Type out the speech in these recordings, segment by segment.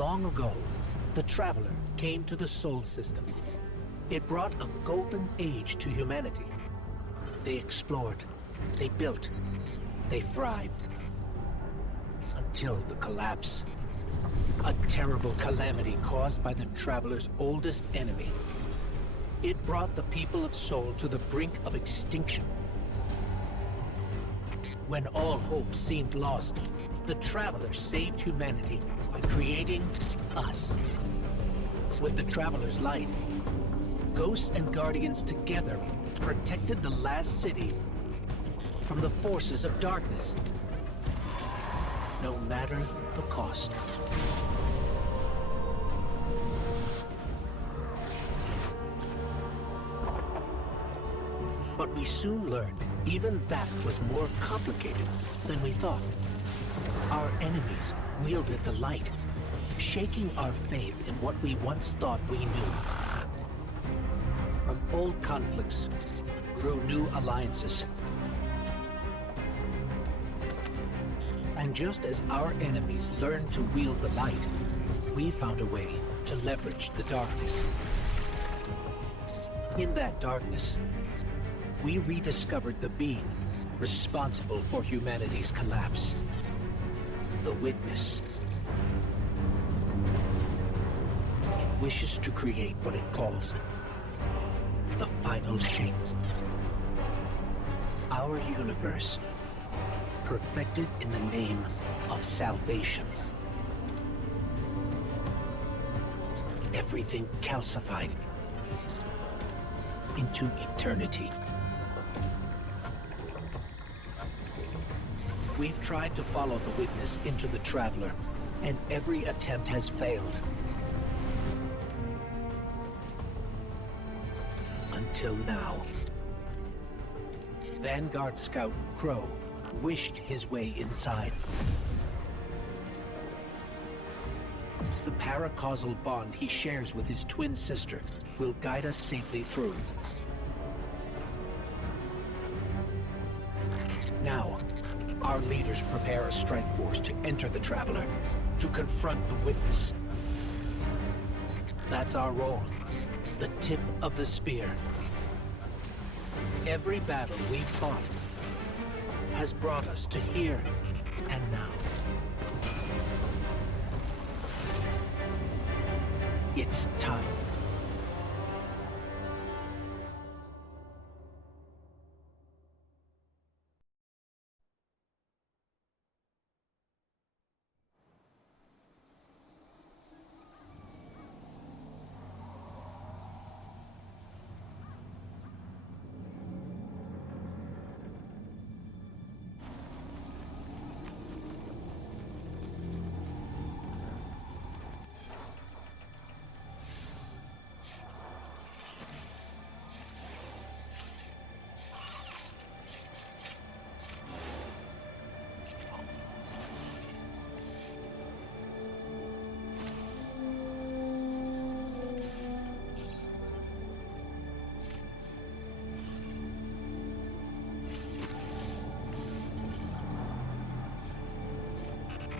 Long ago, the Traveler came to the Sol system. It brought a golden age to humanity. They explored, they built, they thrived. Until the collapse. A terrible calamity caused by the Traveler's oldest enemy. It brought the people of Sol to the brink of extinction. When all hope seemed lost, the Traveler saved humanity by creating us. With the Traveler's light, Ghosts and Guardians together protected the last city from the forces of darkness, no matter the cost. But we soon learned even that was more complicated than we thought. Our enemies wielded the light, shaking our faith in what we once thought we knew. From old conflicts grew new alliances. And just as our enemies learned to wield the light, we found a way to leverage the darkness. In that darkness, we rediscovered the being responsible for humanity's collapse. The Witness. It wishes to create what it calls the final shape. Our universe, perfected in the name of salvation. Everything calcified into eternity. We've tried to follow the Witness into the Traveler, and every attempt has failed. Until now. Vanguard Scout Crow wished his way inside. The paracausal bond he shares with his twin sister will guide us safely through. Now, our leaders prepare a strike force to enter the Traveler, to confront the Witness. That's our role, the tip of the spear. Every battle we've fought has brought us to here and now. It's time.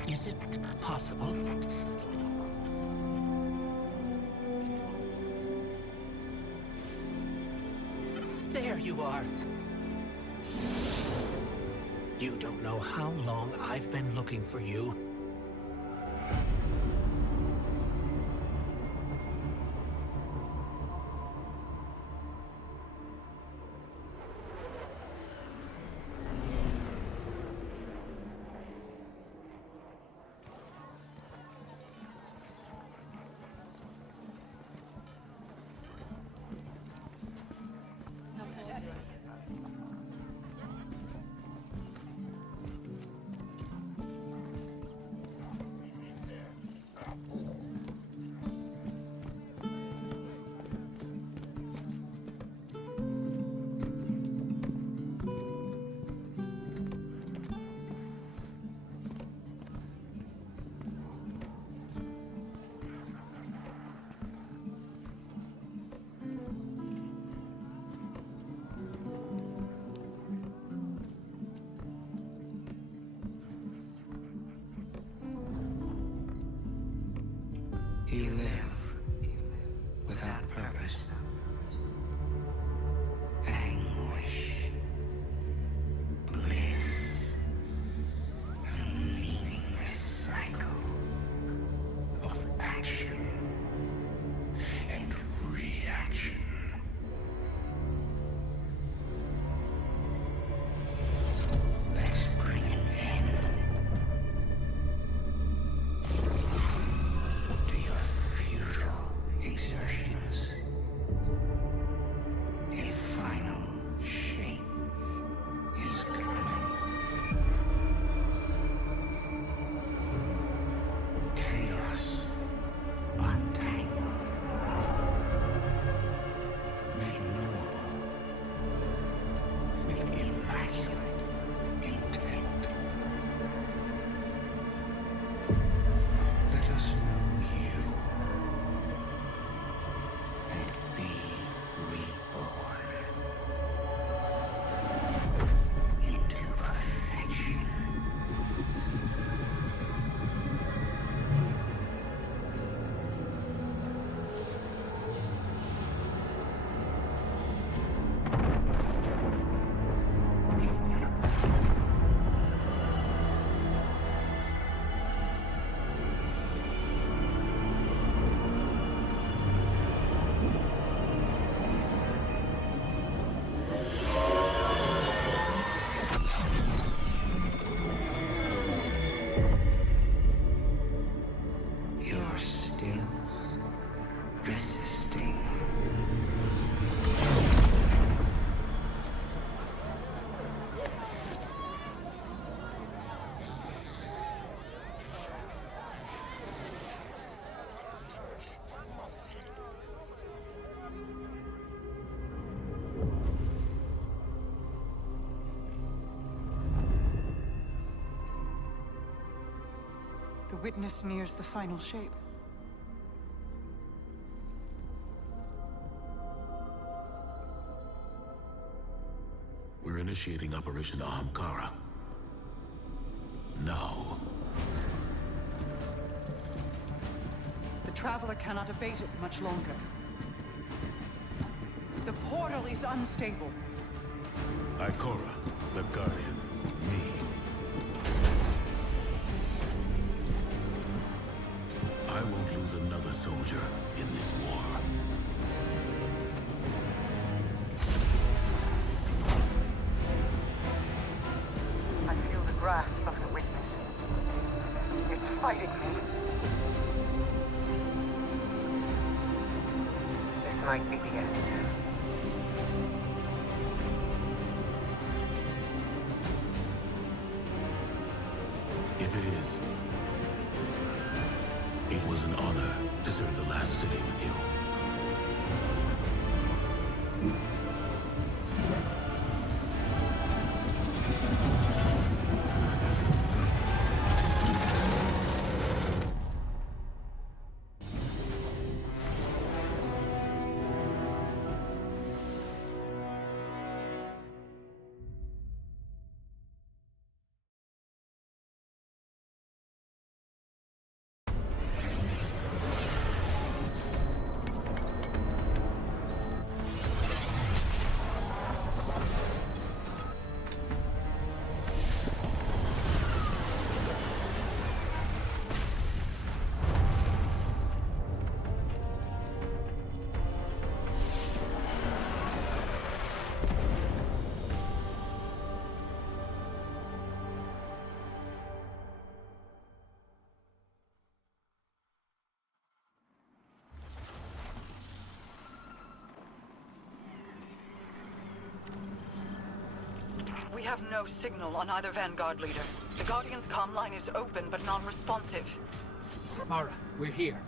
Is it possible? There you are! You don't know how long I've been looking for you. witness nears the final shape. We're initiating Operation Ahamkara. Now. The Traveler cannot abate it much longer. The portal is unstable. Ikora, the Guardian, me. I won't lose another soldier in this war. I feel the grasp of the witness. It's fighting me. This might be the end. If it is, it was an honor to serve the last city with you. We have no signal on either Vanguard leader. The Guardian's comm line is open but non-responsive. Mara, we're here.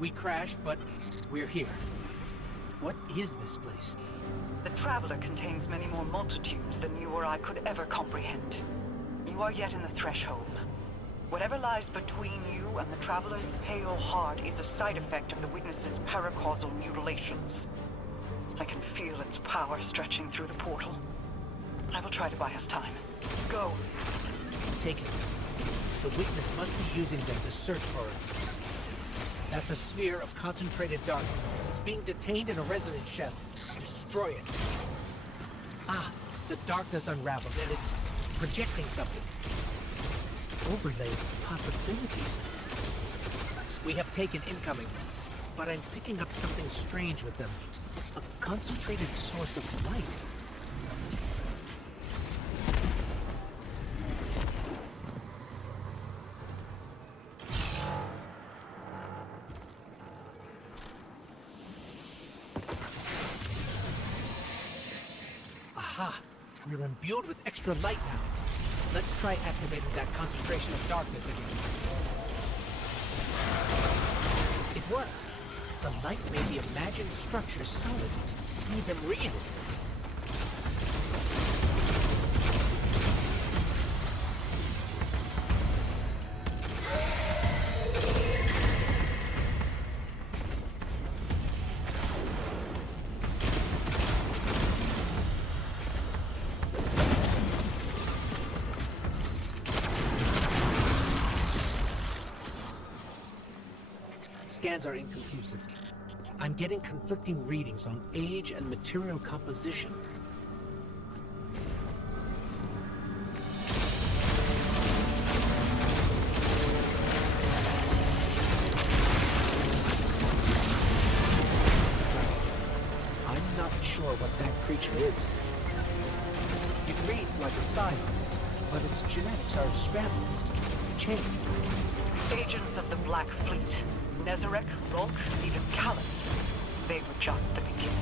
We crashed, but we're here. What is this place? The Traveler contains many more multitudes than you or I could ever comprehend. You are yet in the threshold. Whatever lies between you and the Traveler's pale heart is a side effect of the Witness's paracausal mutilations. I can feel its power stretching through the portal. I will try to buy us time. Go. Take it. The Witness must be using them to search for us. That's a sphere of concentrated darkness. It's being detained in a resonance shell. Destroy it. Ah, the darkness unraveled, and it's projecting something. Overlay possibilities. We have taken incoming, but I'm picking up something strange with them. A concentrated source of light. Aha! We're imbued with extra light now. Let's try activating that concentration of darkness again. It worked. The light made the imagined structures solid. Made them real. Scans are inconclusive. I'm getting conflicting readings on age and material composition. I'm not sure what that creature is. It reads like a scion, but its genetics are scrambled, changed. Agents of the Black Fleet. Nezarec, Volk, even Callus. They were just the beginning.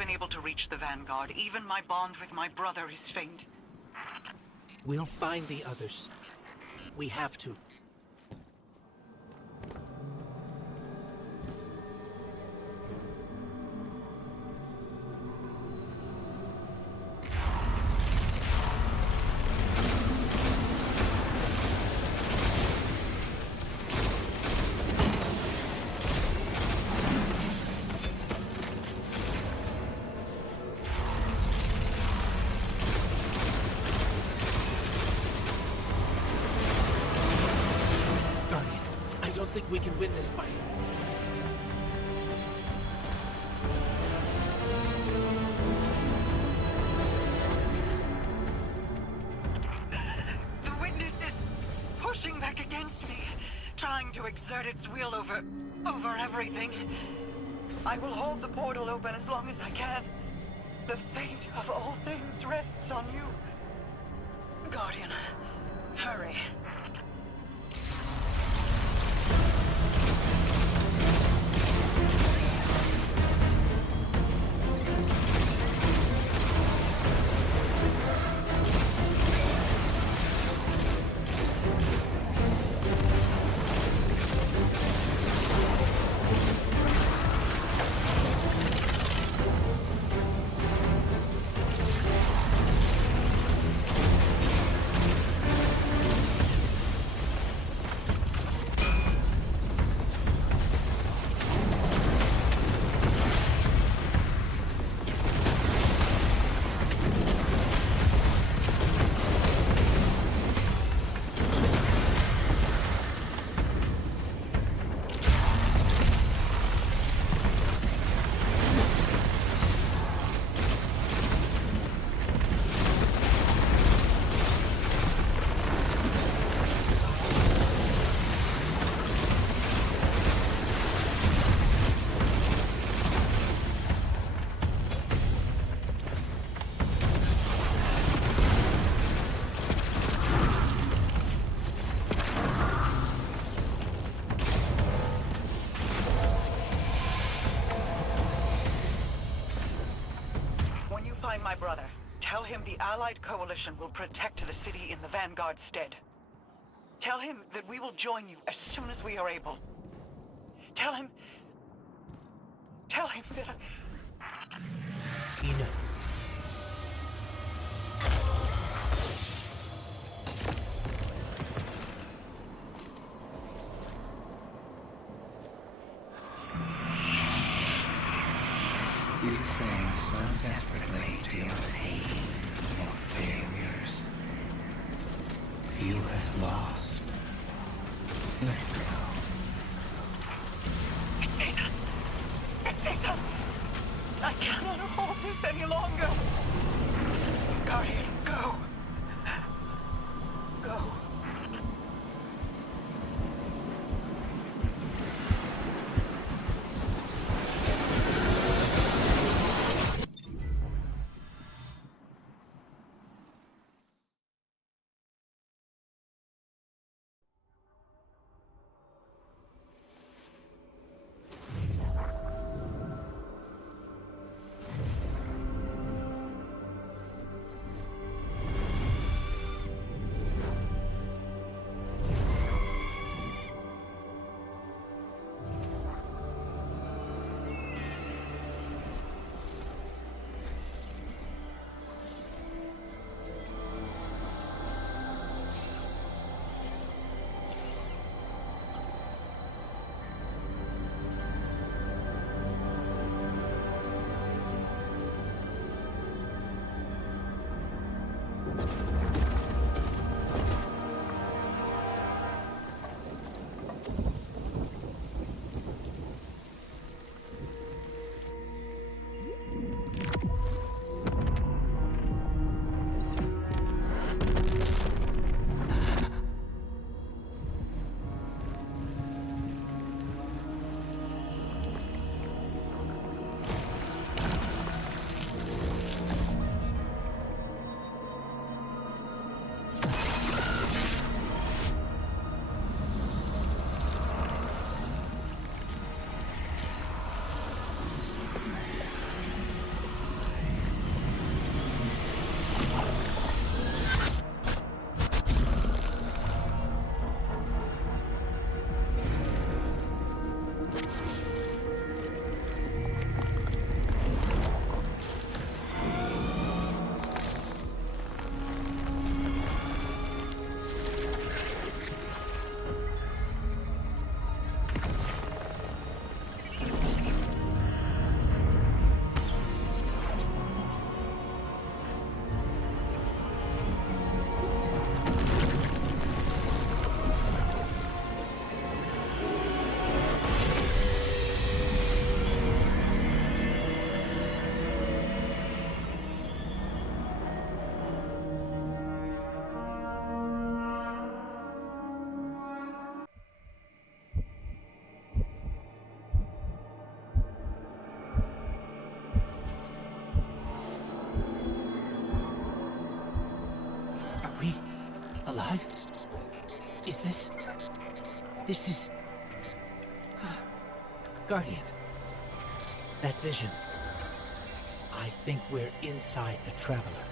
been able to reach the Vanguard. Even my bond with my brother is faint. We'll find the others. We have to. I don't think we can win this fight. The witness is pushing back against me, trying to exert its will over everything. I will hold the portal open as long as I can. The fate of all things rests on you. Guardian, hurry. My brother. Tell him the Allied Coalition will protect the city in the Vanguard's stead. Tell him that we will join you as soon as we are able. Tell him that He knows. You cling so desperately to your pain, your failures. You have lost. Let go. It's Caesar! It's Caesar! I cannot hold this any longer! Guardian, go! Go. we alive? Is this... This is... Guardian. That vision. I think we're inside the Traveler.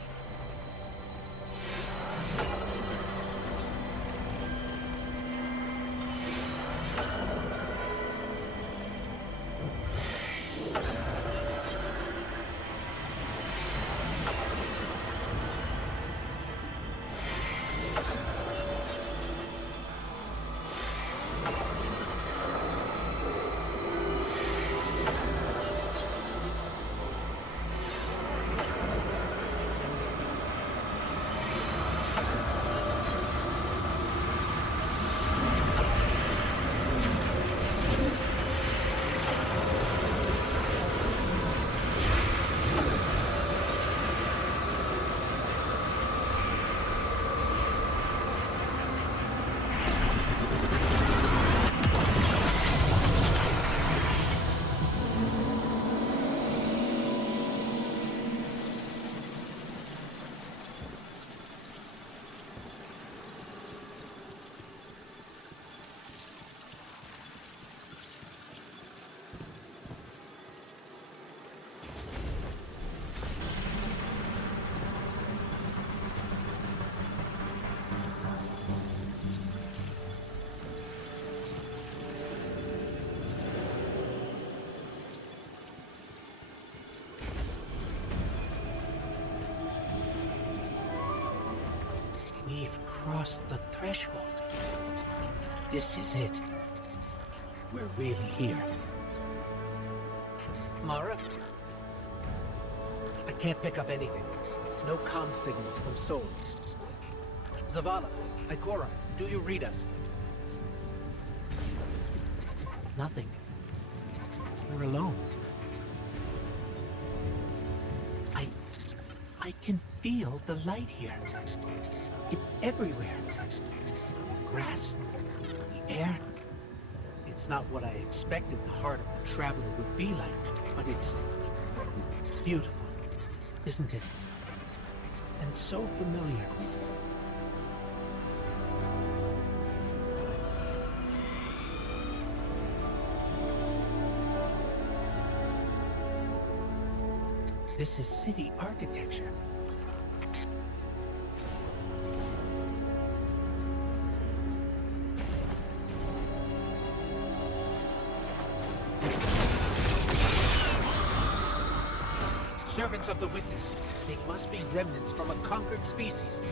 We've crossed the threshold. This is it. We're really here. Mara? I can't pick up anything. No comm signals from Sol. Zavala, Ikora, do you read us? Nothing. We're alone. I can feel the light here. It's everywhere. The grass, the air. It's not what I expected the heart of the Traveler would be like, but it's beautiful, isn't it? And so familiar. This is city architecture. Servants of the Witness. They must be remnants from a conquered species.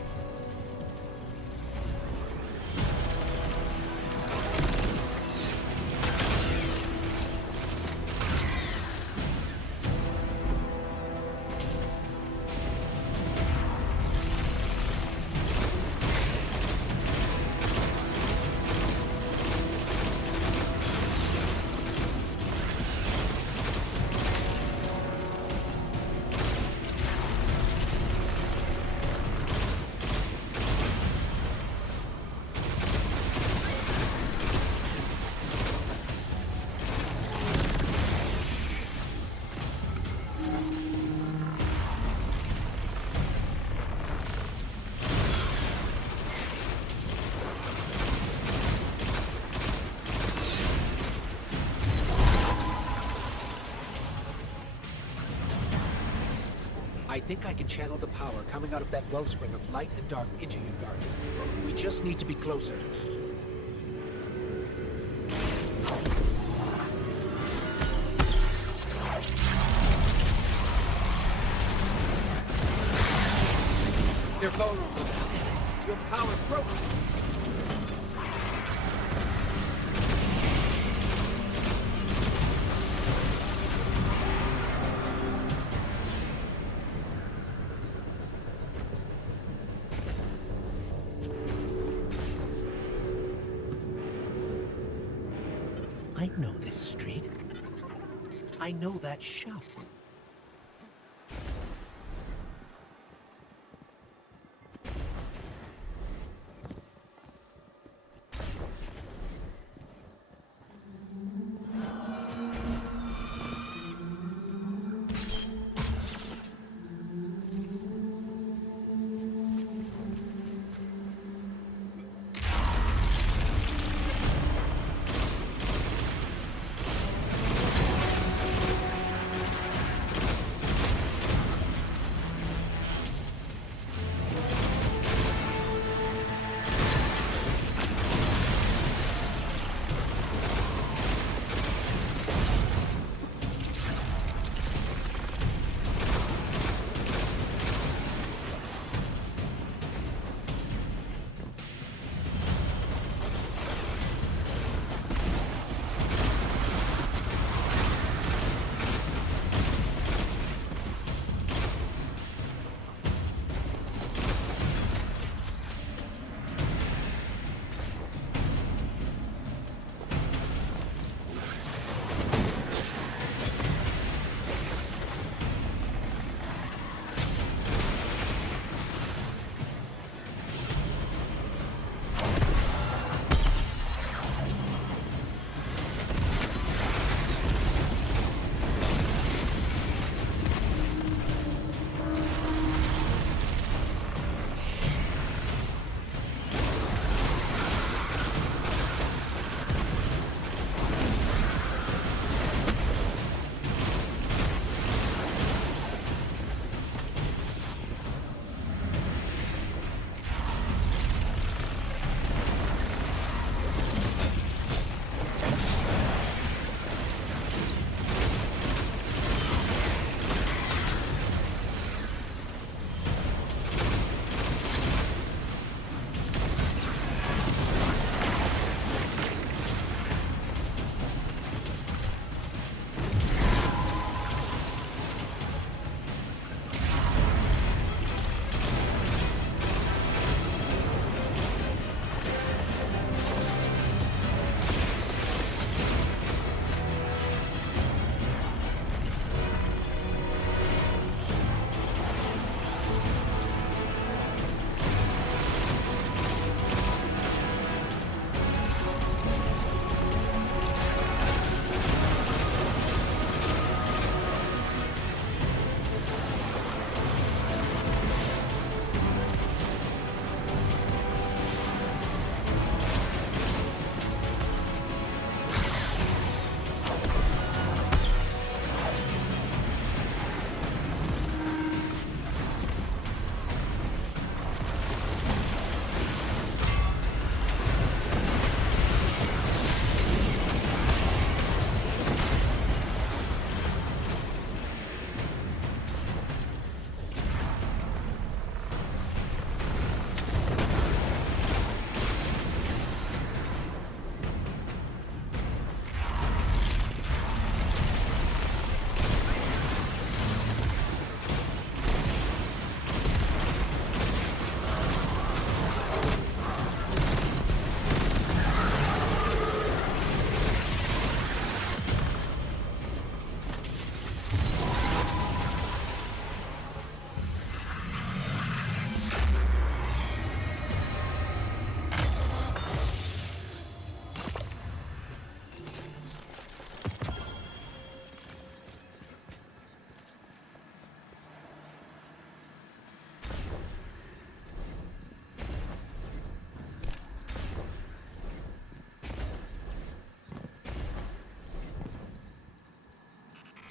I think I can channel the power coming out of that wellspring of light and dark into you, Guardian. We just need to be closer. They're vulnerable. Your power broken. I know this street. I know that shop.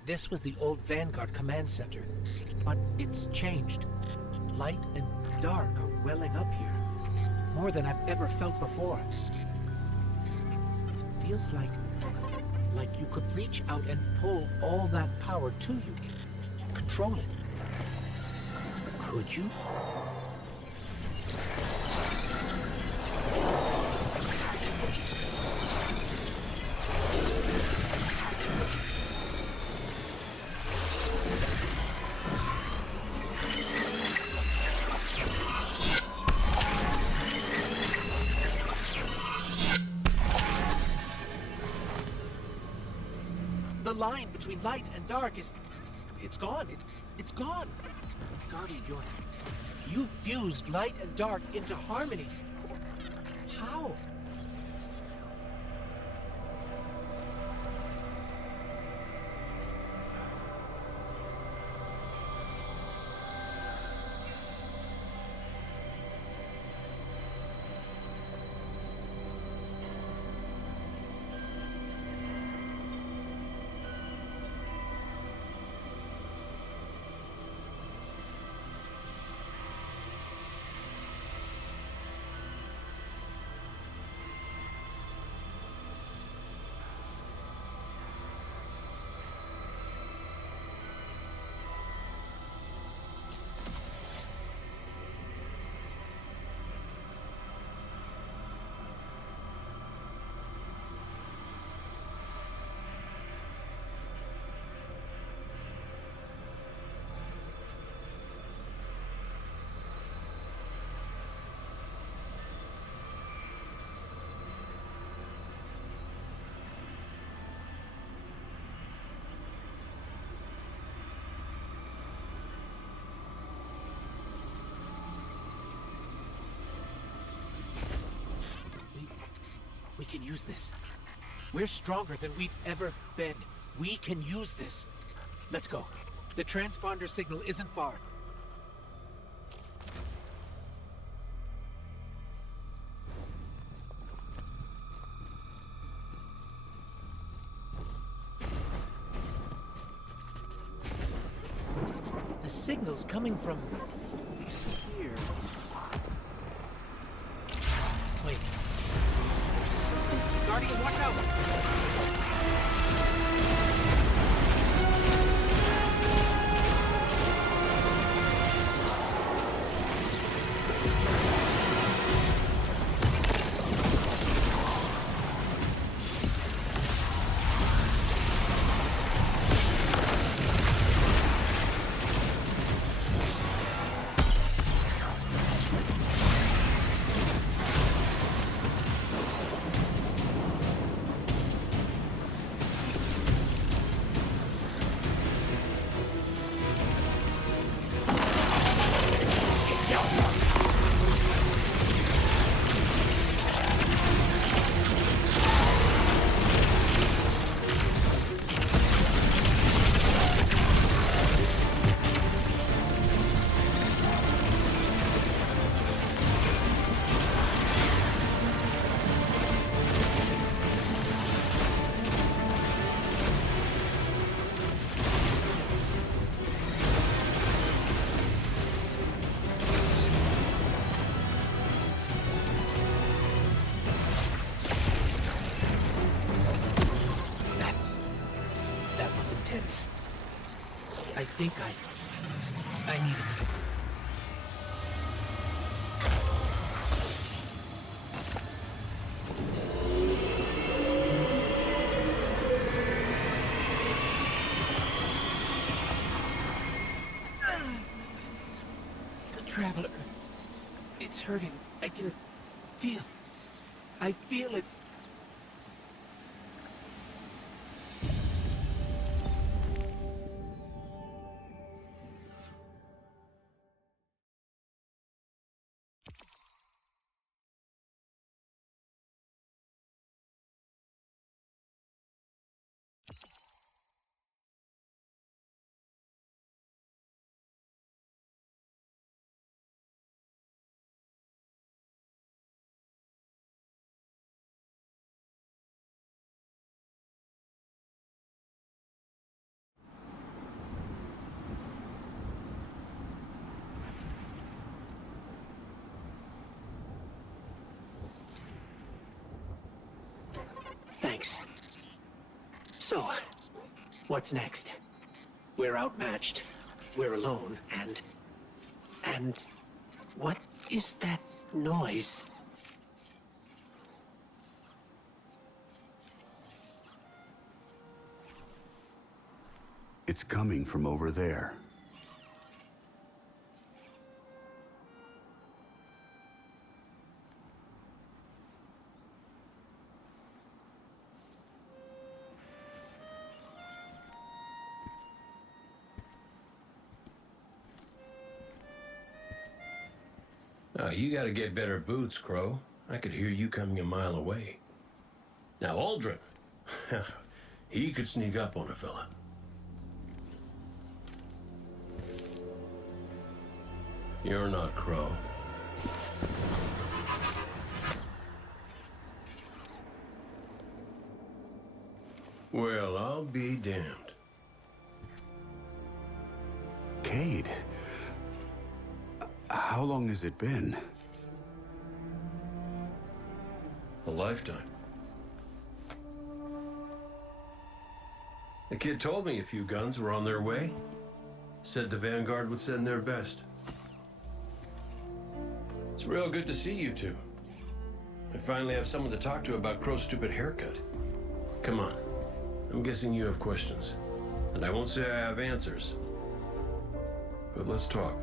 This was the old Vanguard command center, but it's changed. Light and dark are welling up here, more than I've ever felt before. Feels like you could reach out and pull all that power to you, control it. Could you? The line between light and dark it's gone. It's gone. Guardian, you fused light and dark into harmony. How? We can use this. We're stronger than we've ever been. We can use this. Let's go. The transponder signal isn't far. The signal's coming from here. Wait. Guardian, watch out! Intense. I think I need it. The Traveler. It's hurting. I can feel. I feel it's Thanks. So, what's next? We're outmatched. We're alone, and what is that noise? It's coming from over there. You gotta get better boots, Crow. I could hear you coming a mile away. Now, Aldrin, he could sneak up on a fella. You're not Crow. Well, I'll be damned. Cade. How long has it been? A lifetime. The kid told me a few guns were on their way. Said the Vanguard would send their best. It's real good to see you two. I finally have someone to talk to about Crow's stupid haircut. Come on. I'm guessing you have questions. And I won't say I have answers. But let's talk.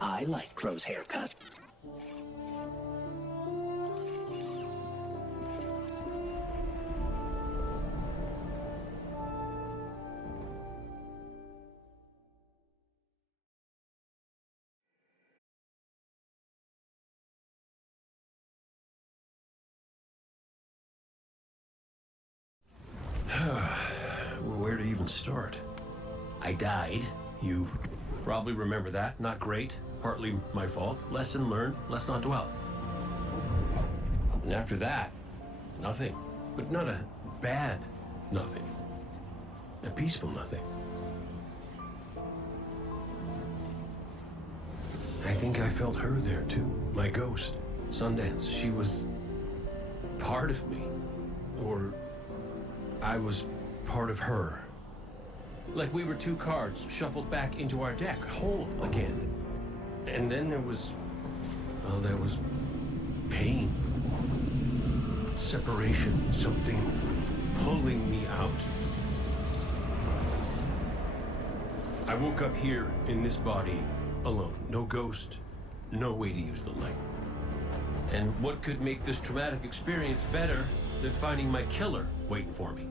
I like Crow's haircut. Where to even start? I died. You probably remember that. Not great. Partly my fault. Lesson learned. Let's not dwell. And after that, nothing. But not a bad nothing. A peaceful nothing. I think I felt her there too. My ghost. Sundance. She was part of me. Or I was part of her. Like we were two cards shuffled back into our deck, whole again. And then there was pain. Separation, something pulling me out. I woke up here in this body alone. No ghost, no way to use the light. And what could make this traumatic experience better than finding my killer waiting for me?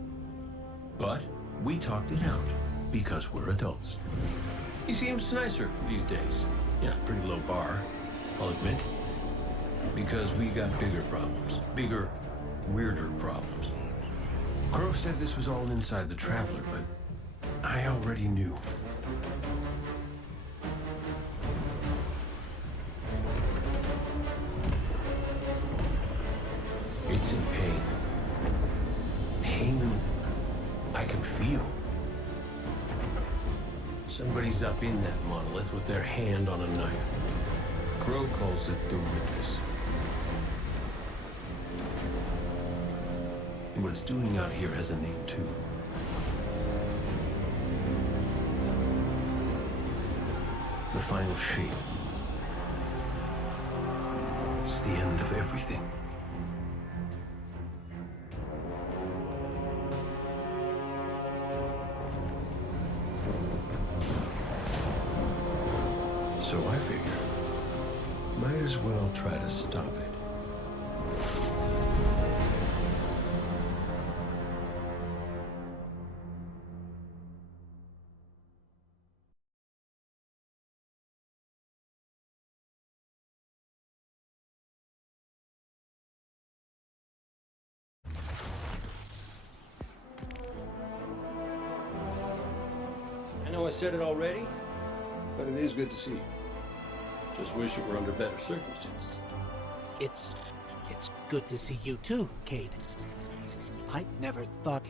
But we talked it out because we're adults. He seems nicer these days. Yeah, pretty low bar, I'll admit. Because we got bigger problems. Bigger, weirder problems. Crow said this was all inside the Traveler, but I already knew. It's in pain. Pain I can feel. Somebody's up in that monolith with their hand on a knife. Crow calls it the witness. And what it's doing out here has a name too. The final shape. It's the end of everything. So I figure, might as well try to stop it. I know I said it already, but it is good to see you. Just wish it were under better circumstances. It's good to see you too, Cade. I never thought...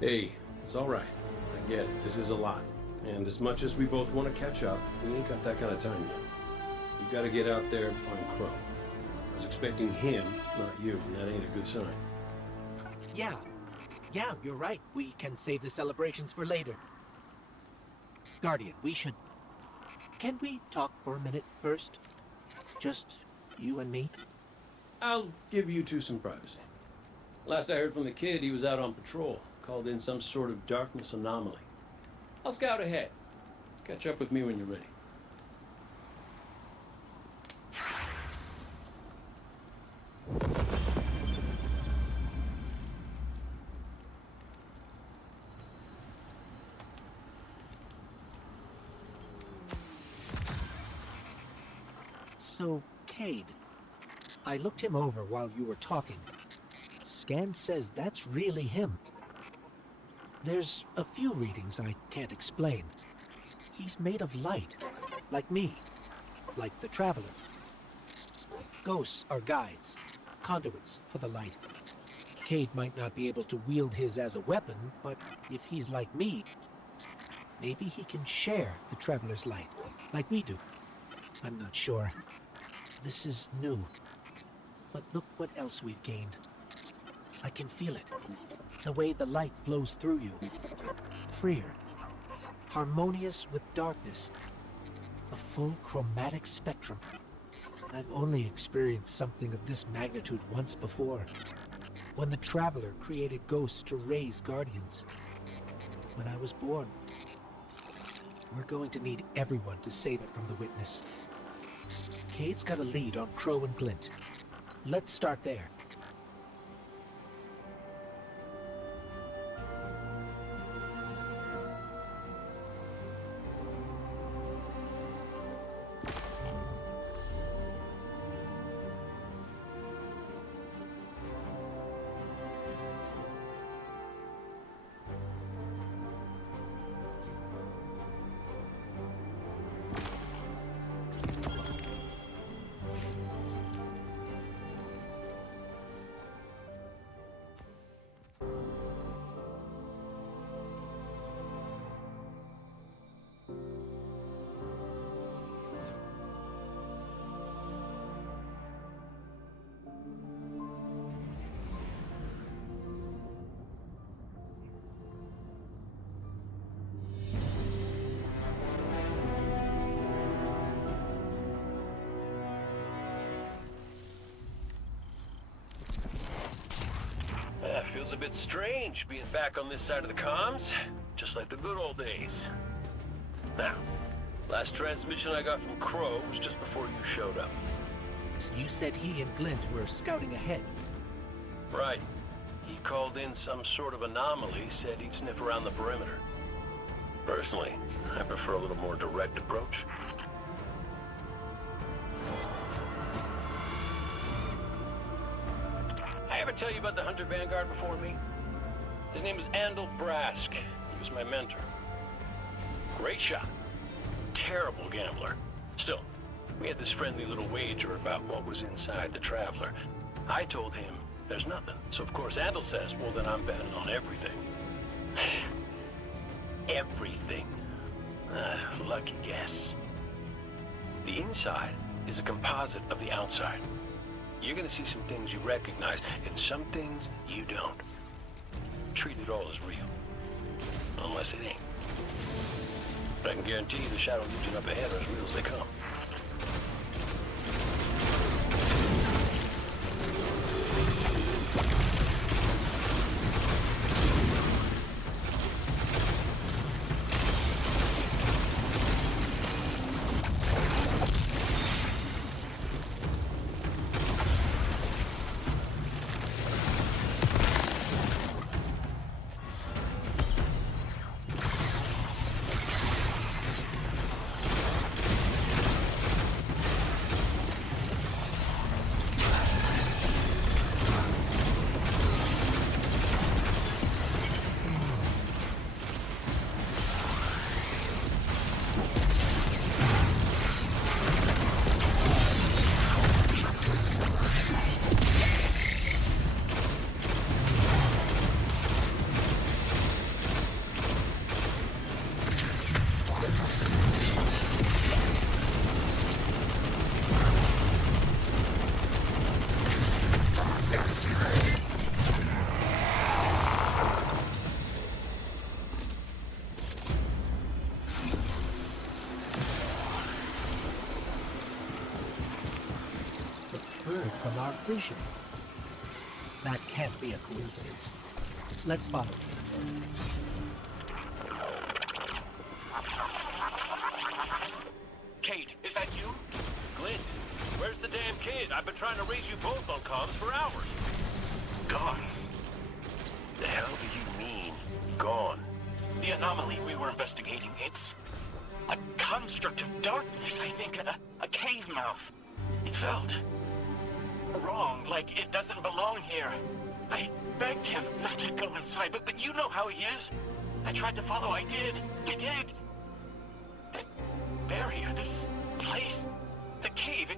Hey, it's all right. I get it. This is a lot. And as much as we both want to catch up, we ain't got that kind of time yet. You gotta get out there and find Crow. I was expecting him, not you, and that ain't a good sign. Yeah, you're right. We can save the celebrations for later. Guardian, we should... Can we talk for a minute first? Just you and me? I'll give you two some privacy. Last I heard from the kid, he was out on patrol, called in some sort of darkness anomaly. I'll scout ahead. Catch up with me when you're ready. So, Cade, I looked him over while you were talking. Scan says that's really him. There's a few readings I can't explain. He's made of light, like me, like the Traveler. Ghosts are guides, conduits for the light. Cade might not be able to wield his as a weapon, but if he's like me, maybe he can share the Traveler's light, like we do. I'm not sure. This is new. But look what else we've gained. I can feel it. The way the light flows through you. Freer. Harmonious with darkness. A full chromatic spectrum. I've only experienced something of this magnitude once before. When the Traveler created ghosts to raise guardians. When I was born. We're going to need everyone to save it from the Witness. Cade's got a lead on Crow and Glint. Let's start there. Feels a bit strange being back on this side of the comms, just like the good old days. Now, last transmission I got from Crow was just before you showed up. You said he and Glint were scouting ahead. Right. He called in some sort of anomaly, said he'd sniff around the perimeter. Personally, I prefer a little more direct approach. I ever tell you about the Hunter Vanguard before me? His name was Andal Brask. He was my mentor. Great shot. Terrible gambler. Still, we had this friendly little wager about what was inside the Traveler. I told him there's nothing. So of course Andal says, well then I'm betting on everything. Everything. Lucky guess. The inside is a composite of the outside. You're gonna see some things you recognize, and some things you don't. Treat it all as real. Unless it ain't. But I can guarantee you the Shadow Legion up ahead are as real as they come. obscured from our vision. That can't be a coincidence. Let's follow it. Kate, is that you? Clint, where's the damn kid? I've been trying to reach you both on comms for hours. Gone. The hell do you mean, gone? The anomaly we were investigating, it's a construct of darkness, I think. A cave mouth. It felt wrong, like it doesn't belong here. I begged him not to go inside, but you know how he is. I tried to follow, I did. That barrier, this place, the cave,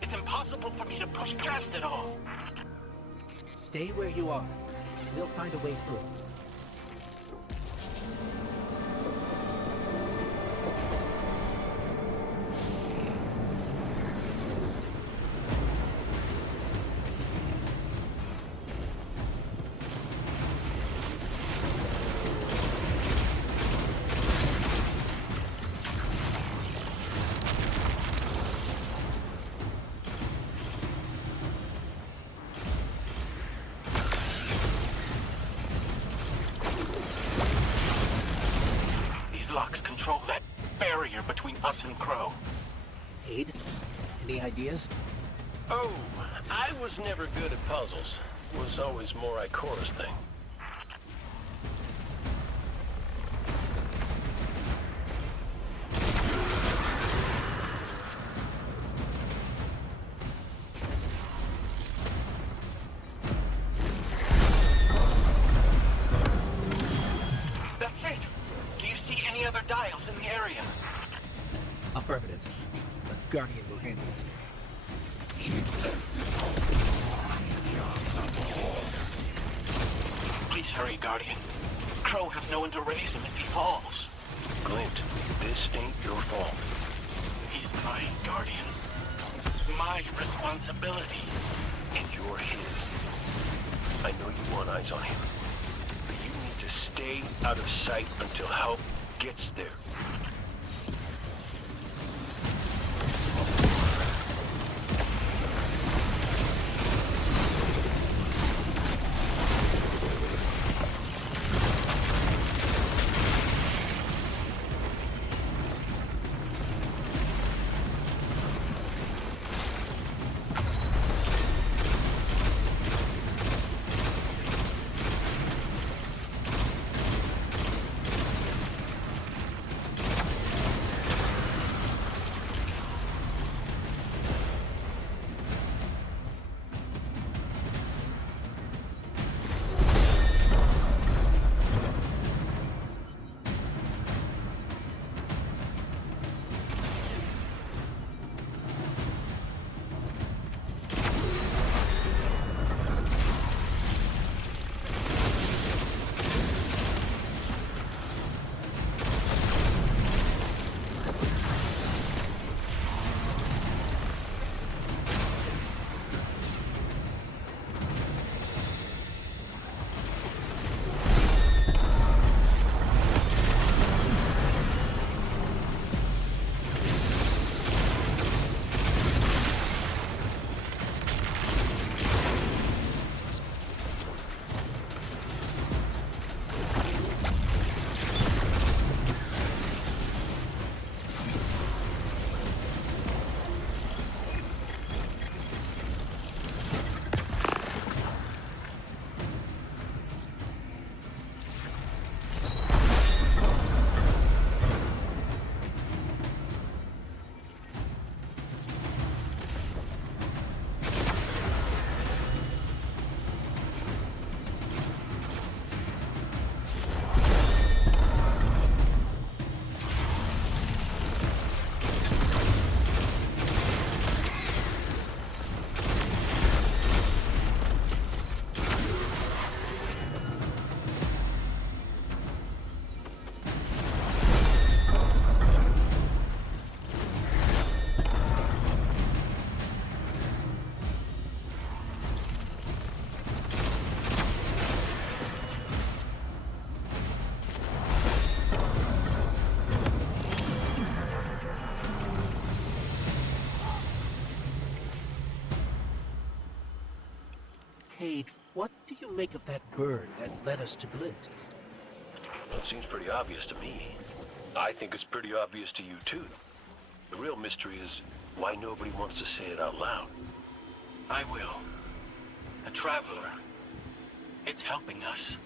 it's impossible for me to push past it all. Stay where you are. We'll find a way through. Locks control that barrier between us and Crow. Aid? Any ideas? Oh, I was never good at puzzles. Was always more Ikora's thing. That's it! Do you see any other dials in the area? Affirmative. The Guardian will handle it. Please hurry, Guardian. Crow has no one to raise him if he falls. Glint, this ain't your fault. He's my Guardian. My responsibility. And you're his. I know you want eyes on him. But you need to stay out of sight until help gets there. What do you make of that bird that led us to Glint? Well, it seems pretty obvious to me. I think it's pretty obvious to you, too. The real mystery is why nobody wants to say it out loud. I will. A traveler. It's helping us.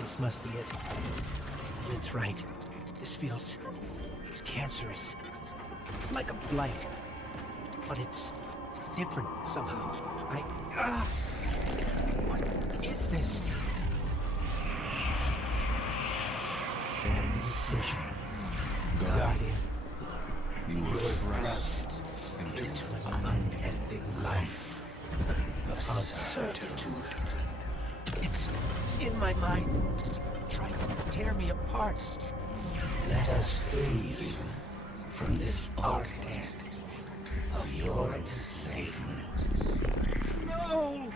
This must be it. Glint's right. This feels cancerous. Like a blight. But it's different somehow. What is this? Fair decision. Guardian. You were thrust into an unending life of certitude. It's in my mind, trying to tear me apart. Let us free you from this architect of your enslavement. No!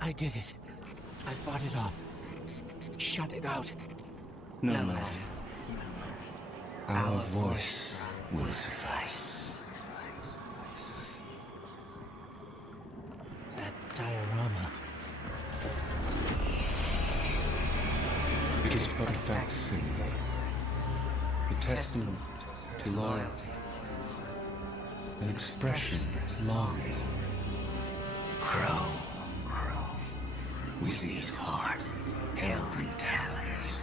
I did it. I fought it off. Shut it out. No matter. Our voice will suffice. That diorama. It is but a facsimile, a testament to loyalty, an expression of longing. Crow. We see his heart held in talons.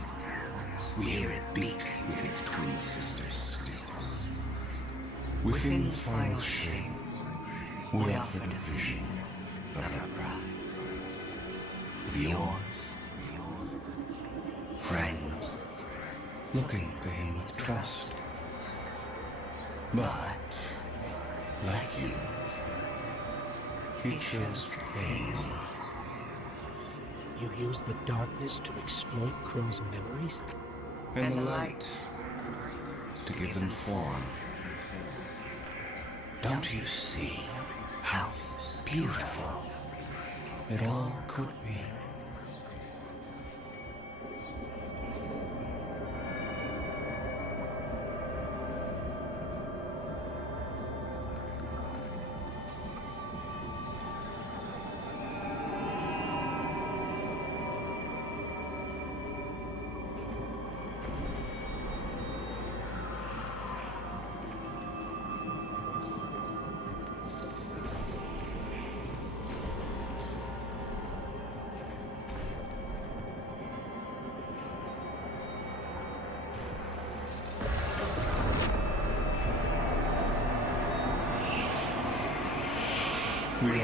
We hear it beat with his twin sisters still. Within the final shape, we offer a vision of our bride. Of yours. Friends, looking to him with trust. But, like you, he chose pain. You use the darkness to exploit Crow's memories? And the light to give them form. Don't you see how beautiful it all could be?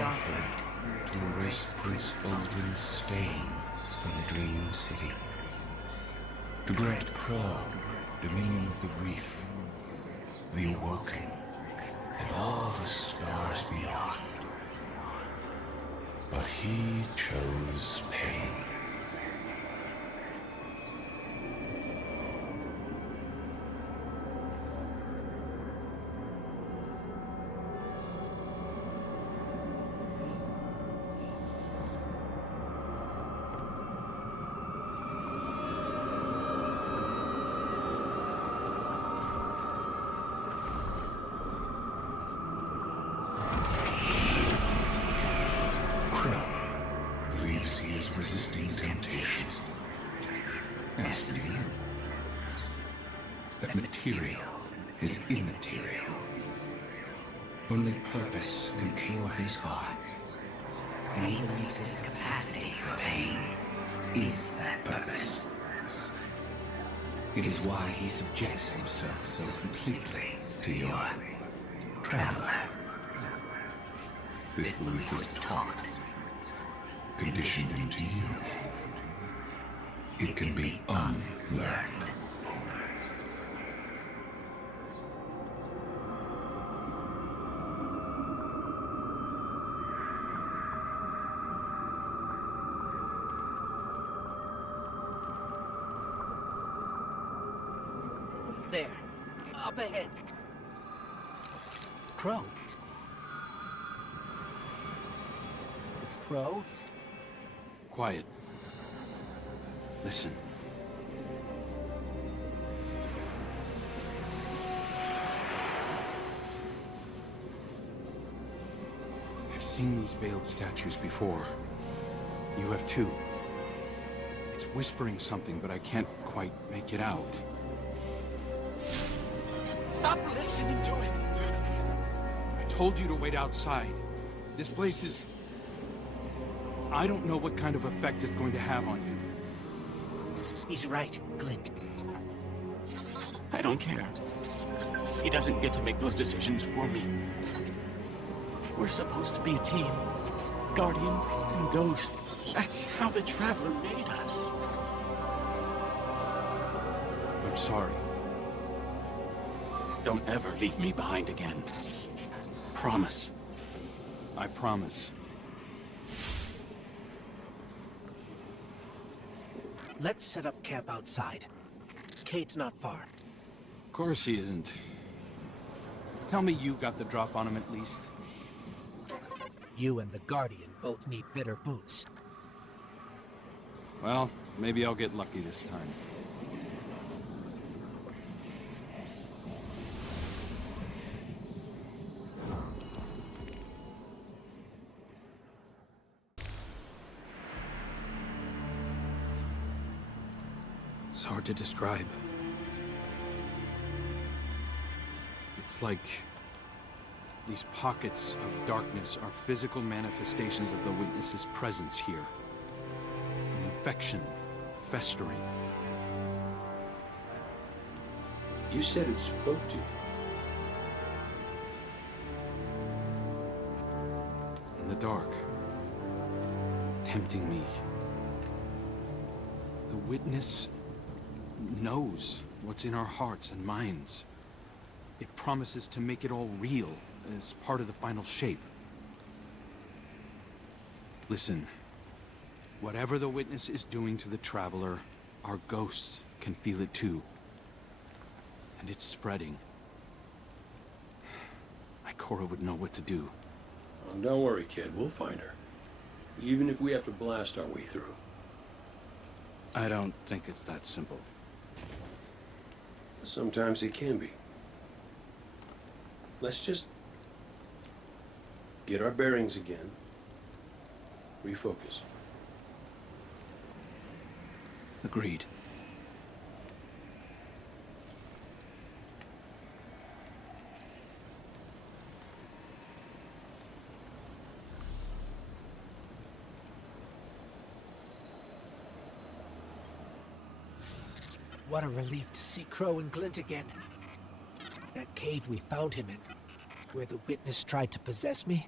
offered to erase Prince Aldrin's stain from the Dream City. To grant Crow dominion of the Reef, the Awoken, and all the stars beyond. But he chose pain. Resisting temptation. As do you. That material is immaterial. Only purpose can cure his heart. And he believes his capacity for pain is that purpose. It is why he subjects himself so completely to your traveler. This belief was taught, conditioned into you. It can be unlearned. There. Up ahead. Crow. Crow? Quiet. Listen. I've seen these veiled statues before. You have too. It's whispering something, but I can't quite make it out. Stop listening to it! I told you to wait outside. This place is... I don't know what kind of effect it's going to have on you. He's right, Glint. I don't care. He doesn't get to make those decisions for me. We're supposed to be a team. Guardian and Ghost. That's how the Traveler made us. I'm sorry. Don't ever leave me behind again. Promise. I promise. Let's set up camp outside. Kate's not far. Of course he isn't. Tell me you got the drop on him at least. You and the Guardian both need better boots. Well, maybe I'll get lucky this time. It's hard to describe. It's like these pockets of darkness are physical manifestations of the Witness's presence here. An infection, festering. You said it spoke to you. In the dark, tempting me. The Witness knows what's in our hearts and minds. It promises to make it all real as part of the final shape. Listen, whatever the Witness is doing to the Traveler, our ghosts can feel it too. And it's spreading. Ikora would know what to do. Oh, don't worry, kid. We'll find her. Even if we have to blast our way through. I don't think it's that simple. Sometimes it can be. Let's just get our bearings again. Refocus. Agreed. What a relief to see Crow and Glint again. That cave we found him in, where the Witness tried to possess me,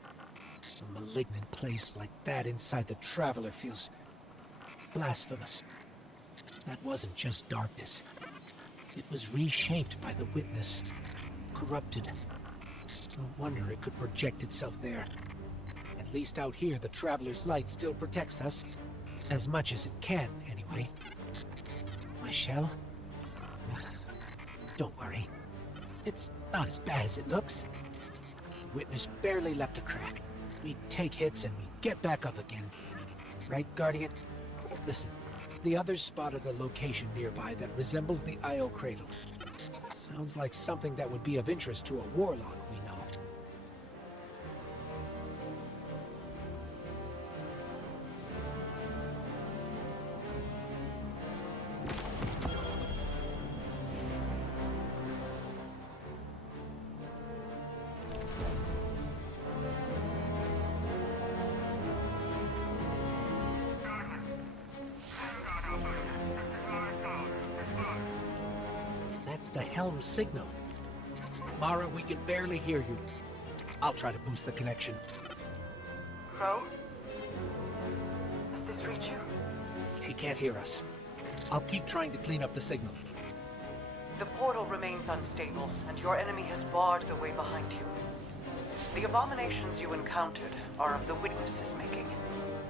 A malignant place like that inside the Traveler feels blasphemous. That wasn't just darkness. It was reshaped by the Witness. Corrupted. No wonder it could project itself there. At least out here, the Traveler's light still protects us. As much as it can, anyway. My shell? Don't worry. It's not as bad as it looks. The Witness barely left a crack. We take hits and we get back up again. Right, Guardian? Listen, the others spotted a location nearby that resembles the Io Cradle. Sounds like something that would be of interest to a warlock we know. That's the helm signal. Mara, we can barely hear you. I'll try to boost the connection. Crow? Does this reach you? She can't hear us. I'll keep trying to clean up the signal. The portal remains unstable, and your enemy has barred the way behind you. The abominations you encountered are of the Witness's making.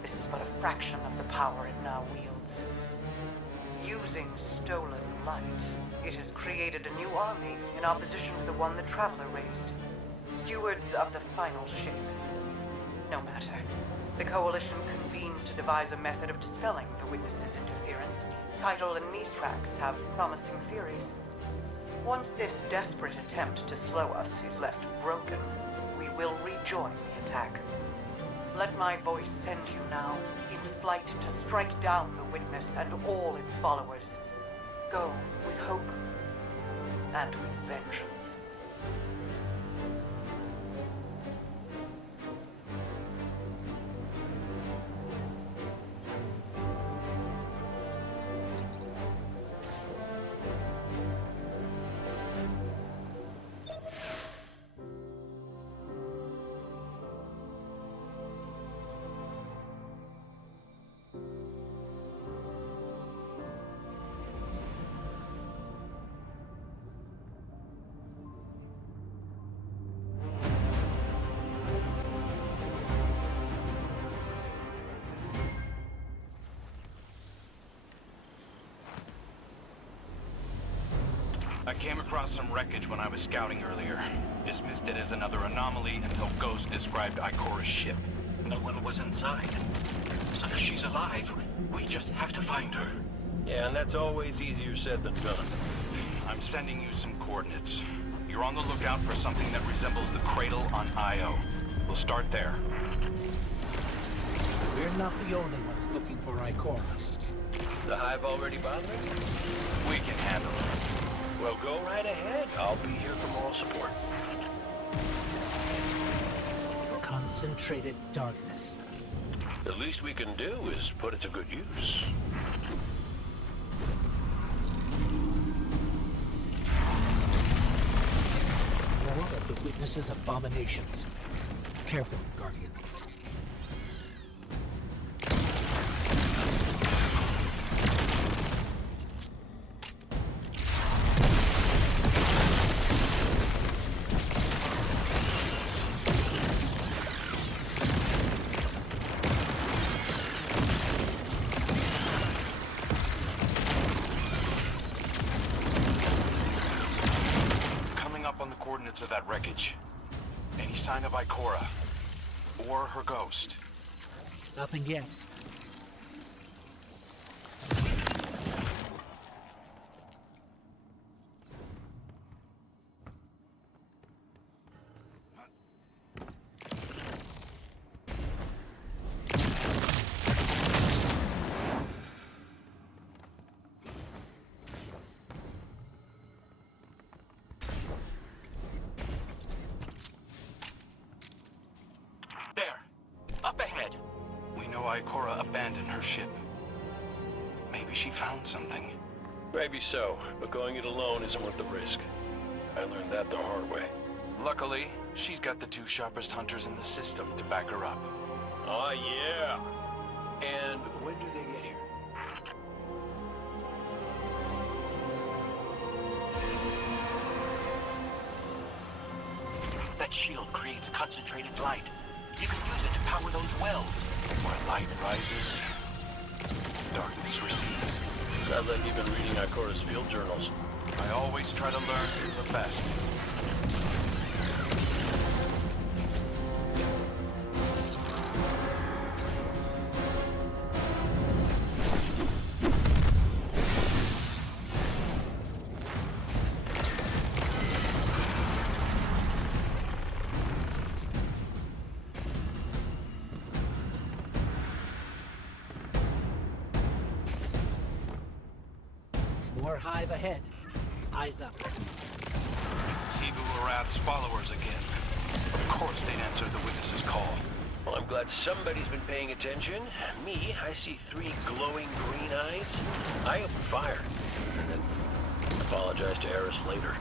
This is but a fraction of the power it now wields. Using stolen light, it has created a new army in opposition to the one the Traveler raised. Stewards of the final shape. No matter. The Coalition convenes to devise a method of dispelling the Witness's interference. Keitel and Mithrax have promising theories. Once this desperate attempt to slow us is left broken, we will rejoin the attack. Let my voice send you now, in flight to strike down the Witness and all its followers. Go with hope and with vengeance. I came across some wreckage when I was scouting earlier. Dismissed it as another anomaly until Ghost described Ikora's ship. No one was inside. So she's alive. We just have to find her. Yeah, and that's always easier said than done. I'm sending you some coordinates. You're on the lookout for something that resembles the cradle on Io. We'll start there. We're not the only ones looking for Ikora. The Hive already bothering? We can handle it. Well, go right ahead. I'll be here for moral support. Concentrated darkness. The least we can do is put it to good use. More of the Witness's abominations. Careful, Guardian. Of that wreckage. Any sign of Ikora? Or her ghost? Nothing yet. Ikora abandoned her ship. Maybe she found something. Maybe so, but going it alone isn't worth the risk. I learned that the hard way. Luckily, she's got the two sharpest hunters in the system to back her up. Oh, yeah. And when do they get here? That shield creates concentrated light. You can use it to power those wells. Where light rises, darkness recedes. Sounds like you've been reading Ikora's field journals. I always try to learn from the best. More hive ahead. Eyes up. It's Hibu Arath's followers again. Of course they'd answer the witness's call. Well, I'm glad somebody's been paying attention. Me, I see 3 glowing green eyes. I opened fire. And then apologize to Eris later.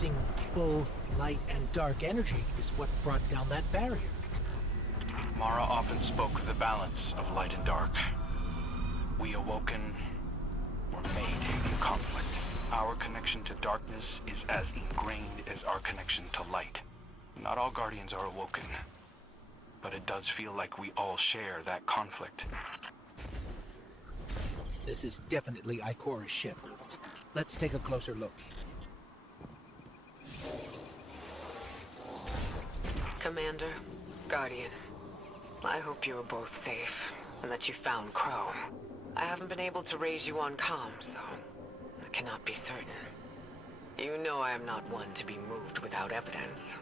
Using both light and dark energy is what brought down that barrier. Mara often spoke of the balance of light and dark. We Awoken were made in conflict. Our connection to darkness is as ingrained as our connection to light. Not all Guardians are Awoken, but it does feel like we all share that conflict. This is definitely Ikora's ship. Let's take a closer look. Commander, Guardian, I hope you are both safe, and that you found Crow. I haven't been able to raise you on comms, so I cannot be certain. You know I am not one to be moved without evidence.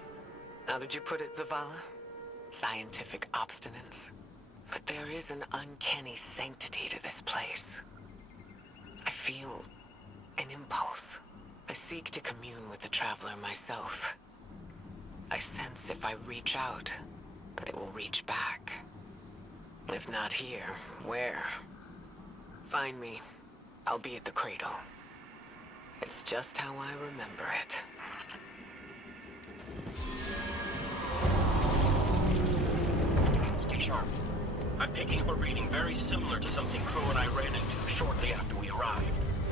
How did you put it, Zavala? Scientific obstinance. But there is an uncanny sanctity to this place. I feel an impulse. I seek to commune with the Traveler myself. I sense if I reach out, that it will reach back. If not here, where? Find me. I'll be at the cradle. It's just how I remember it. Stay sharp. I'm picking up a reading very similar to something Crow and I ran into shortly after we arrived.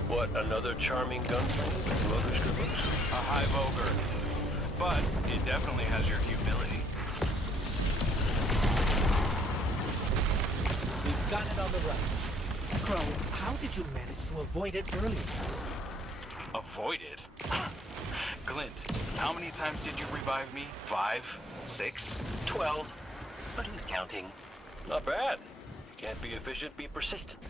What, another charming gunslinger with roguish good looks? A hive ogre. But it definitely has your humility. We've got it on the run. Crow, how did you manage to avoid it earlier? Avoid it? Glint, how many times did you revive me? 5? 6? 12. But who's counting? Not bad. Can't be efficient, be persistent.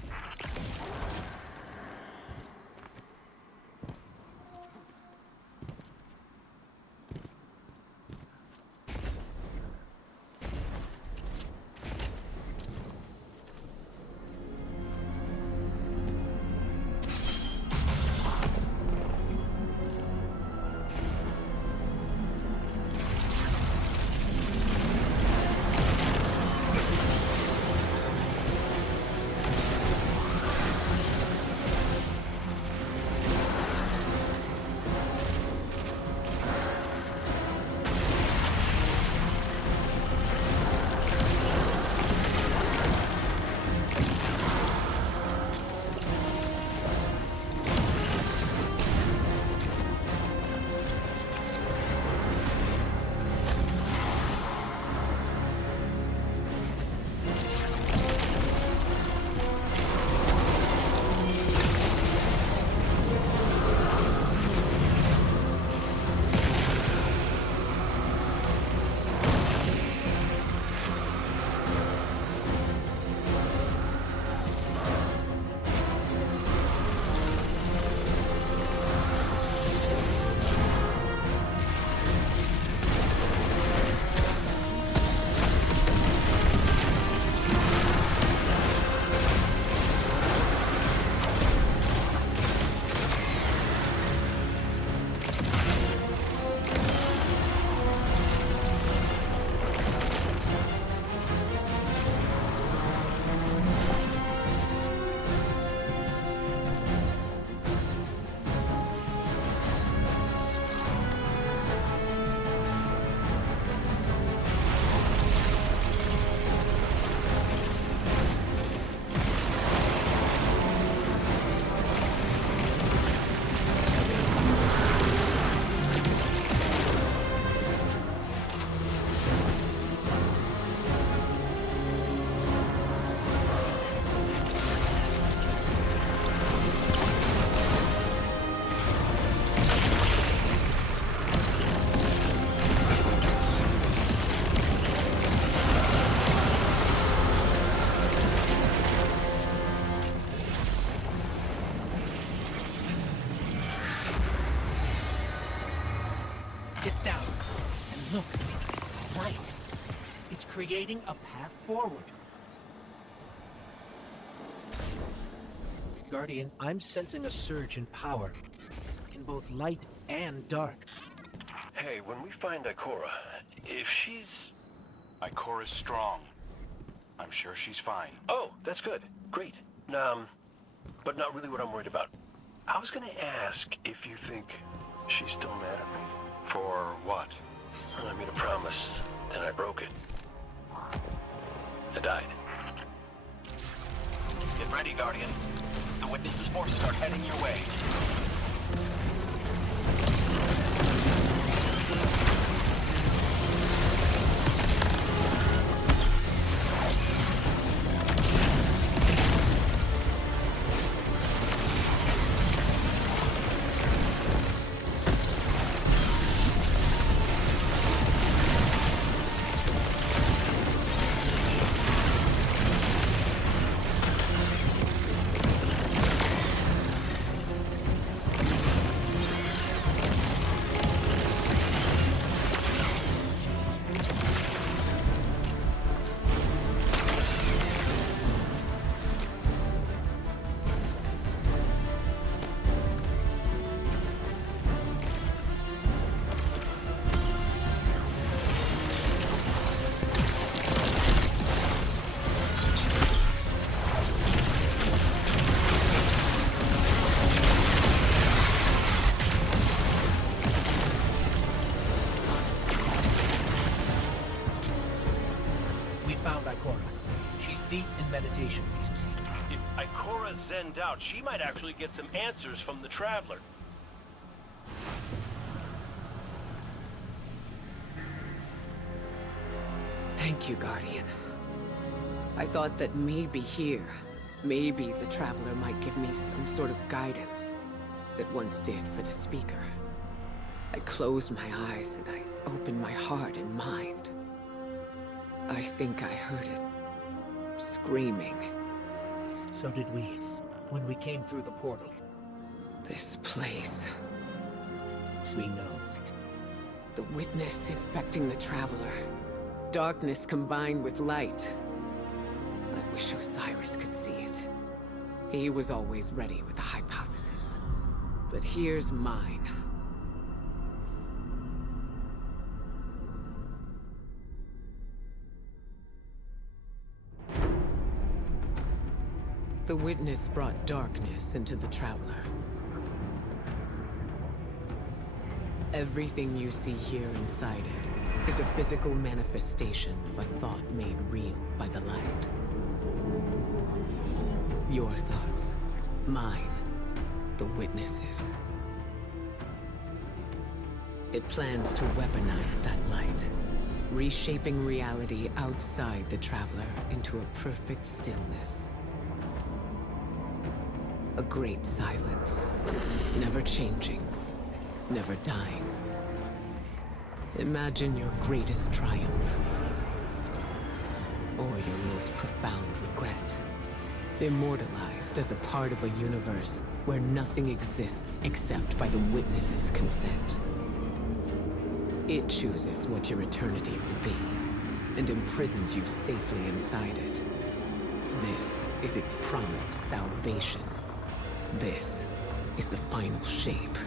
It's down. And look, light. It's creating a path forward. Guardian, I'm sensing a surge in power. In both light and dark. Hey, when we find Ikora, if she's... Ikora's strong. I'm sure she's fine. Oh, that's good. Great. But not really what I'm worried about. I was gonna ask if you think She's still mad at me? For what? I made a promise, then I broke it. I died. Get ready, Guardian. The Witness's forces are heading your way. Meditation. If Ikora zenned out, she might actually get some answers from the Traveler. Thank you, Guardian. I thought that maybe here, maybe the Traveler might give me some sort of guidance, as it once did for the Speaker. I closed my eyes and I opened my heart and mind. I think I heard it. Screaming. So did we, when we came through the portal. This place. We know. The Witness infecting the Traveler. Darkness combined with light. I wish Osiris could see it. He was always ready with a hypothesis. But here's mine. The Witness brought darkness into the Traveler. Everything you see here inside it is a physical manifestation of a thought made real by the light. Your thoughts, mine, the Witness's. It plans to weaponize that light, reshaping reality outside the Traveler into a perfect stillness. A great silence, never changing, never dying. Imagine your greatest triumph, or your most profound regret. Immortalized as a part of a universe where nothing exists except by the Witness's consent. It chooses what your eternity will be, and imprisons you safely inside it. This is its promised salvation. This is the final shape.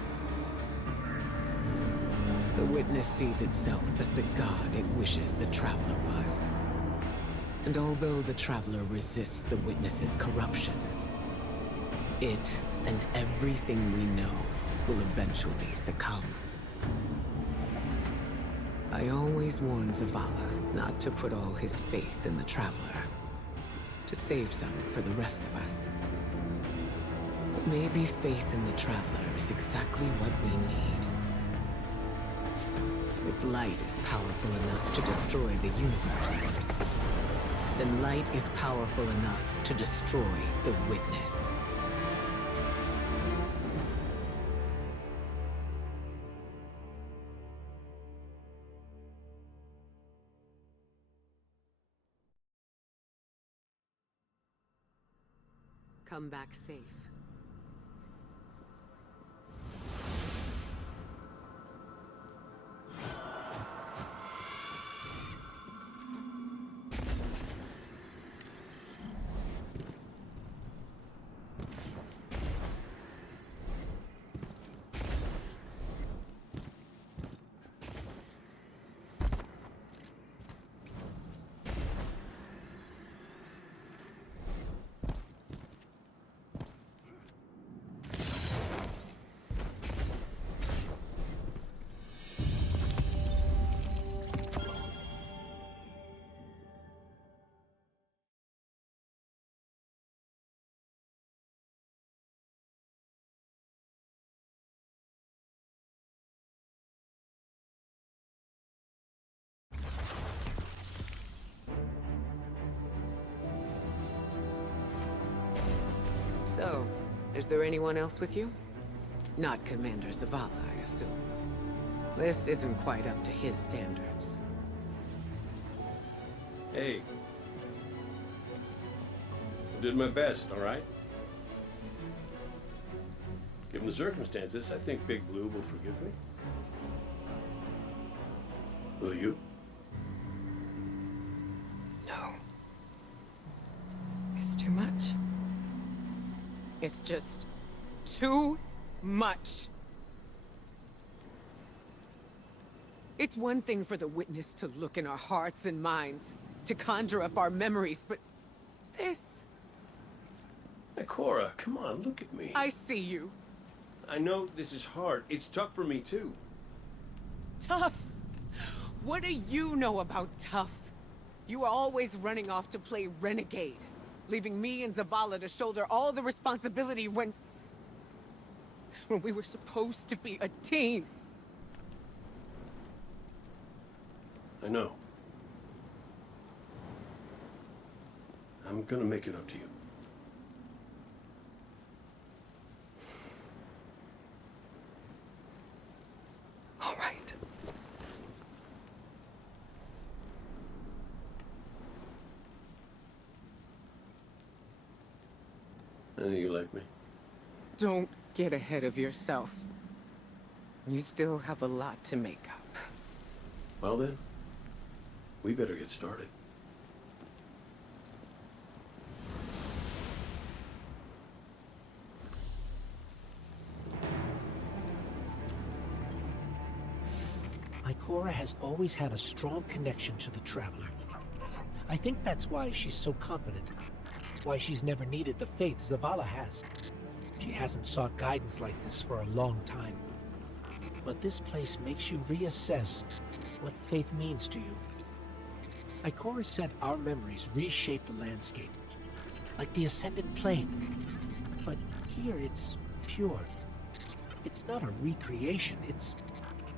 The Witness sees itself as the god it wishes the Traveler was. And although the Traveler resists the Witness's corruption, it and everything we know will eventually succumb. I always warn Zavala not to put all his faith in the Traveler, to save some for the rest of us. But maybe faith in the Traveler is exactly what we need. If light is powerful enough to destroy the universe, then light is powerful enough to destroy the Witness. Come back safe. So, is there anyone else with you? Not Commander Zavala, I assume. This isn't quite up to his standards. Hey. I did my best, all right? Given the circumstances, I think Big Blue will forgive me. Will you? No. It's too much. It's just too much. It's one thing for the Witness to look in our hearts and minds, to conjure up our memories, but this... Hey, Cora, come on, look at me. I see you. I know this is hard. It's tough for me, too. Tough? What do you know about tough? You are always running off to play renegade, leaving me and Zavala to shoulder all the responsibility when we were supposed to be a team. I know. I'm gonna make it up to you. All right. I know you like me. Don't get ahead of yourself. You still have a lot to make up. Well then, we better get started. Ikora has always had a strong connection to the Traveler. I think that's why she's so confident. Why she's never needed the faith Zavala has. She hasn't sought guidance like this for a long time. But this place makes you reassess what faith means to you. Ikora said our memories reshape the landscape, like the Ascended Plane. But here it's pure. It's not a recreation, it's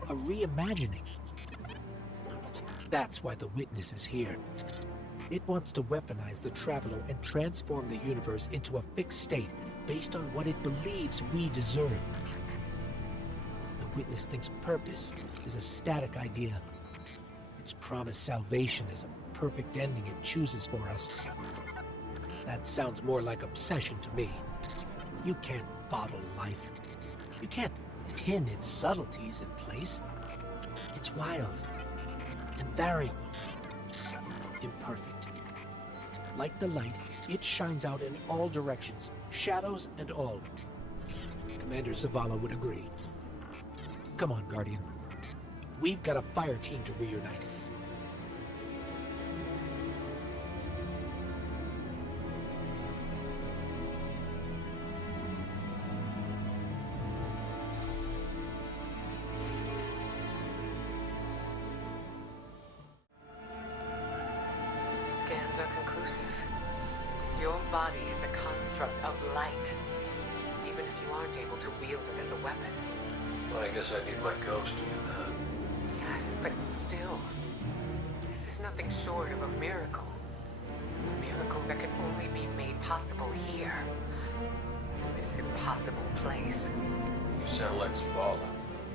a reimagining. That's why the Witness is here. It wants to weaponize the Traveler and transform the universe into a fixed state based on what it believes we deserve. The Witness thinks purpose is a static idea. Its promised salvation is a perfect ending it chooses for us. That sounds more like obsession to me. You can't bottle life. You can't pin its subtleties in place. It's wild and variable, imperfect. Like the light, it shines out in all directions, shadows and all. Commander Zavala would agree. Come on, Guardian. We've got a fire team to reunite. Scans are conclusive. Your body is a construct of light, even if you aren't able to wield it as a weapon. Well, I guess I need my ghost to do that. Yes, but still, this is nothing short of a miracle. A miracle that can only be made possible here. In this impossible place. You sound like Zavala.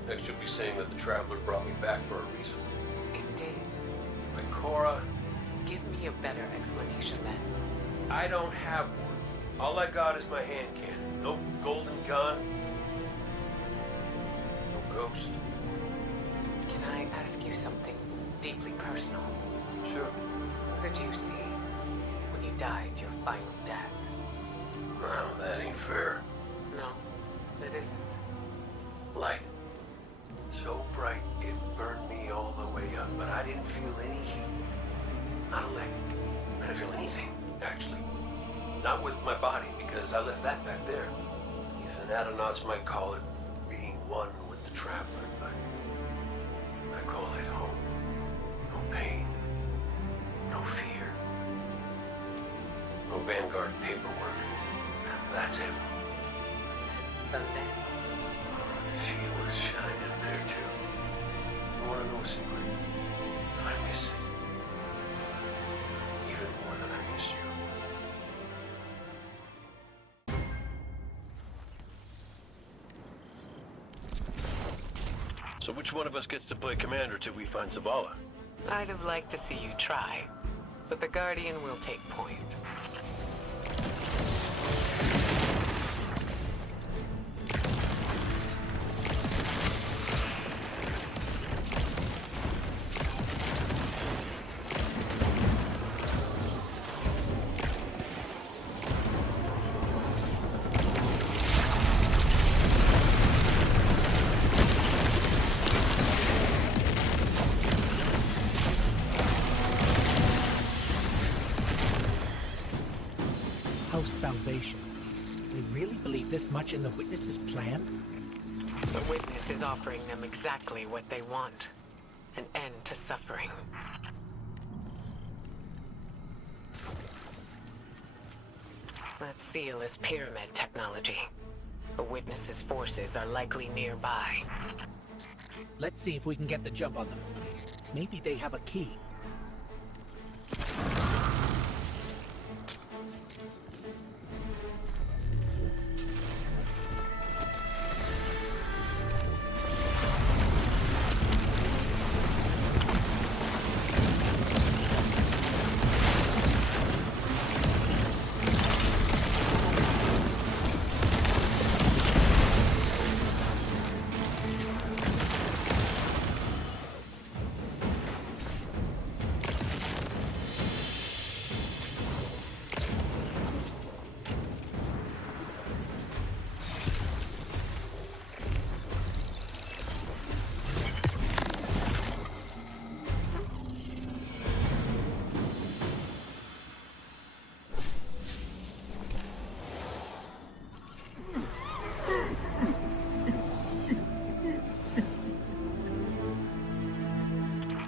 Next you'll be saying that the Traveler brought me back for a reason. It did. Like Cora, Give me a better explanation then. I don't have one. All I got is my hand cannon. No golden gun. No ghost. Can I ask you something deeply personal? Sure. What did you see when you died your final death? Well, that ain't fair. No, it isn't. Light. So bright it burned me all the way up, but I didn't feel any heat. Not a lick. I didn't feel anything, actually. Not with my body, because I left that back there. These anatronauts might call it being one with the Traveler, but I call it home. No pain. No fear. No Vanguard paperwork. That's heaven. Sundance. She was shining there, too. You want to know a secret? I miss it. Even more than I miss you. So which one of us gets to play commander till we find Zavala? I'd have liked to see you try, but the Guardian will take point. Salvation. They really believe this much in the Witness's plan? The Witness is offering them exactly what they want. An end to suffering. That seal is pyramid technology. The Witness's forces are likely nearby. Let's see if we can get the jump on them. Maybe they have a key.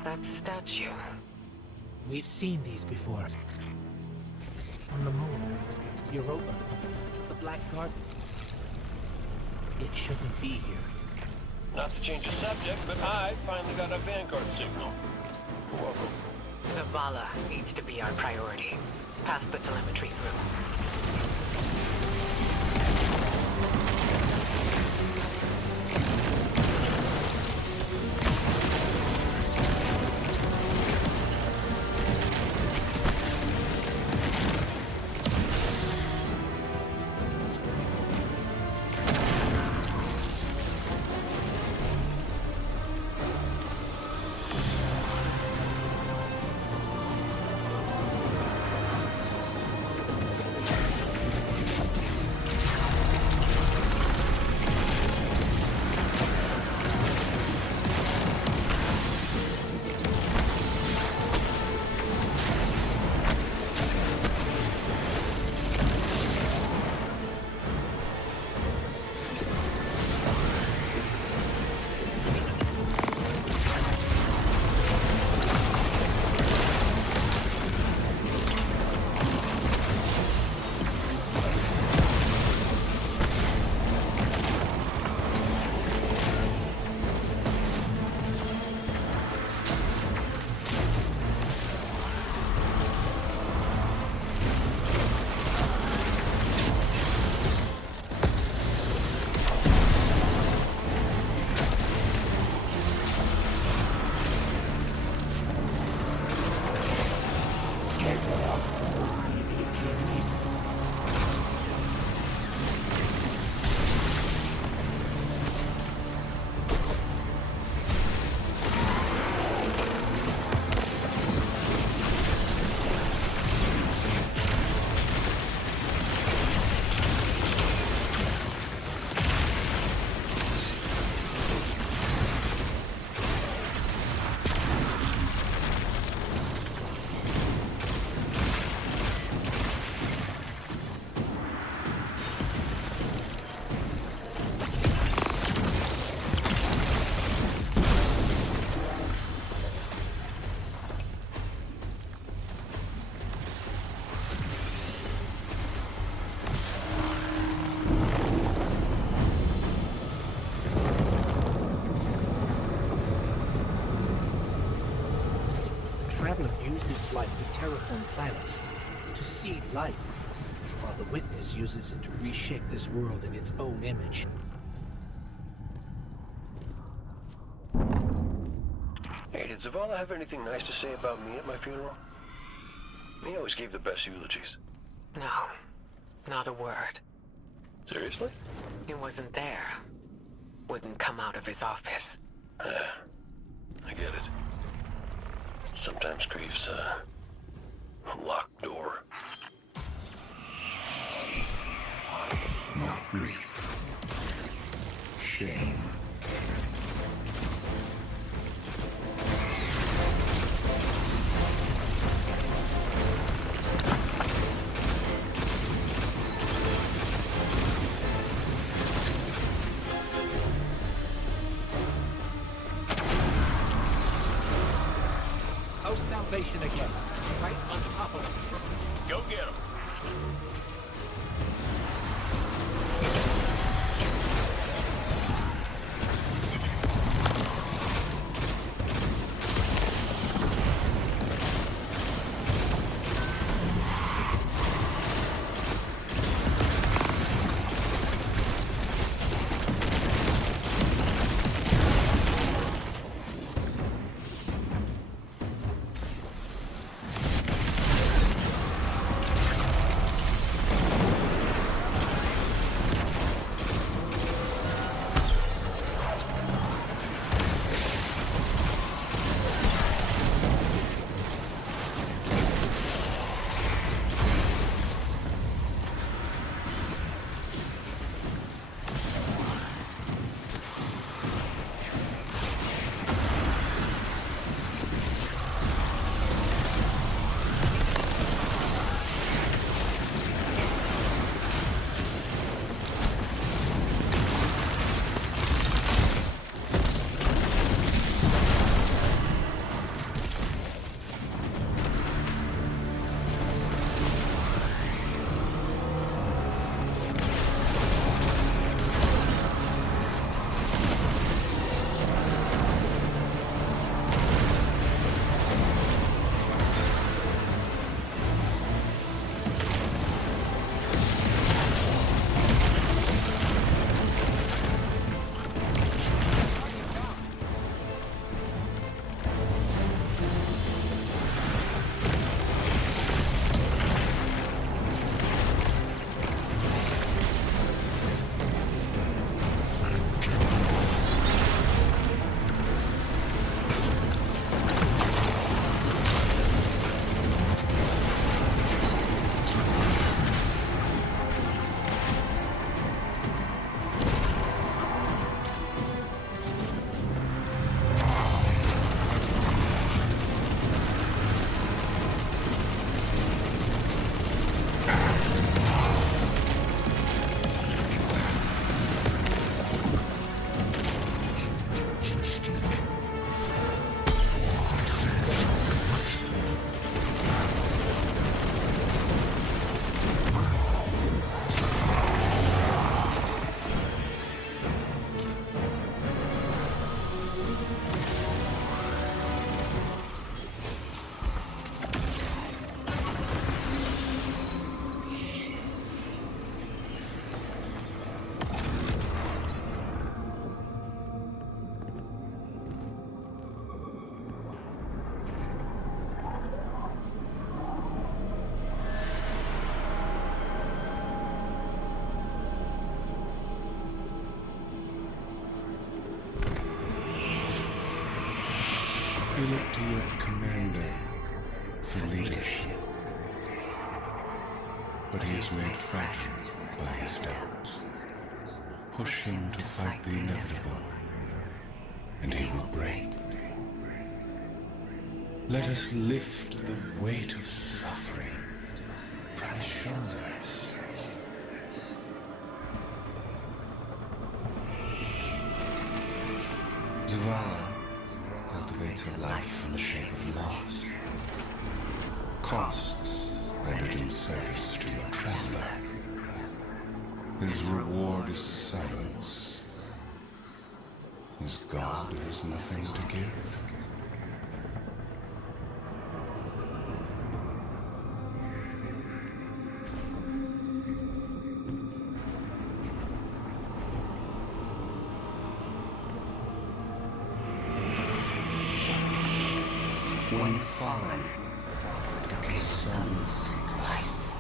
That statue. We've seen these before. On the moon, Europa, the Black Garden. It shouldn't be here. Not to change the subject, but I finally got a Vanguard signal. Welcome. Zavala needs to be our priority. Pass the telemetry through. Used its life to terraform planets, to seed life, while the Witness uses it to reshape this world in its own image. Did Zavala have anything nice to say about me at my funeral? He always gave the best eulogies. No, not a word. Seriously? He wasn't there. Wouldn't come out of his office. I get it. Sometimes grief's a locked door. Not grief. Shame. House salvation again. Right on top of us. Go get him. You look to your commander for leadership, but he is made fragile by his doubts. Push him to fight the inevitable, and he will break. Let us lift the weight of suffering from his shoulders. Zavala cultivates a life in the shape of loss. Costs rendered service to your traveler. His reward is silence. His god has nothing to give. when Fallen took his son's life.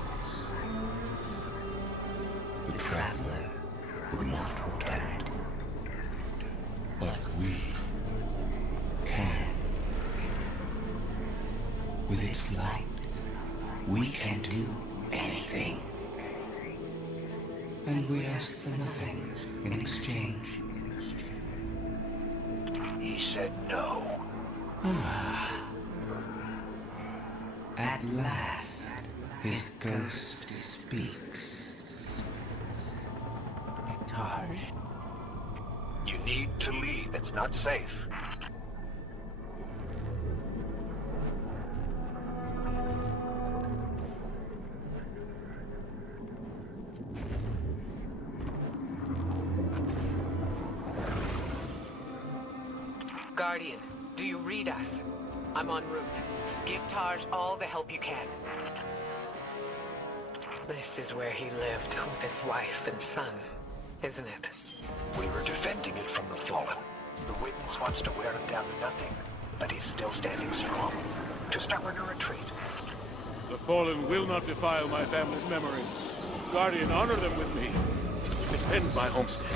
The Traveler would not return it. But we can. With its light, we can do anything. And we ask for nothing in exchange. He said no. At last, his ghost speaks. Taj? You need to leave. It's not safe. Guardian, do you read us? I'm en route. Give Taj all the help you can. This is where he lived with his wife and son, isn't it? We were defending it from the Fallen. The Witness wants to wear him down to nothing, but he's still standing strong. To stubborn a retreat. The Fallen will not defile my family's memory. Guardian, honor them with me. Defend my homestead.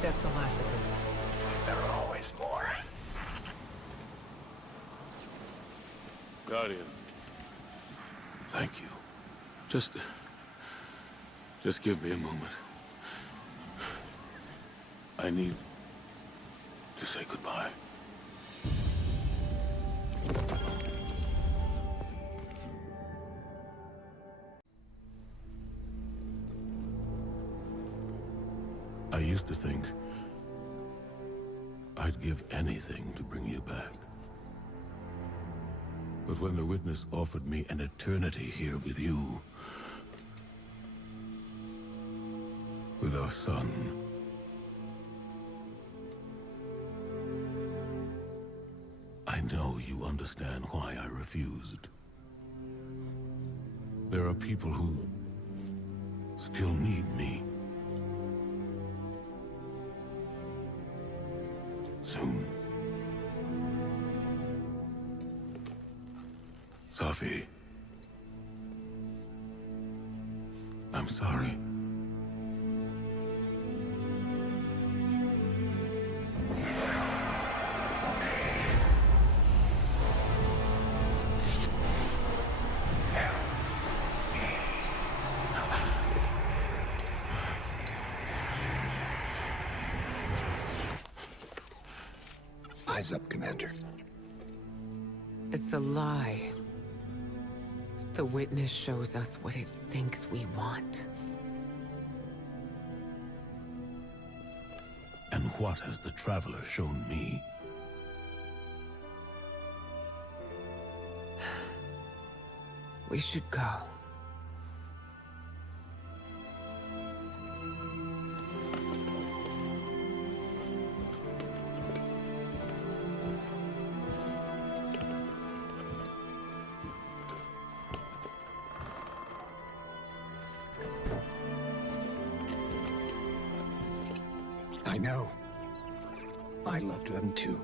That's the last of them. There are always more. Guardian. Thank you. Just give me a moment. I need to say goodbye. I used to think I'd give anything to bring you back. But when the Witness offered me an eternity here with you, with our son, I know you understand why I refused. There are people who still need me. Soon. Safi. I'm sorry. Eyes up, Commander. It's a lie. The witness shows us what it thinks we want. And what has the Traveler shown me? We should go. I know. I loved them too.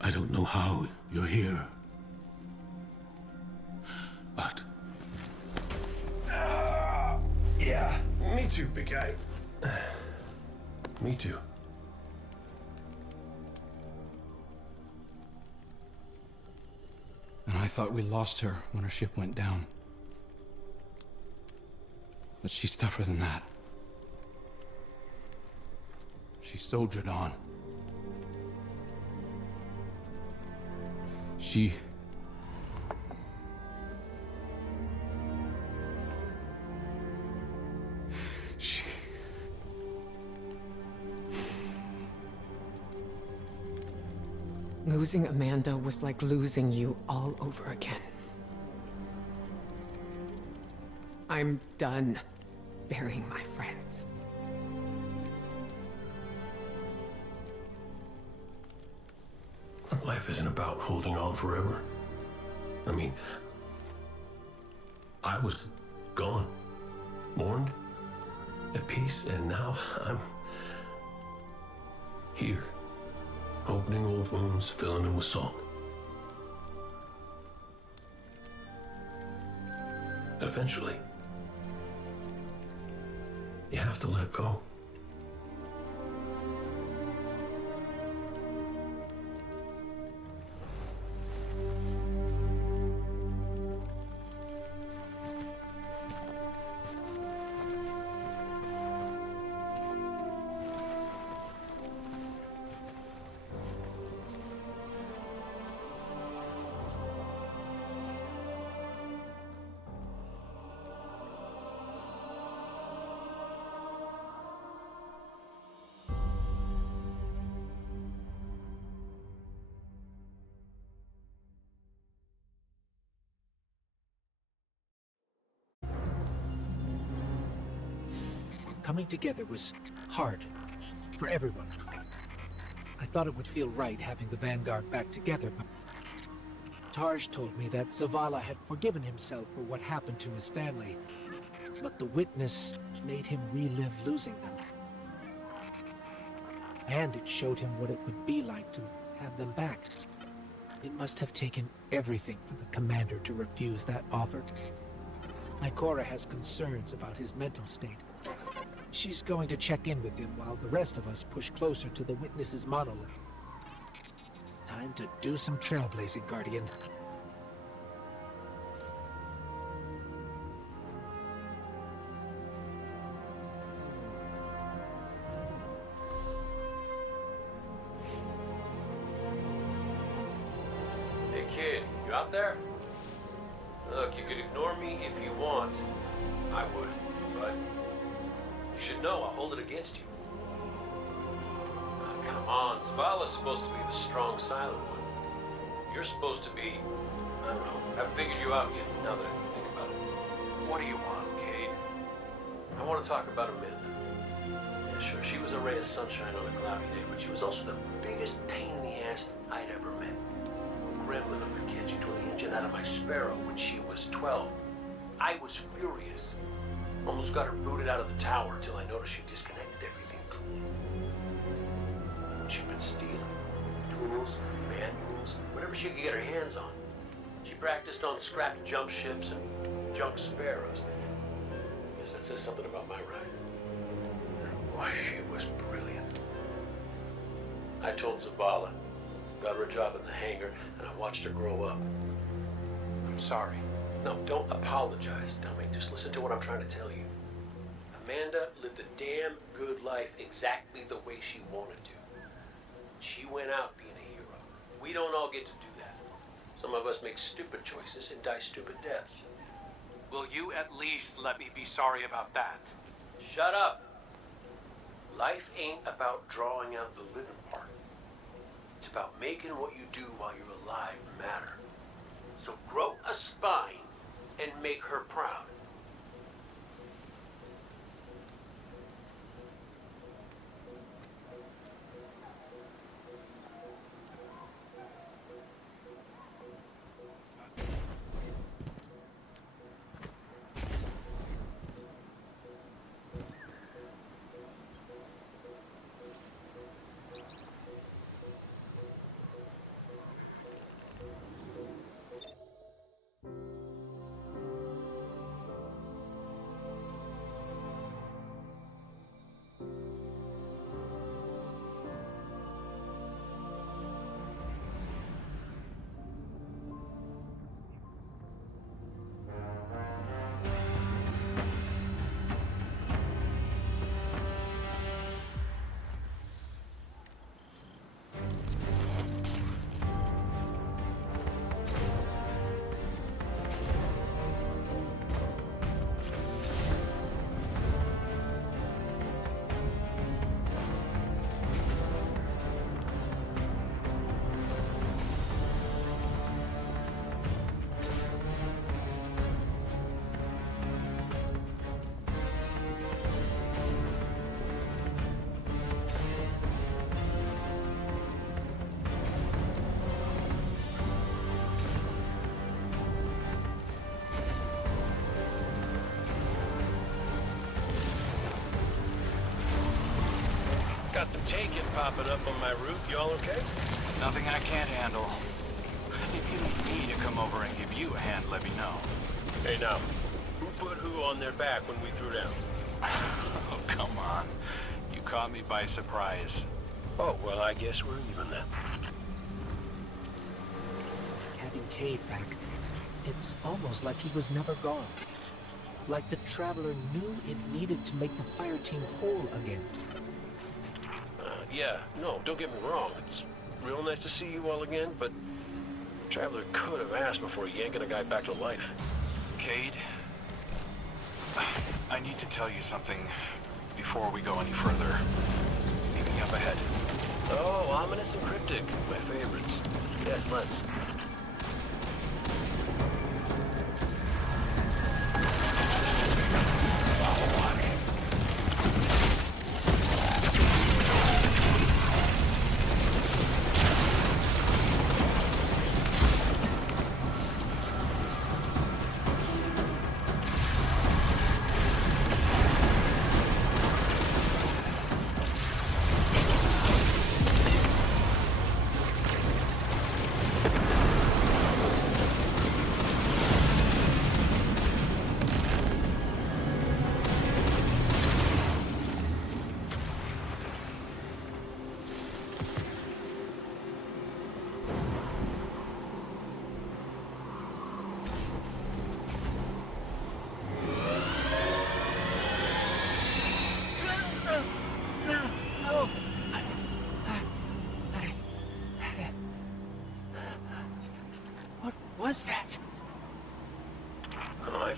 I don't know how you're here. But... Yeah, me too, big guy. Me too. And I thought we lost her when her ship went down. But she's tougher than that. She soldiered on. She... Losing Amanda was like losing you all over again. I'm done burying my friends. Life isn't about holding on forever. I mean, I was gone, mourned, at peace, and now I'm here, opening old wounds, filling them with salt. Eventually, you have to let go. Coming together was hard for everyone. I thought it would feel right having the Vanguard back together, but Tarj told me that Zavala had forgiven himself for what happened to his family, but the witness made him relive losing them. And it showed him what it would be like to have them back. It must have taken everything for the commander to refuse that offer. Ikora has concerns about his mental state. She's going to check in with him while the rest of us push closer to the witness's monolith. Time to do some trailblazing, Guardian. Out there? Look, you could ignore me if you want. I would, but you should know I'll hold it against you. Come on, Zavala's supposed to be the strong, silent one. You're supposed to be, I don't know, I haven't figured you out yet, now that I think about it. What do you want, Cade? I want to talk about Amanda. Yeah, sure, she was a ray of sunshine on a cloudy day, but she was also the biggest pain in the ass I'd ever met. A gremlin of a kid. She tore the engine out of my Sparrow when she was 12. I was furious. Almost got her booted out of the tower till I noticed she disconnected everything clean. She'd been stealing tools, manuals, whatever she could get her hands on. She practiced on scrapped jump ships and junk Sparrows. Guess that says something about my ride. Why, she was brilliant. I told Zavala, got her a job in the hangar, and I watched her grow up. I'm sorry. No, don't apologize, dummy. Just listen to what I'm trying to tell you. Amanda lived a damn good life exactly the way she wanted to. She went out being a hero. We don't all get to do that. Some of us make stupid choices and die stupid deaths. Will you at least let me be sorry about that? Shut up. Life ain't about drawing out the living part. It's about making what you do while you're alive matter. So grow a spine and make her proud. Got some taking popping up on my roof. You all okay? Nothing I can't handle. If you need me to come over and give you a hand, let me know. Hey, now, who put who on their back when we threw down? Oh, come on. You caught me by surprise. Oh, well, I guess we're even then. Having Cade back, it's almost like he was never gone. Like the Traveler knew it needed to make the fire team whole again. Yeah, no, don't get me wrong. It's real nice to see you all again, but Traveler could have asked before yanking a guy back to life. Cade, I need to tell you something before we go any further. Meet me up ahead. Oh, ominous and cryptic. My favorites. Yes, let's.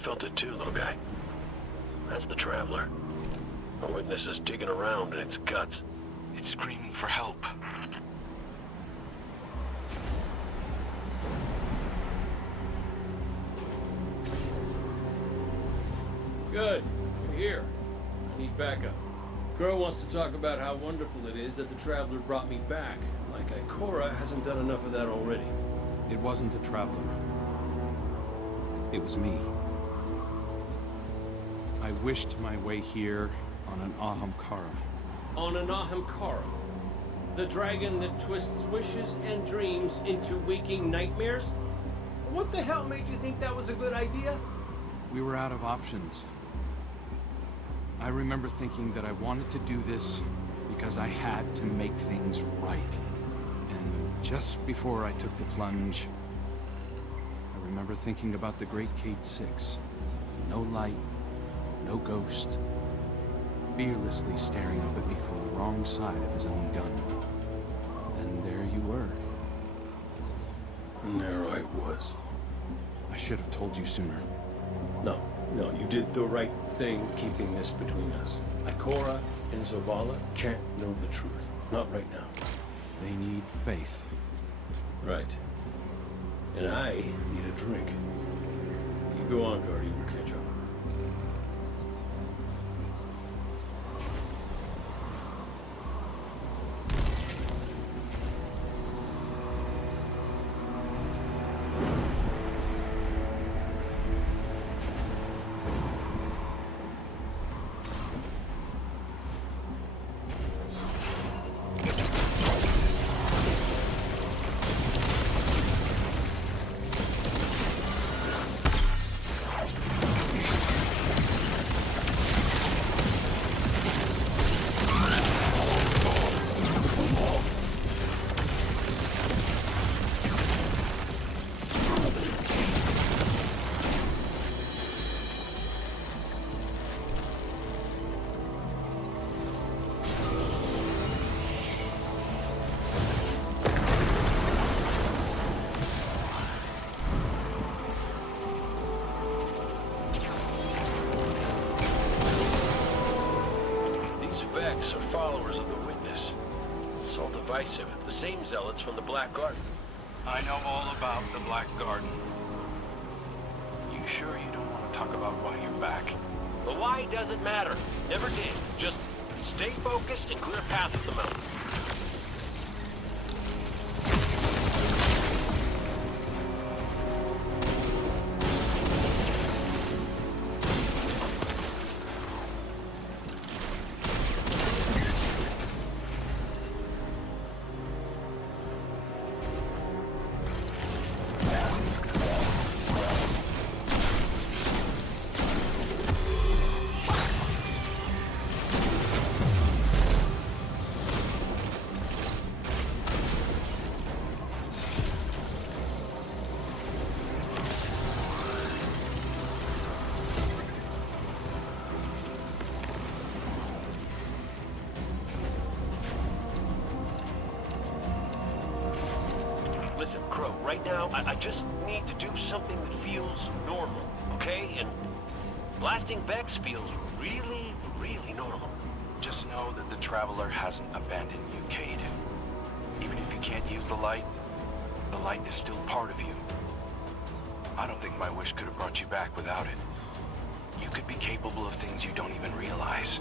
felt it too, little guy. That's the Traveler. The witness is digging around in its guts. It's screaming for help. Good. You're here. I need backup. Crow wants to talk about how wonderful it is that the Traveler brought me back. Like Ikora hasn't done enough of that already. It wasn't a Traveler. It was me. I wished my way here on an Ahamkara. On an Ahamkara? The dragon that twists wishes and dreams into waking nightmares? What the hell made you think that was a good idea? We were out of options. I remember thinking that I wanted to do this because I had to make things right. And just before I took the plunge, I remember thinking about the Great Cade 6. No light, no ghost. Fearlessly staring up at me from the wrong side of his own gun. And there you were. And there I was. I should have told you sooner. No, you did the right thing keeping this between us. Ikora and Zavala can't know the truth. Not right now. They need faith. Right. And I need a drink. You go on, Guardian. We'll catch up. Are followers of the Witness. It's all divisive. The same zealots from the Black Garden. I know all about the Black Garden. You sure you don't want to talk about why you're back? The why doesn't matter. Never did. Just stay focused and clear a path up the mountain. Listen, Crow, right now, I just need to do something that feels normal, okay? And blasting Vex feels really, really normal. Just know that the Traveler hasn't abandoned you, Cade. Even if you can't use the light is still part of you. I don't think my wish could have brought you back without it. You could be capable of things you don't even realize.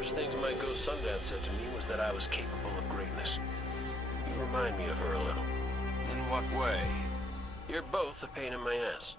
first things my ghost Sundance said to me was that I was capable of greatness. You remind me of her a little. In what way? You're both a pain in my ass.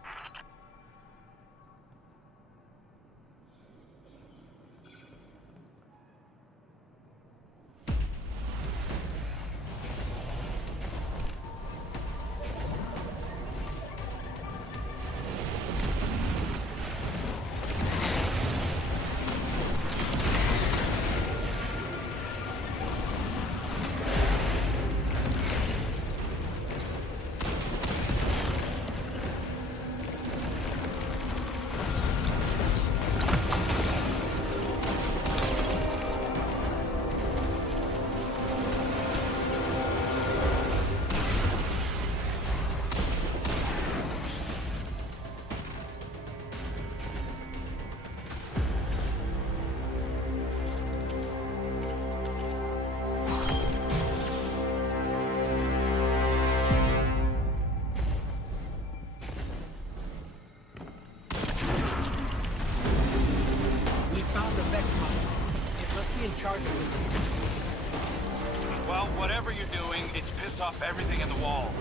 Well, whatever you're doing, it's pissed off everything in the wall.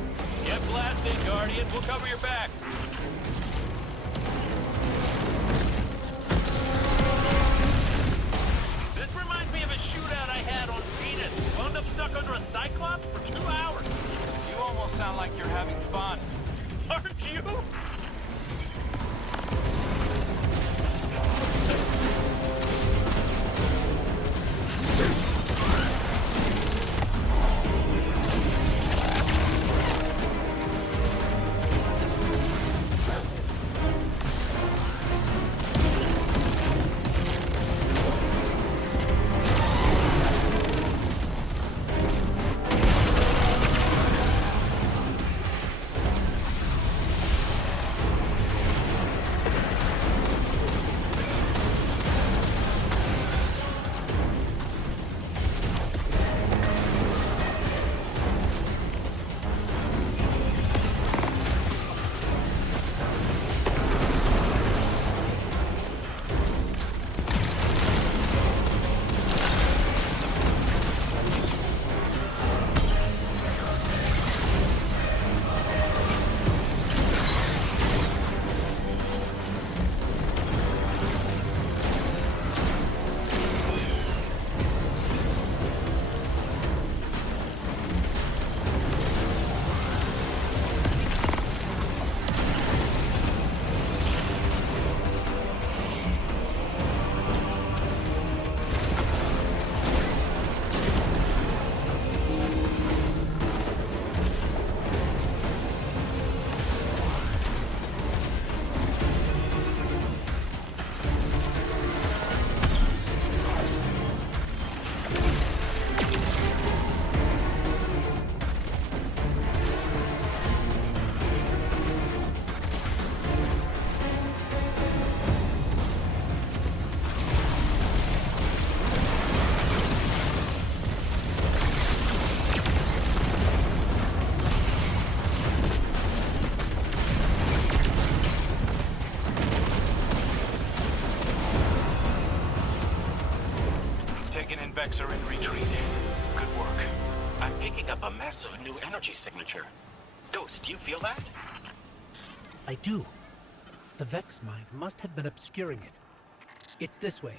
Get blasted, Guardian. We'll cover your back. This reminds me of a shootout I had on Venus. Wound up stuck under a Cyclops for 2 hours. You almost sound like you're having fun. Aren't you? Vexer in retreat. Good work. I'm picking up a massive new energy signature. Ghost, do you feel that? I do. The Vex Mind must have been obscuring it. It's this way.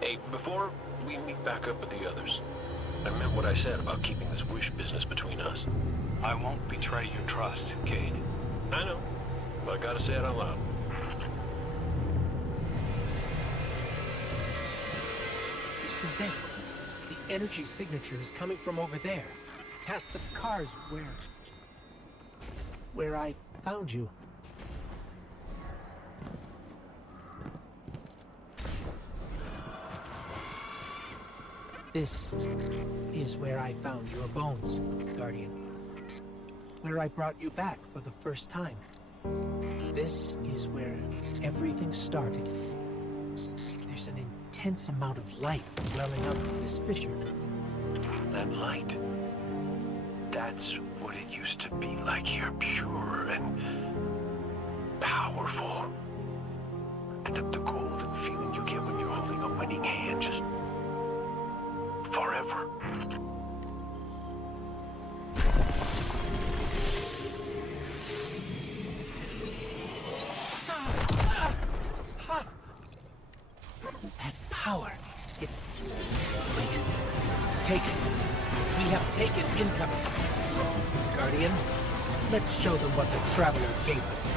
Hey, before we meet back up with the others, I meant what I said about keeping this wish business between us. I won't betray your trust, Cade. I know, but I gotta say it out loud. This is it. The energy signature is coming from over there, past the cars where I found you. This is where I found your bones, Guardian. Where I brought you back for the first time. This is where everything started. There's an intense amount of light welling up from this fissure. That light. That's what it used to be like here, pure and powerful. The golden feeling you get when you're holding a winning hand, just forever. That power. It... Wait. Take it. We have taken incoming. Guardian, let's show them what the Traveler gave us.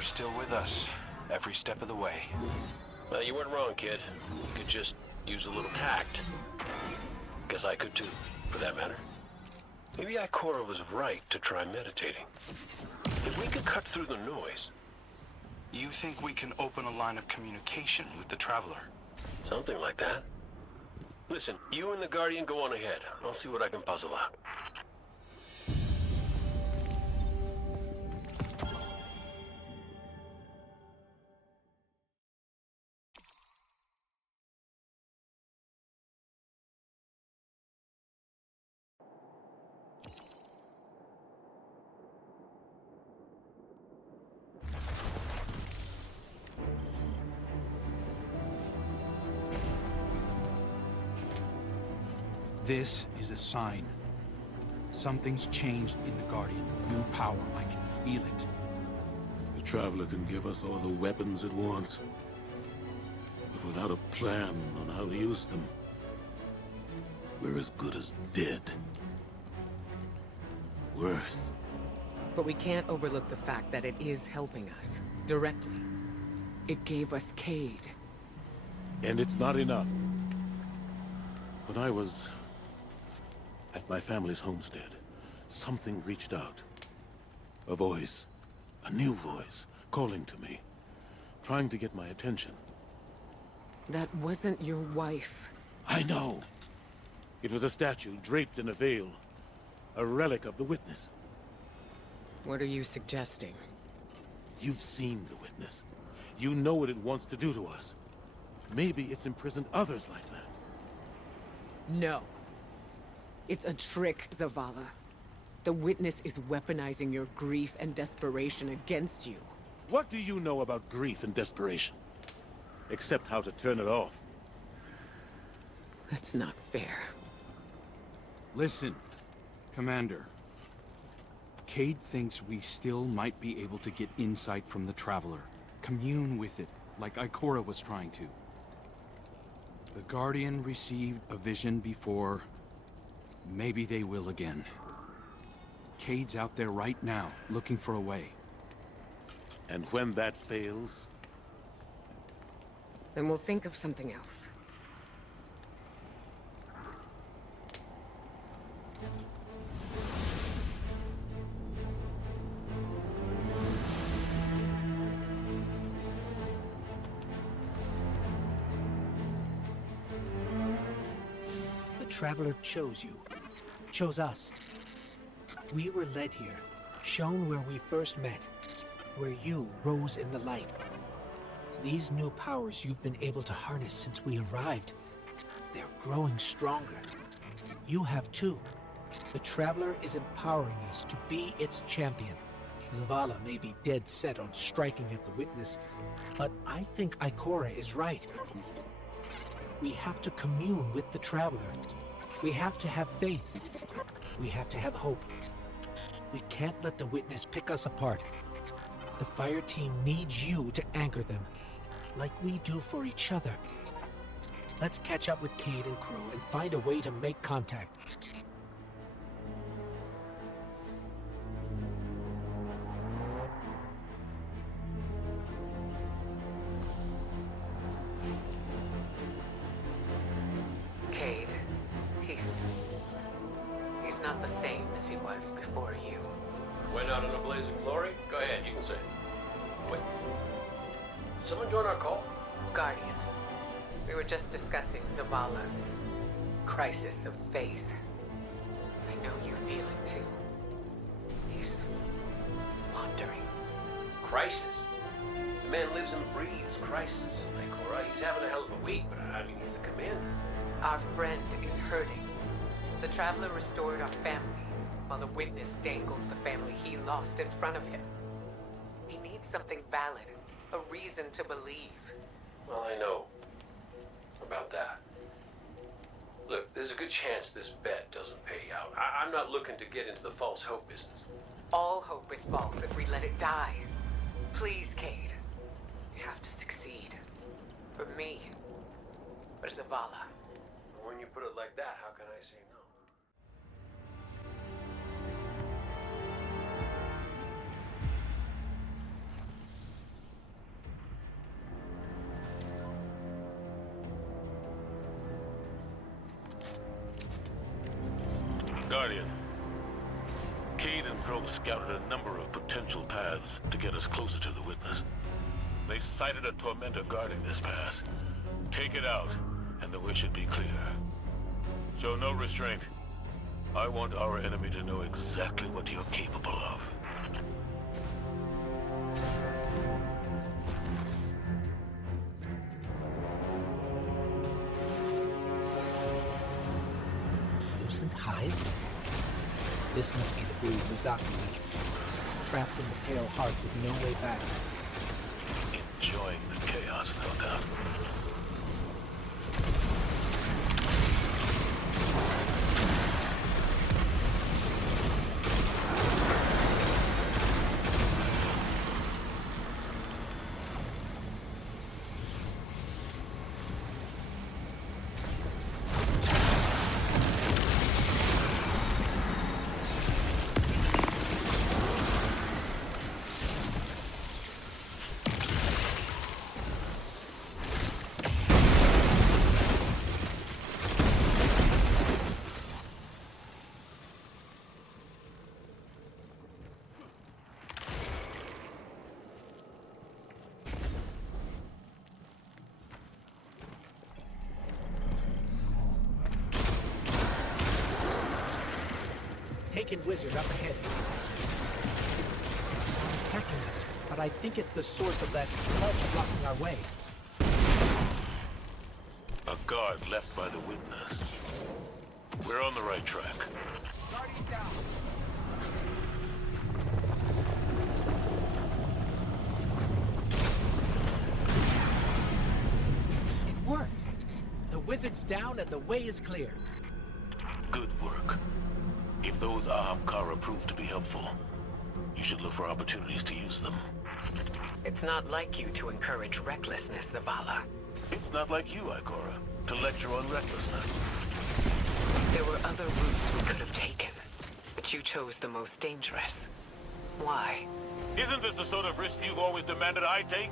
Still with us, every step of the way. Well, you weren't wrong, kid. You could just use a little tact. Guess I could too, for that matter. Maybe Ikora was right to try meditating. If we could cut through the noise. You think we can open a line of communication with the Traveler? Something like that. Listen, you and the Guardian go on ahead. I'll see what I can puzzle out. This is a sign. Something's changed in the Guardian. New power, I can feel it. The Traveler can give us all the weapons it wants, but without a plan on how to use them, we're as good as dead. Worse. But we can't overlook the fact that it is helping us, directly. It gave us Cade. And it's not enough. When I was at my family's homestead, something reached out. A voice, a new voice, calling to me, trying to get my attention. That wasn't your wife. I know. It was a statue draped in a veil, a relic of the Witness. What are you suggesting? You've seen the Witness. You know what it wants to do to us. Maybe it's imprisoned others like that. No. It's a trick, Zavala. The Witness is weaponizing your grief and desperation against you. What do you know about grief and desperation? Except how to turn it off. That's not fair. Listen, Commander. Cade thinks we still might be able to get insight from the Traveler. Commune with it, like Ikora was trying to. The Guardian received a vision before. Maybe they will again. Cade's out there right now, looking for a way. And when that fails? Then we'll think of something else. The Traveler chose you. Chose us. We were led here, shown where we first met, where you rose in the light. These new powers you've been able to harness since we arrived, they're growing stronger. You have too. The Traveler is empowering us to be its champion. Zavala may be dead set on striking at the Witness, but I think Ikora is right. We have to commune with the Traveler. We have to have faith. We have to have hope. We can't let the Witness pick us apart. The fire team needs you to anchor them, like we do for each other. Let's catch up with Cade and crew and find a way to make contact. Cade, he's not the same as he was before you. Went out in a blaze of glory? Go ahead, you can say it. Wait. Did someone join our call? Guardian, we were just discussing Zavala's crisis of faith. I know you feel it too. He's wandering. Crisis? The man lives and breathes crisis, Ikora. He's having a hell of a week, but I mean, he's the commander. Our friend is hurting. The Traveler restored our family, while the Witness dangles the family he lost in front of him. He needs something valid, a reason to believe. Well, I know about that. Look, there's a good chance this bet doesn't pay out. I'm not looking to get into the false hope business. All hope is false if we let it die. Please, Cade. You have to succeed. For me. For Zavala. When you put it like that, how can I say no? Guardian, Cade and Crow scouted a number of potential paths to get us closer to the Witness. They sighted a tormentor guarding this pass. Take it out, and the way should be clear. Show no restraint. I want our enemy to know exactly what you're capable of. Lucent Hive? This must be the brood Muzaki left. Trapped in the Pale Heart with no way back. Enjoying the chaos, no doubt. Taken wizard up ahead. It's attacking us, but I think it's the source of that sludge blocking our way. A guard left by the Witness. We're on the right track. Guardian down. It worked. The wizard's down and the way is clear. Good work. If those Ahamkara prove to be helpful, you should look for opportunities to use them. It's not like you to encourage recklessness, Zavala. It's not like you, Ikora, to lecture on recklessness. There were other routes we could have taken, but you chose the most dangerous. Why? Isn't this the sort of risk you've always demanded I take?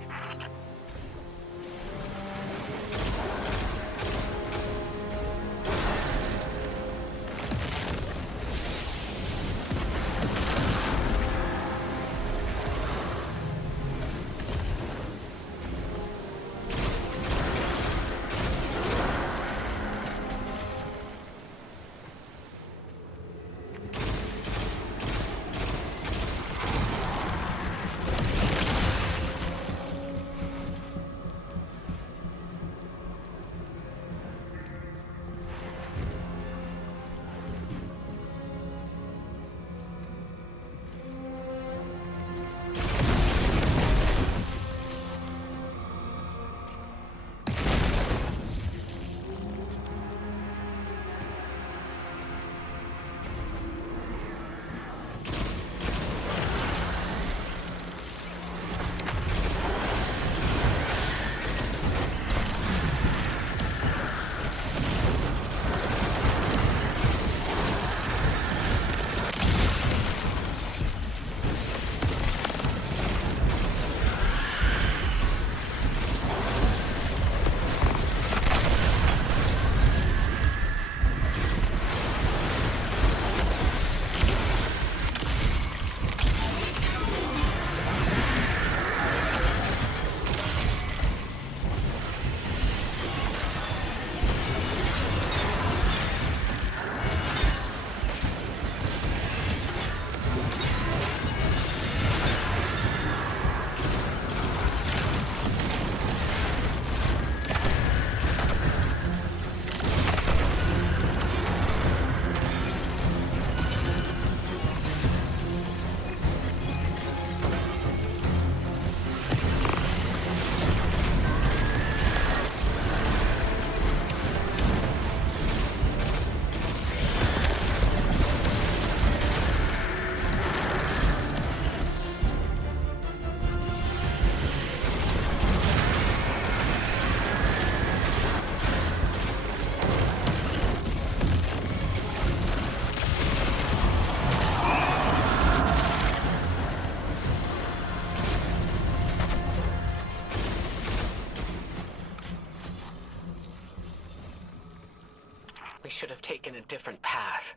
should have taken a different path.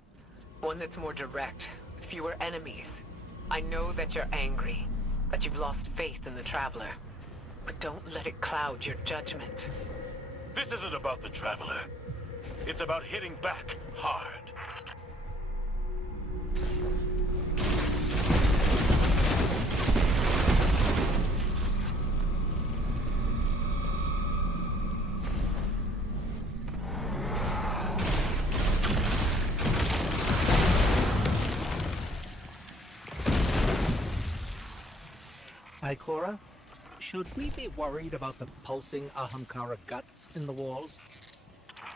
One that's more direct, with fewer enemies. I know that you're angry, that you've lost faith in the Traveler. But don't let it cloud your judgment. This isn't about the Traveler. It's about hitting back hard. Ikora, should we be worried about the pulsing Ahamkara guts in the walls?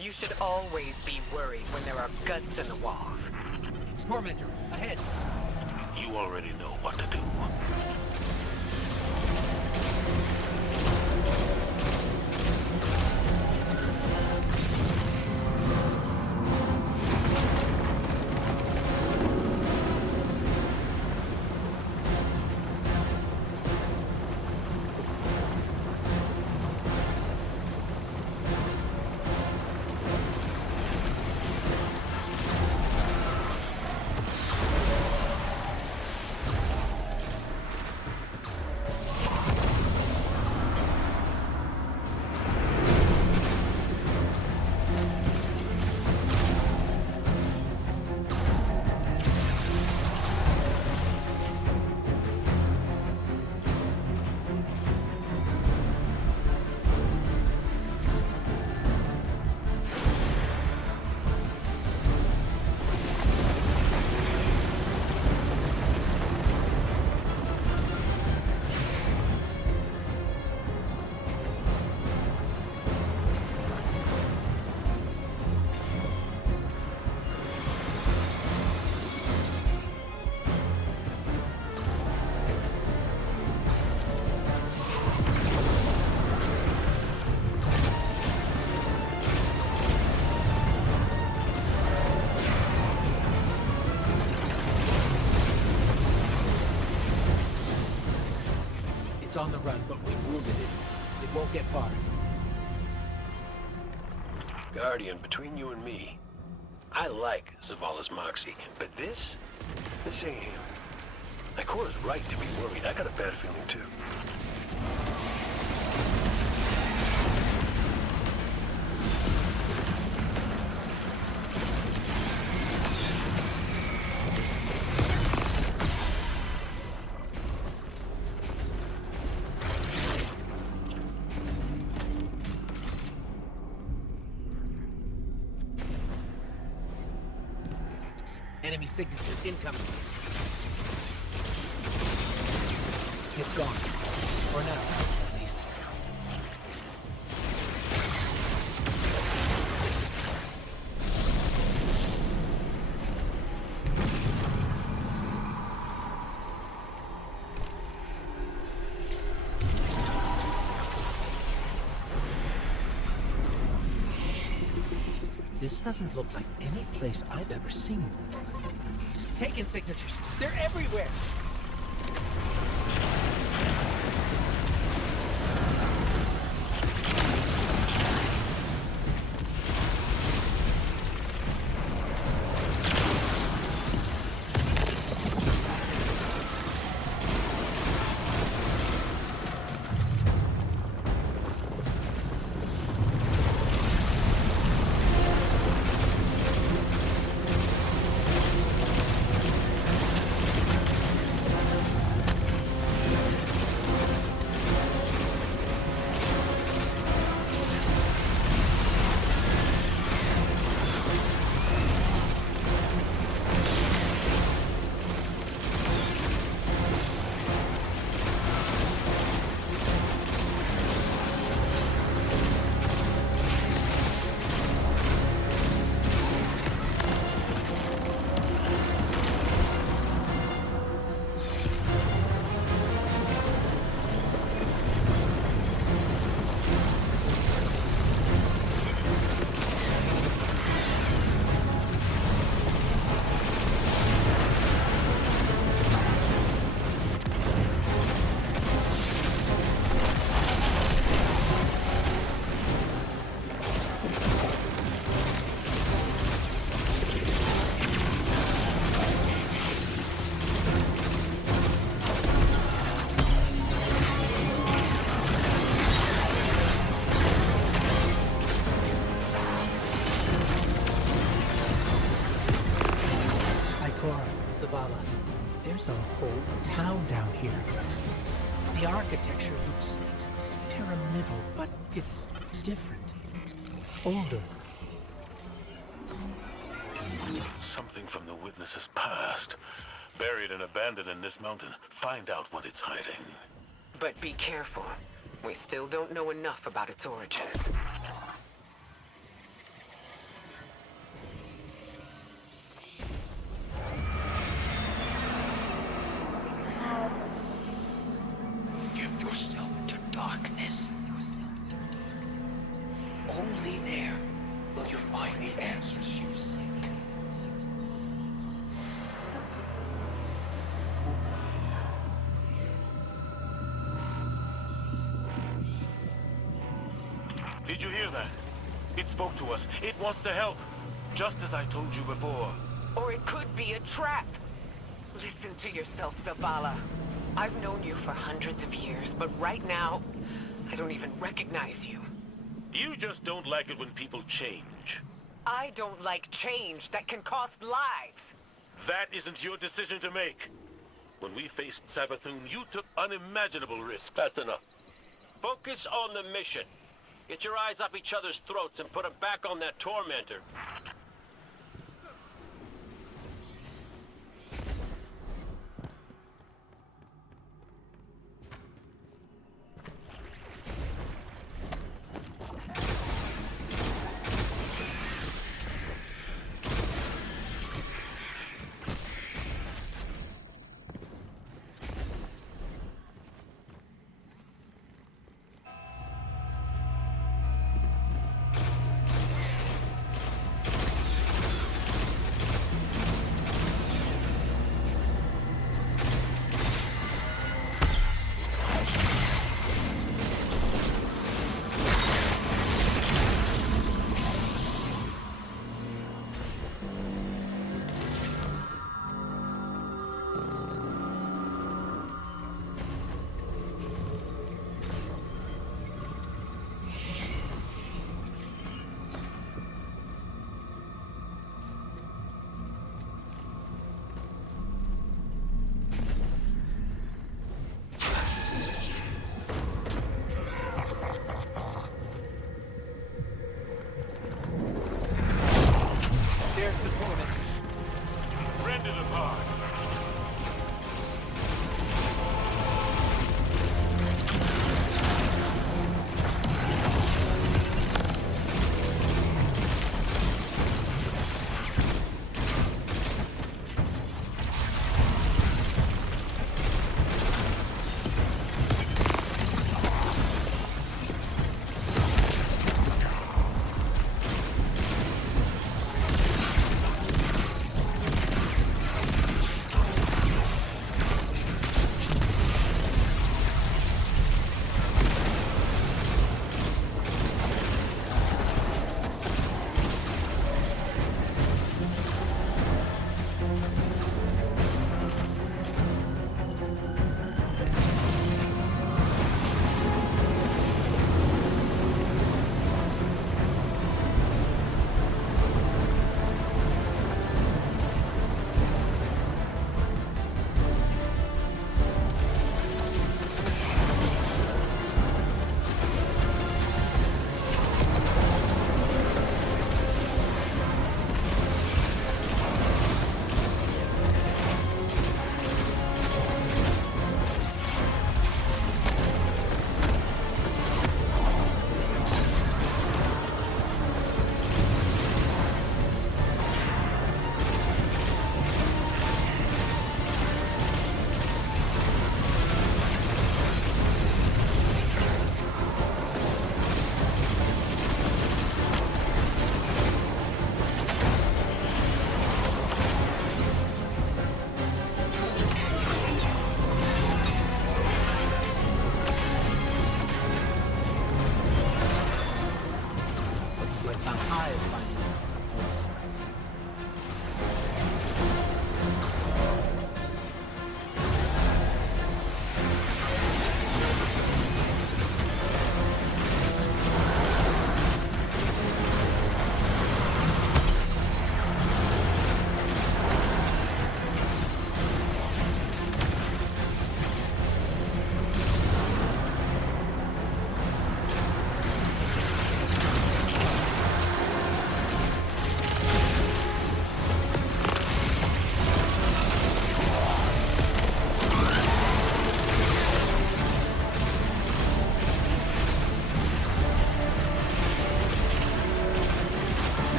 You should always be worried when there are guts in the walls. Tormentor, ahead! You already know what to do. It's on the run, but we've wounded it. It won't get far. Guardian, between you and me, I like Zavala's moxie, but this ain't him. Ikora's right to be worried. I got a bad feeling too. Enemy signature incoming. It's gone. For now, at least. This doesn't look like any place I've ever seen. Taken signatures. They're everywhere. There's a whole town down here. The architecture looks pyramidal, but it's different. Older. Something from the witness's past. Buried and abandoned in this mountain. Find out what it's hiding. But be careful. We still don't know enough about its origins. Give yourself to darkness. Only there will you find the answers you seek. Did you hear that? It spoke to us. It wants to help. Just as I told you before. Or it could be a trap. Listen to yourself, Zavala. I've known you for hundreds of years, but right now, I don't even recognize you. You just don't like it when people change. I don't like change that can cost lives. That isn't your decision to make. When we faced Savathun, you took unimaginable risks. That's enough. Focus on the mission. Get your eyes up each other's throats and put them back on that tormentor.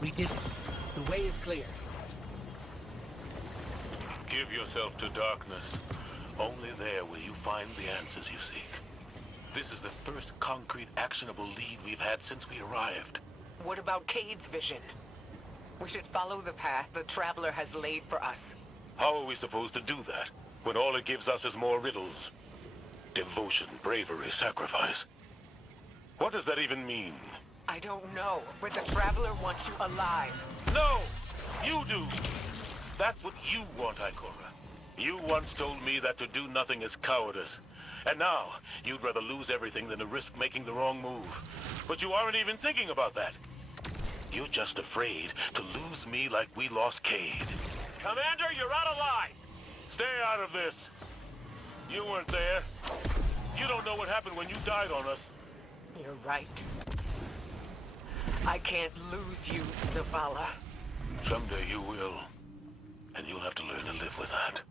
We did it. The way is clear. Give yourself to darkness. Only there will you find the answers you seek. This is the first concrete, actionable lead we've had since we arrived. What about Cade's vision? We should follow the path the Traveler has laid for us. How are we supposed to do that, when all it gives us is more riddles? Devotion, bravery, sacrifice. What does that even mean? I don't know, but the Traveler wants you alive. No! You do! That's what you want, Ikora. You once told me that to do nothing is cowardice. And now, you'd rather lose everything than to risk making the wrong move. But you aren't even thinking about that. You're just afraid to lose me like we lost Cade. Commander, you're out of line! Stay out of this. You weren't there. You don't know what happened when you died on us. You're right. I can't lose you, Zavala. Someday you will. And you'll have to learn to live with that.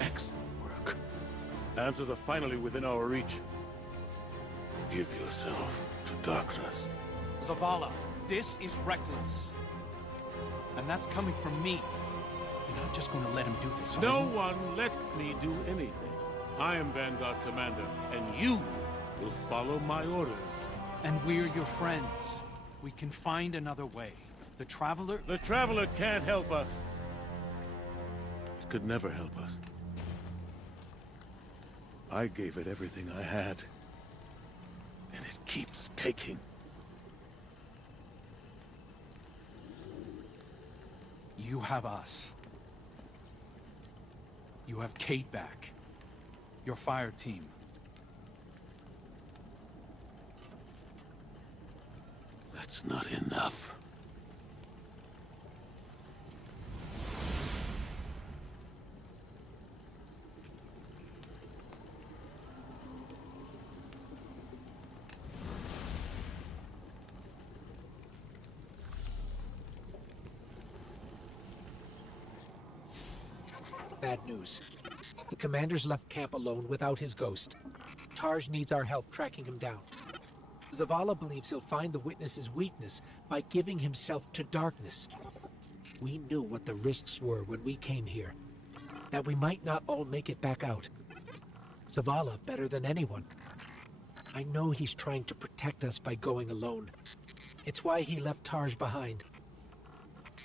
Excellent work. Answers are finally within our reach. Give yourself to darkness. Zavala, this is reckless. And that's coming from me. You're not just going to let him do this, are No you? one lets me do anything. I am Vanguard Commander, and you will follow my orders. And we're your friends. We can find another way. The Traveler... The Traveler can't help us. It could never help us. I gave it everything I had. And it keeps taking. You have us. You have Kate back. Your fire team. That's not enough. Bad news. The commander's left camp alone without his ghost. Tarj needs our help tracking him down. Zavala believes he'll find the witness's weakness by giving himself to darkness. We knew what the risks were when we came here. That we might not all make it back out. Zavala better than anyone. I know he's trying to protect us by going alone. It's why he left Tarj behind.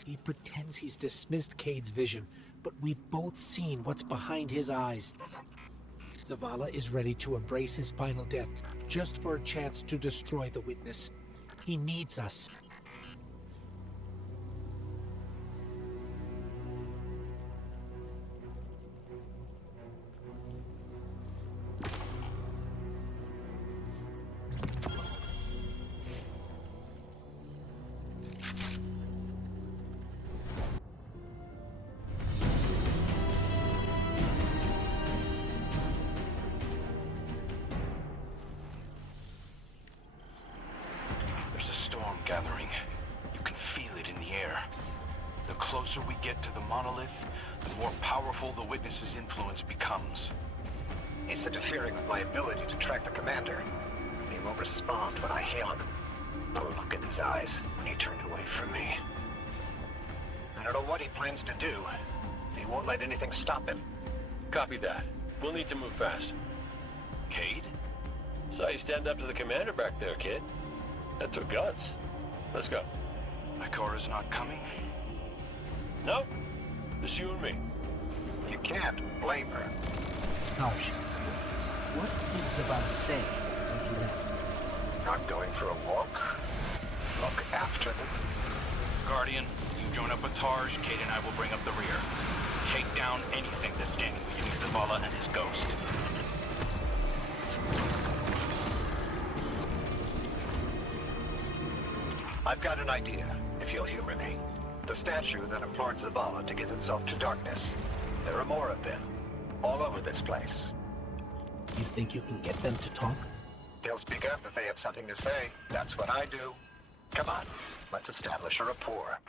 He pretends he's dismissed Cade's vision, but we've both seen what's behind his eyes. Zavala is ready to embrace his final death, just for a chance to destroy the witness. He needs us. There's a storm gathering. You can feel it in the air. The closer we get to the monolith, the more powerful the witness's influence becomes. It's interfering with my ability to track the commander. He won't respond when I hail him. The look in his eyes when he turned away from me. I don't know what he plans to do. He won't let anything stop him. Copy that. We'll need to move fast. Cade? Saw you stand up to the commander back there, kid. That took guts. Let's go. Ikora's not coming? Nope. Just you and me. You can't blame her. Tarj, what did Zavala say when he left? Not going for a walk. Look after them. Guardian, you join up with Tarj, Cade and I will bring up the rear. Take down anything that's standing between Zavala and his ghost. I've got an idea, if you'll humor me. The statue that implored Zavala to give himself to darkness. There are more of them, all over this place. You think you can get them to talk? They'll speak up if they have something to say. That's what I do. Come on, let's establish a rapport.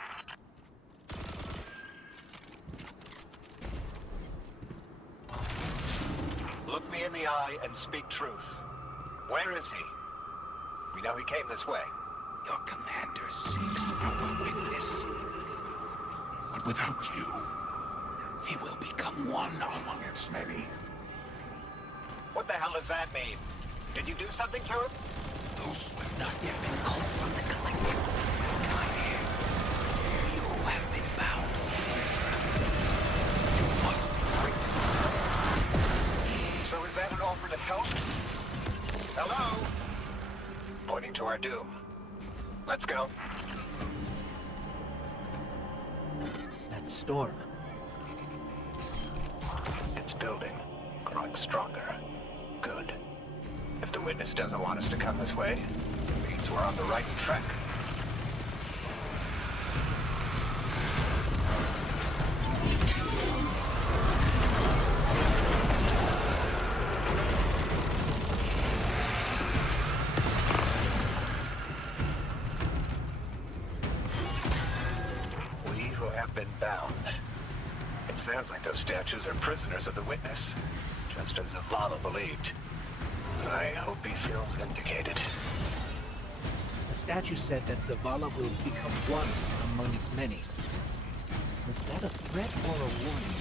in the eye and speak truth. Where is he? We know he came this way. Your commander seeks our witness. But without you, he will become one among its many. What the hell does that mean? Did you do something to him? Those who have not yet been called from the collective will guide him. We who have been bound. You must break. So is that an offer to help? Hello? Pointing to our doom. Let's go. That storm. It's building. Growing stronger. Good. If the witness doesn't want us to come this way, it means we're on the right track. We who have been bound. It sounds like those statues are prisoners of the witness, just as Zavala believed. I hope he feels vindicated. The statue said that Zavala will become one among its many. Was that a threat or a warning?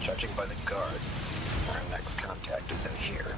Judging by the guards, our next contact is in here.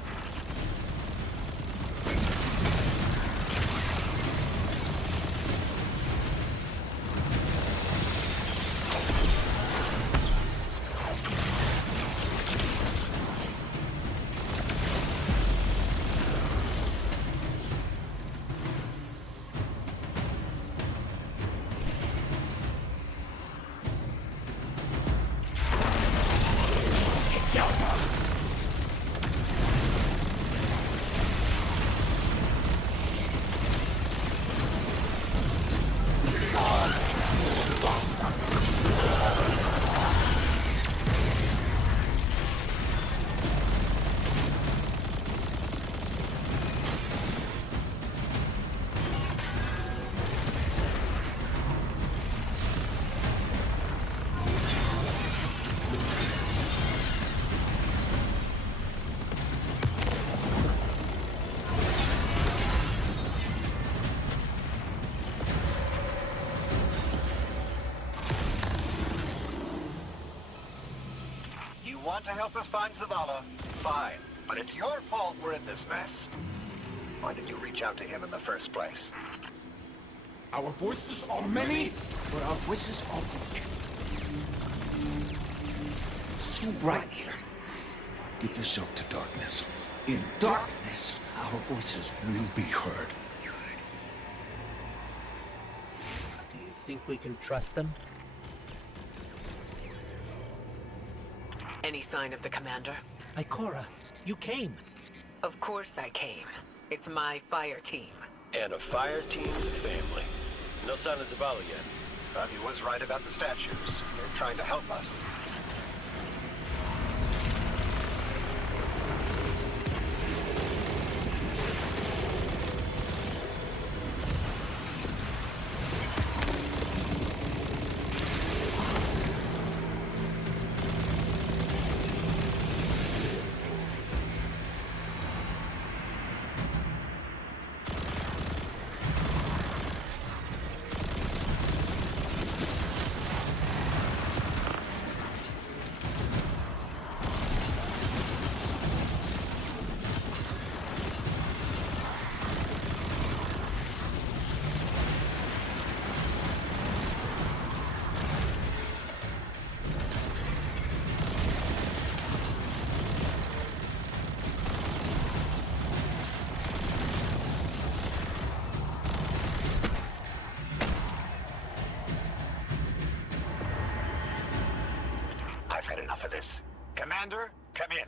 Want to help us find Zavala? Fine. But it's your fault we're in this mess. Why did you reach out to him in the first place? Our voices are many, but our voices are weak. It's too bright here. Give yourself to darkness. In darkness, our voices will be heard. Do you think we can trust them? Any sign of the commander? Ikora, you came. Of course I came. It's my fire team. And a fire team's a family. No sign of Zavala yet. But he was right about the statues. They're trying to help us. Enough of this. Commander, come in.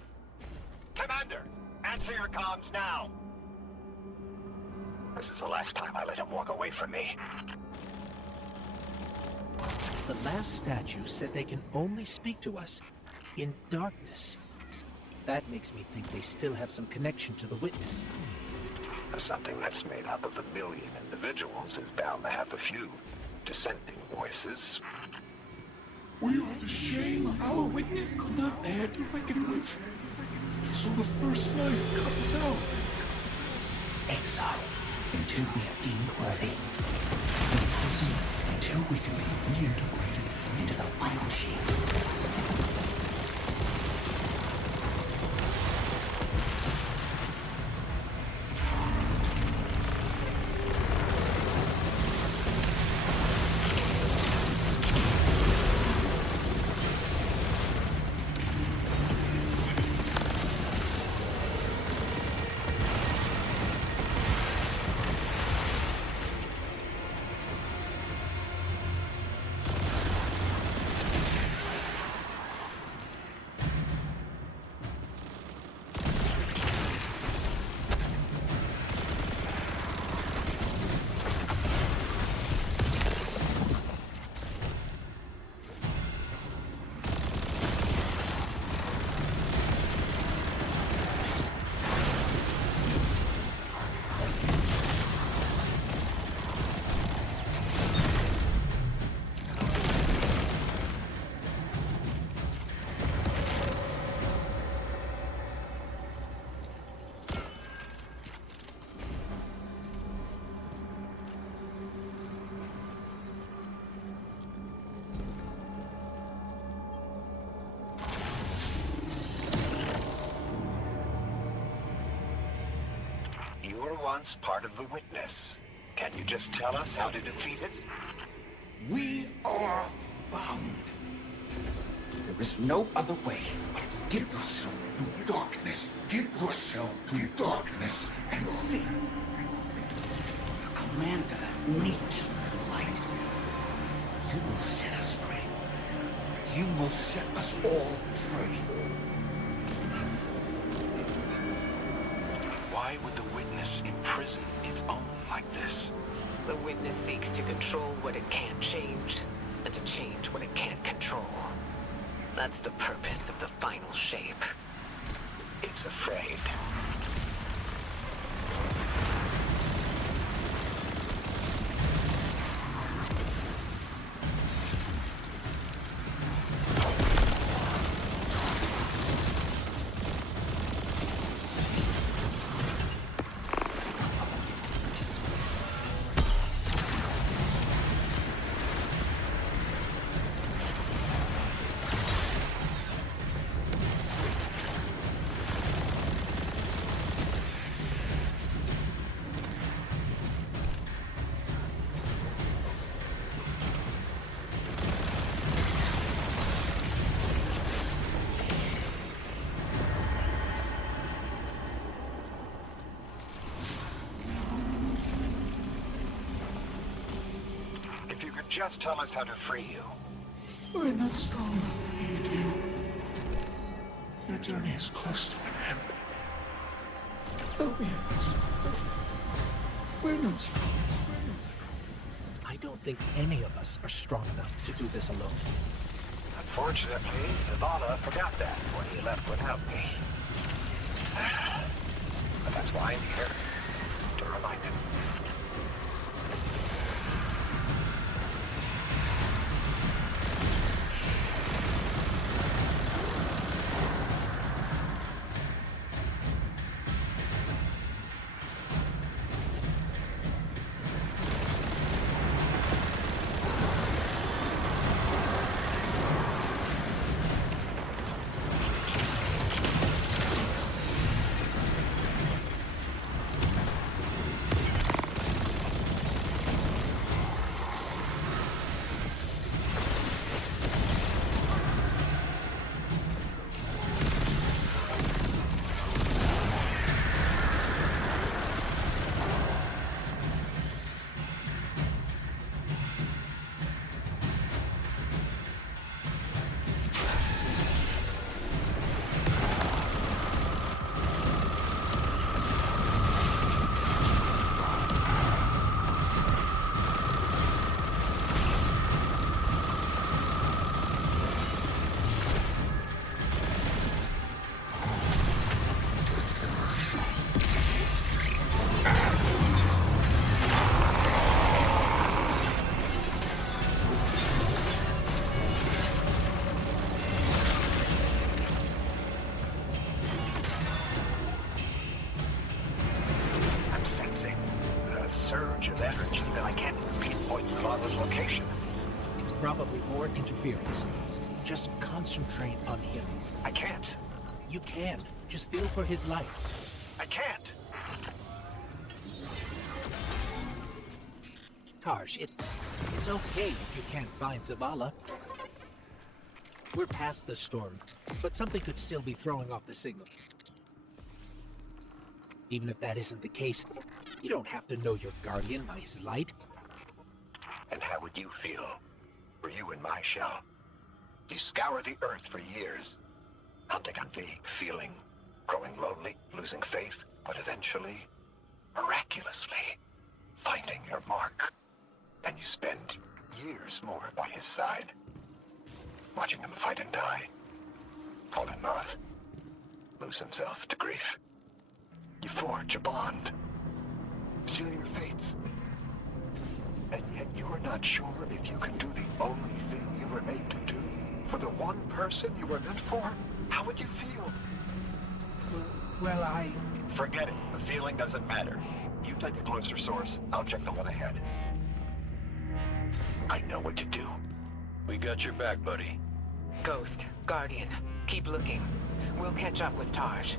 Commander, answer your comms now. This is the last time I let him walk away from me. The last statue said they can only speak to us in darkness. That makes me think they still have some connection to the witness. Something that's made up of 1 million individuals is bound to have a few dissenting voices. We are the shame our witness could not bear to reckon with. so the first life comes out. Exile until we are deemed worthy. In prison until we can be reintegrated into the final shape. You were once part of the Witness. Can you just tell us how to defeat it? We are bound. There is no other way but to give yourself to darkness. Give yourself to darkness and see. The commander needs light. You will set us free. You will set us all free. Why would the Witness imprison its own like this? The Witness seeks to control what it can't change, and to change what it can't control. That's the purpose of the final shape. It's afraid. Just tell us how to free you. We're not strong enough to aid you. Your journey is close to an end. But we're not strong enough. I don't think any of us are strong enough to do this alone. Unfortunately, Zavala forgot that when he left without me. But that's why I'm here, to remind him. Probably more interference. Just concentrate on him. I can't. You can. Just feel for his life. I can't. Tarsh, it's okay if you can't find Zavala. We're past the storm, but something could still be throwing off the signal. Even if that isn't the case, you don't have to know your guardian by his light. And how would you feel? Were you in my shell? You scour the earth for years, hunting on vague feeling, growing lonely, losing faith, but eventually, miraculously, finding your mark. And you spend years more by his side, watching him fight and die, fall in love, lose himself to grief. You forge a bond, seal your fates. And yet you're not sure if you can do the only thing you were made to do for the one person you were meant for? How would you feel? Well, I... Forget it. The feeling doesn't matter. You take the closer source. I'll check the one ahead. I know what to do. We got your back, buddy. Ghost, Guardian, keep looking. We'll catch up with Taj.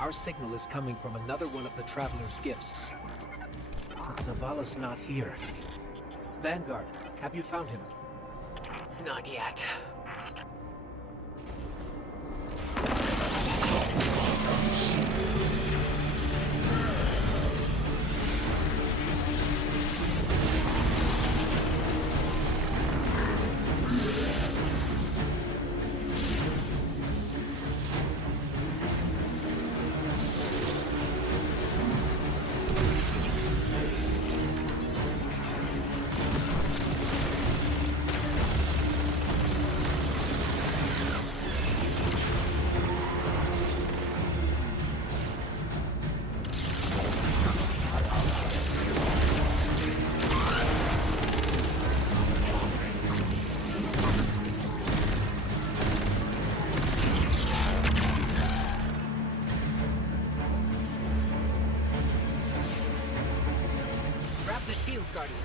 Our signal is coming from another one of the Traveler's gifts. But Zavala's not here. Vanguard, have you found him? Not yet. The shield, Guardian.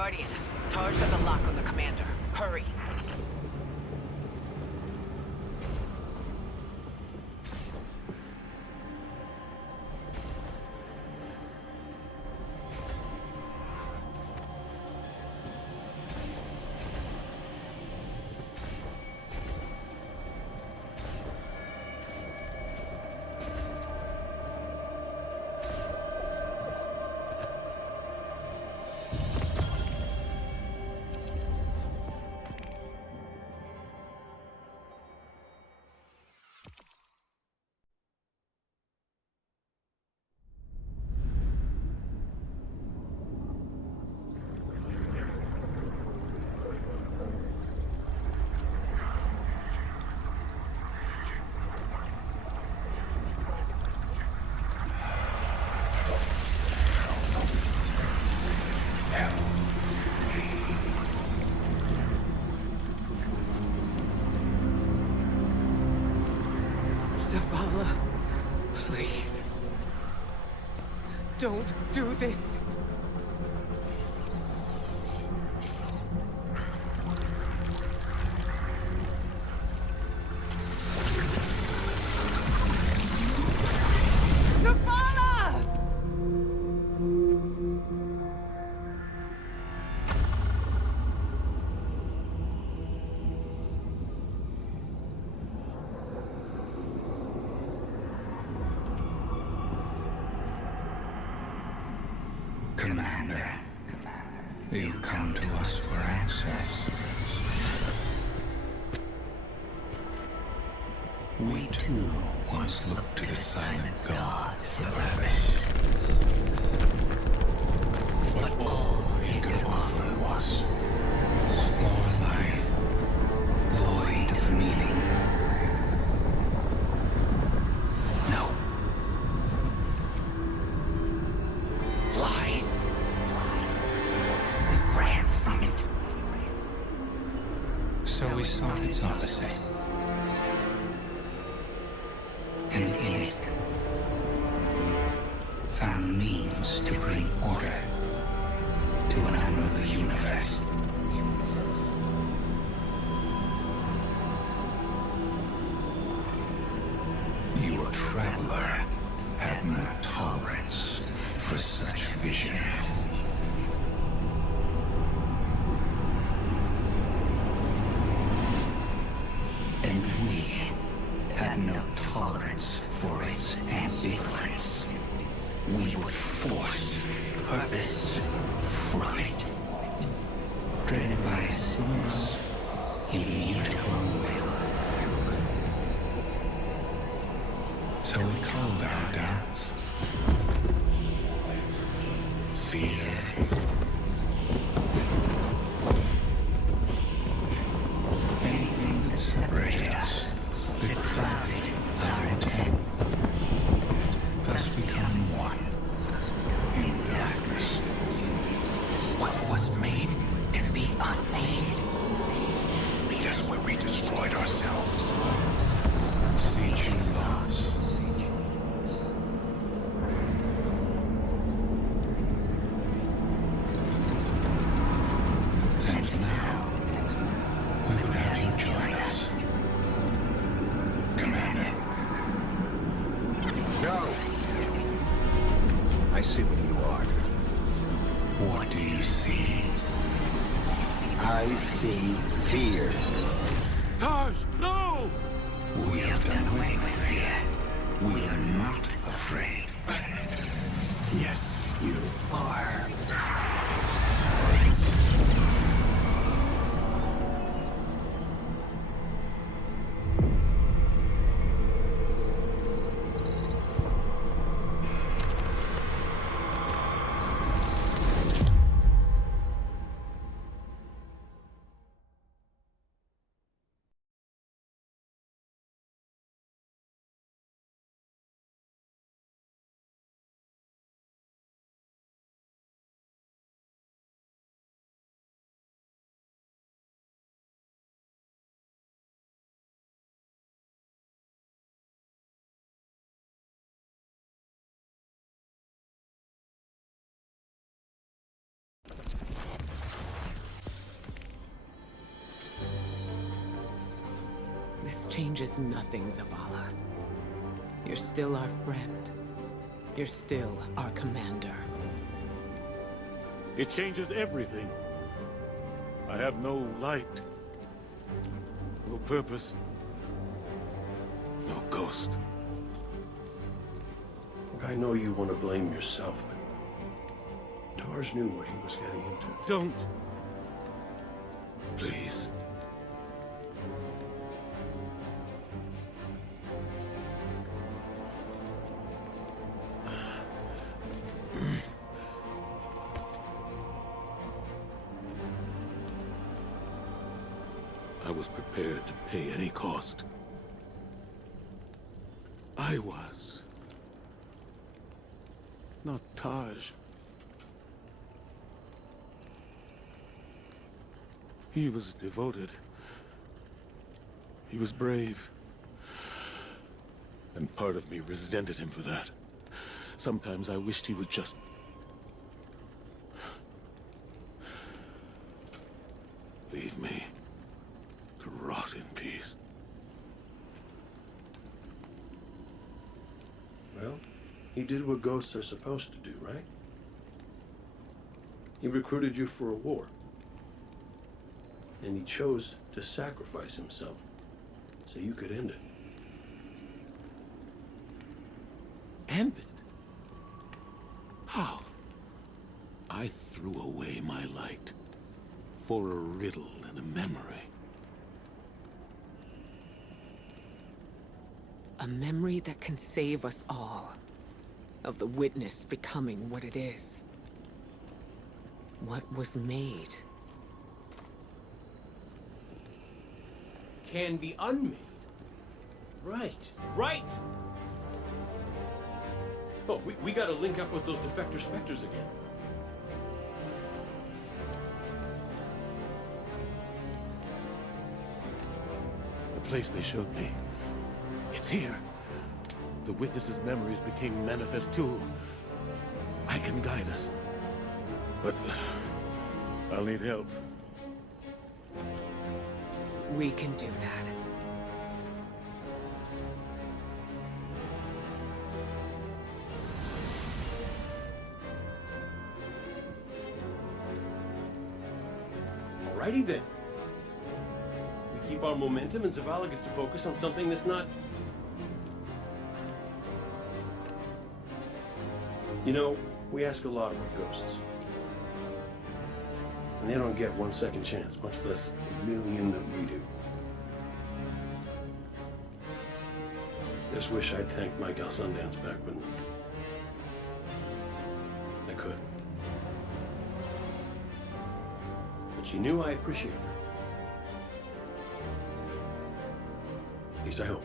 Guardian, Taj has a lock on the commander. Hurry. Zavala, please. Don't do this. Zavala! Commander, you come to us for access. We too once looked to the silent god for purpose. But all he could offer was more life, void of meaning. No. Lies. We ran from it. So we sought its opposite. And in it, found means to bring order to an unruly universe. Your traveler had no tolerance for such vision. And we had no tolerance for its ambivalence. We would force purpose from it, driven by a single, immutable will. So we called our doubts fear. Anything that separated us, that clouded our intent, thus becoming one in darkness. What was made can be unmade. Lead us where we destroyed ourselves. Siege laws. And now, we would have you join us, Commander. No! I see what you are. What do you see? I see fear. Taj, no! We have done away with fear. We are not afraid. Yes, you are. changes nothing, Zavala. You're still our friend. You're still our commander. It changes everything. I have no light, no purpose, no ghost. I know you want to blame yourself, but Tarj knew what he was getting into. Don't. Please. I was prepared to pay any cost. I was. Not Taj. He was devoted. He was brave. And part of me resented him for that. Sometimes I wished he would just... leave me to rot in peace. Well, he did what ghosts are supposed to do, right? He recruited you for a war. And he chose to sacrifice himself so you could end it. End it? How? I threw away my light for a riddle and a memory. A memory that can save us all. Of the witness becoming what it is. What was made. Can be unmade. Right. Right! Oh, we gotta link up with those defector specters again. The place they showed me. It's here. The witness's memories became manifest too. I can guide us. But I'll need help. We can do that. Alrighty then. We keep our momentum and Zavala gets to focus on something that's not... You know, we ask a lot of our ghosts. And they don't get 1 second chance, much less a million that we do. Just wish I'd thanked my gal Sundance back when I could. But she knew I appreciated her. At least I hope.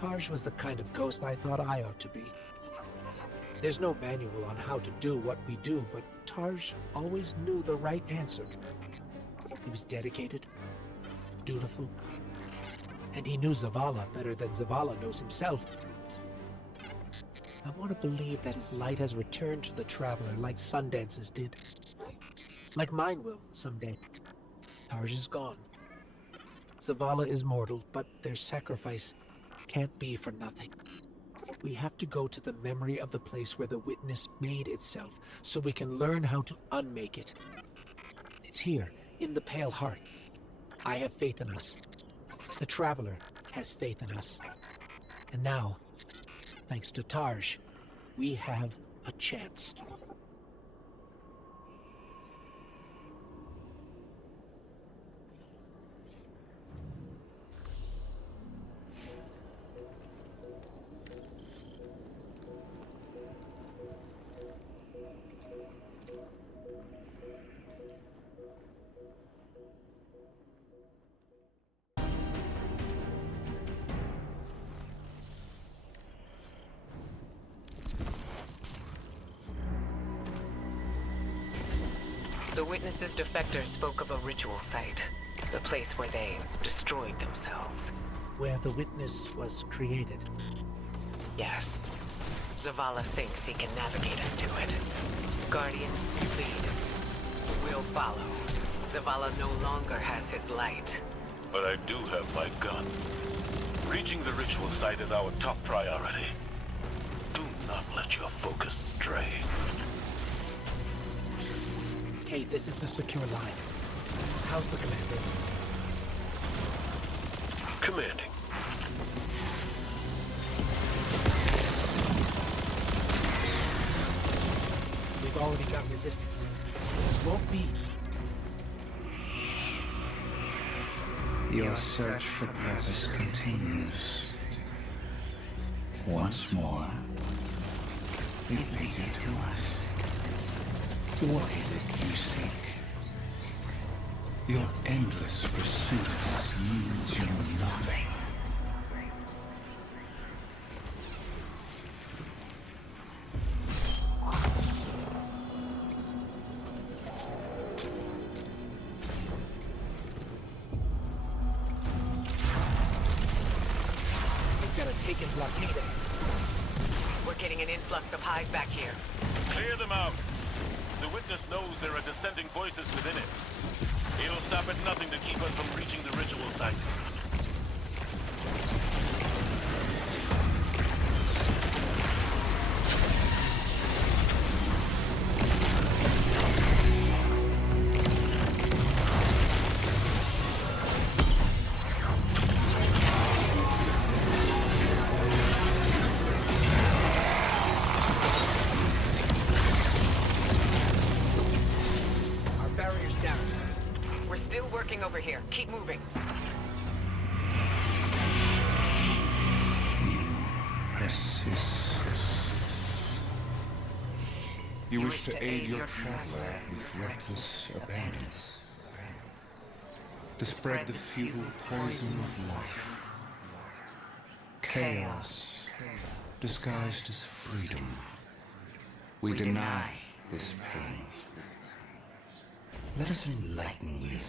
Tarj was the kind of ghost I thought I ought to be. There's no manual on how to do what we do, but Tarj always knew the right answer. He was dedicated, dutiful, and he knew Zavala better than Zavala knows himself. I want to believe that his light has returned to the Traveler like Sundance's did. Like mine will someday. Tarj is gone. Zavala is mortal, but their sacrifice can't be for nothing. We have to go to the memory of the place where the witness made itself, so we can learn how to unmake it. It's here, in the Pale Heart. I have faith in us. The Traveler has faith in us. And now, thanks to Tarj, we have a chance. The witness's defector spoke of a ritual site. The place where they destroyed themselves. Where the witness was created. Yes. Zavala thinks he can navigate us to it. Guardian, you lead. We'll follow. Zavala no longer has his light. But I do have my gun. Reaching the ritual site is our top priority. Do not let your focus stray. Kate, this is a secure line. How's the commander? Commanding. We've already got resistance. This won't be... Your search for purpose continues. Once more, it leads you to us. What is it you seek? Your endless pursuit of us means you nothing. We've got a taken blockade. We're getting an influx of hive back here. Clear them out. The witness knows there are dissenting voices within it. It'll stop at nothing to keep us from reaching the ritual site. Our barrier's down. We're still working over here. Keep moving. Persist. You wish to aid your traveler with reckless abandon. To spread the futile poison of life. Chaos, disguised as freedom. We deny this pain. Let us enlighten you.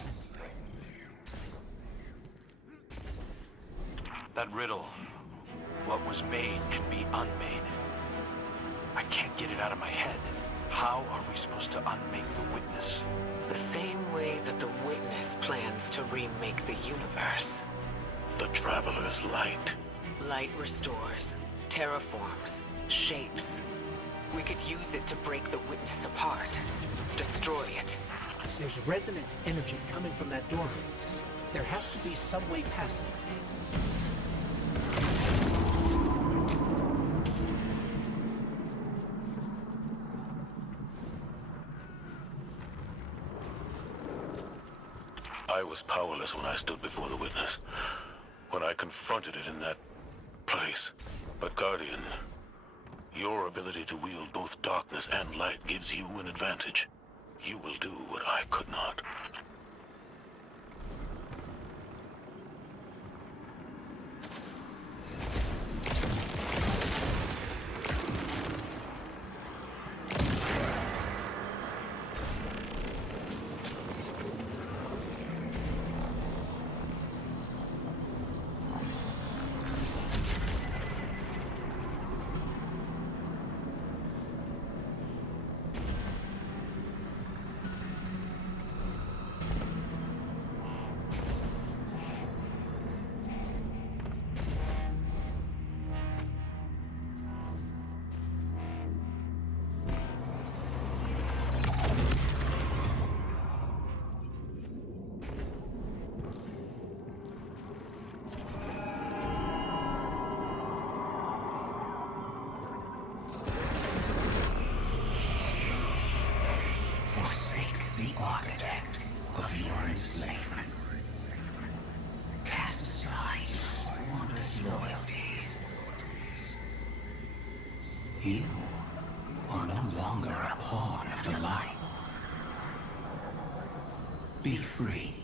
That riddle, what was made can be unmade. I can't get it out of my head. How are we supposed to unmake the witness? The same way that the witness plans to remake the universe. The Traveler's light. Light restores, terraforms, shapes. We could use it to break the witness apart. Destroy it. There's resonance energy coming from that doorway. There has to be some way past it. I was powerless when I stood before the witness. When I confronted it in that place. But Guardian, your ability to wield both darkness and light gives you an advantage. You will do what I could not. Forsake the architect of your enslavement. Cast aside your squandered loyalties. You are no longer a pawn of the light. Be free.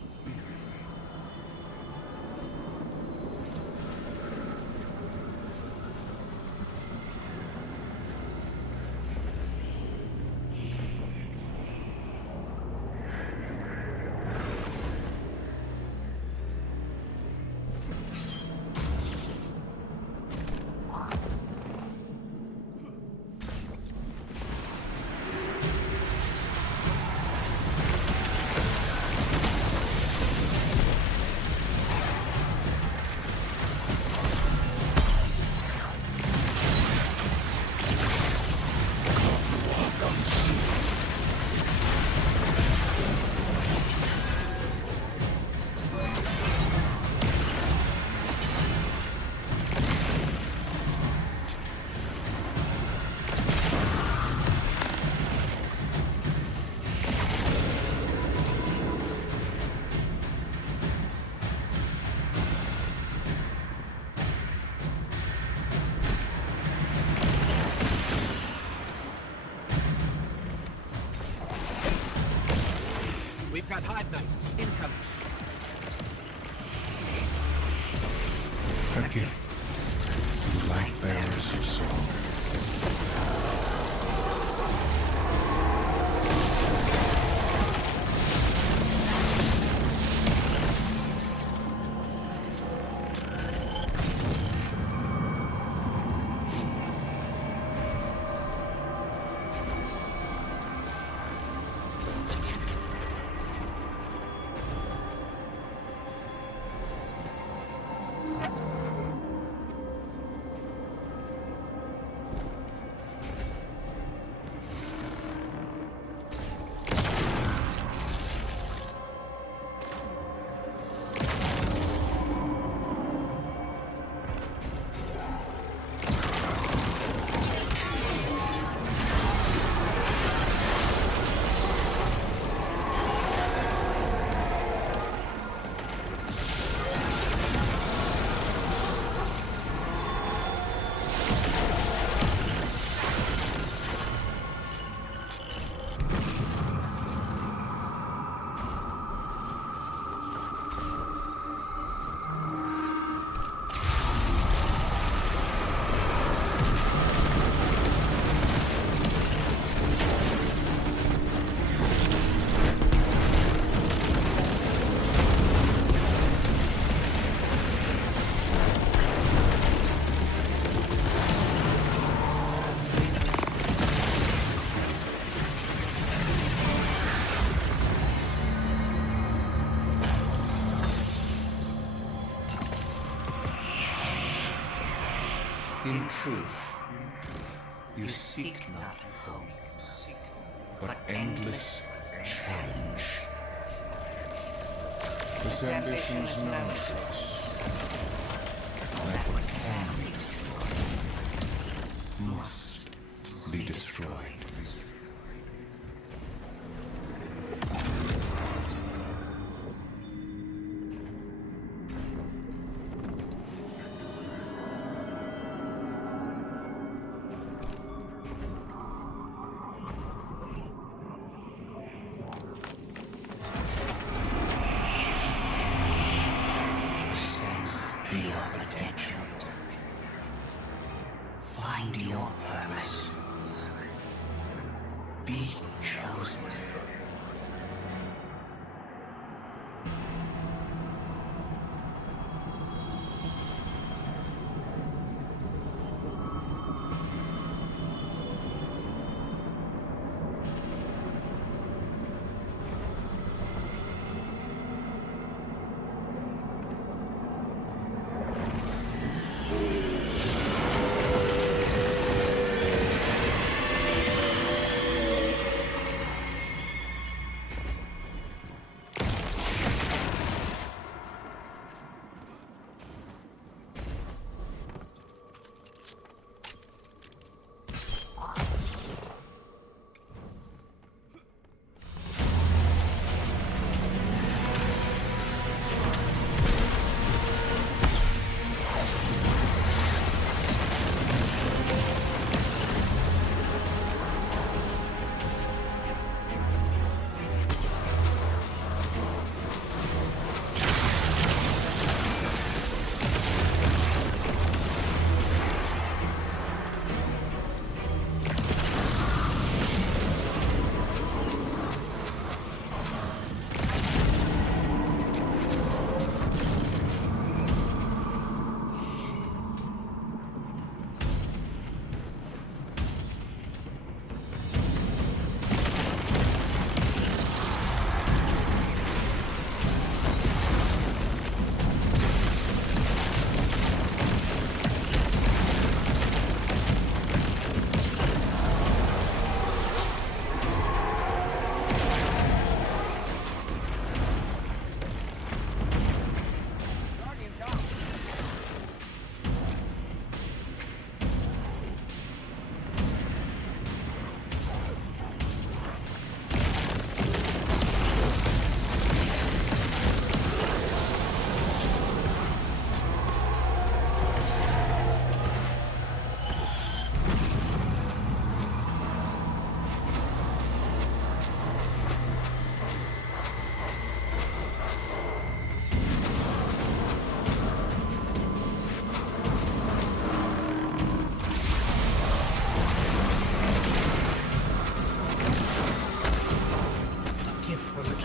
We've got Hive Knights incoming. Forgive you light bearers of song. In truth, you seek not home, but endless challenge. This ambition is known to us. That what can be destroyed must be destroyed.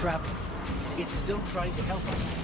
Traveler. It's still trying to help us.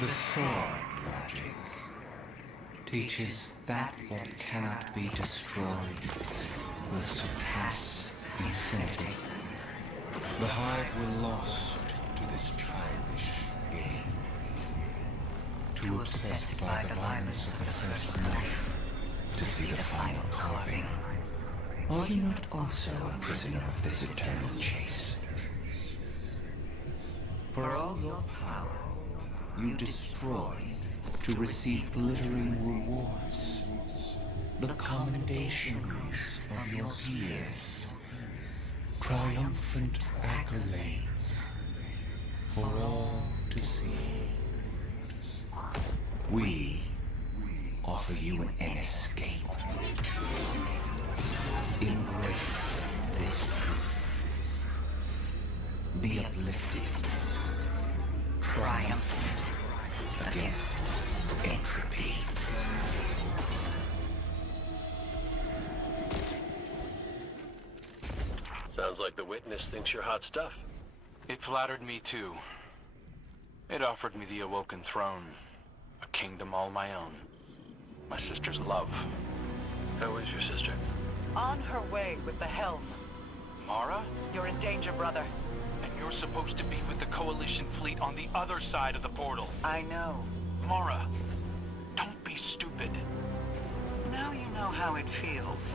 The sword logic teaches that what cannot be destroyed will surpass infinity. The Hive were lost to this childish game. Too obsessed by the violence of the first knife to see the final carving. Are you not also a prisoner of this eternal chase? For all your power, you destroy to receive glittering rewards, the commendations of your peers, triumphant accolades for all to see. We offer you an escape. Embrace this truth. Be uplifted, triumphant against entropy. Sounds like the Witness thinks you're hot stuff. It flattered me too. It offered me the Awoken Throne, a kingdom all my own, my sister's love. How is your sister? On her way with the helm. Mara? You're in danger, brother. And you're supposed to be with the Coalition fleet on the other side of the portal. I know. Mara, don't be stupid. Now you know how it feels.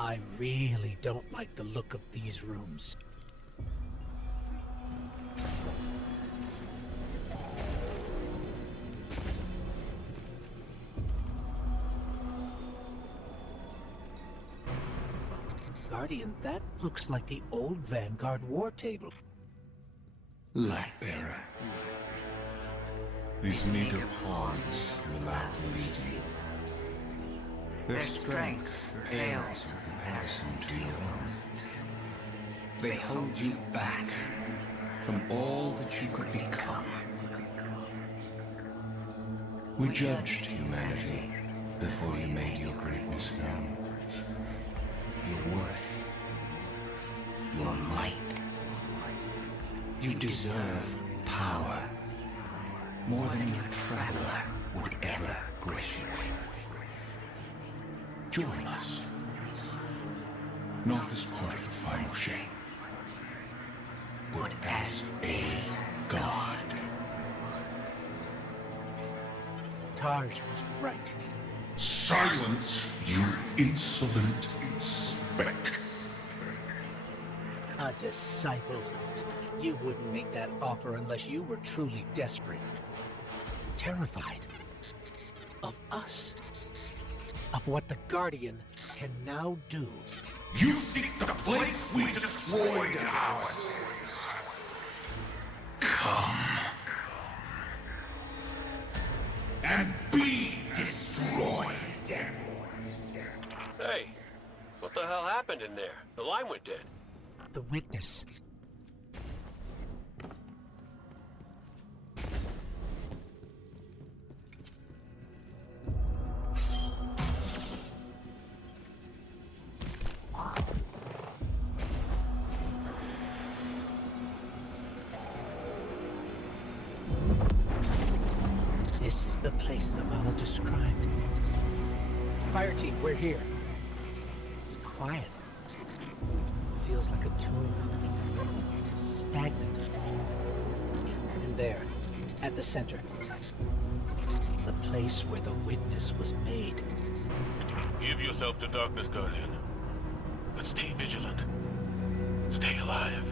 I really don't like the look of these rooms. Guardian, that looks like the old Vanguard war table. Lightbearer. These meager pawns you allow to lead you. Their strength pales in comparison to your own. They hold you back from all that you could become. We judged humanity before you made your greatness known. Your worth, your might. You deserve power more than your traveler would ever grace you. Join us, not as part of the final shape, but as a god. Taj was right. Silence, you insolent speck. A disciple. You wouldn't make that offer unless you were truly desperate. Terrified. Of us. Of what the Guardian can now do. You seek the place we destroyed ourselves. Come. And be destroyed. Hey, what the hell happened in there? The line went dead. The witness. This is the place Zavala described. Fire team, we're here. It's quiet. Feels like a tomb. Stagnant. And there, at the center, the place where the witness was made. Give yourself to darkness, Guardian. But stay vigilant. Stay alive.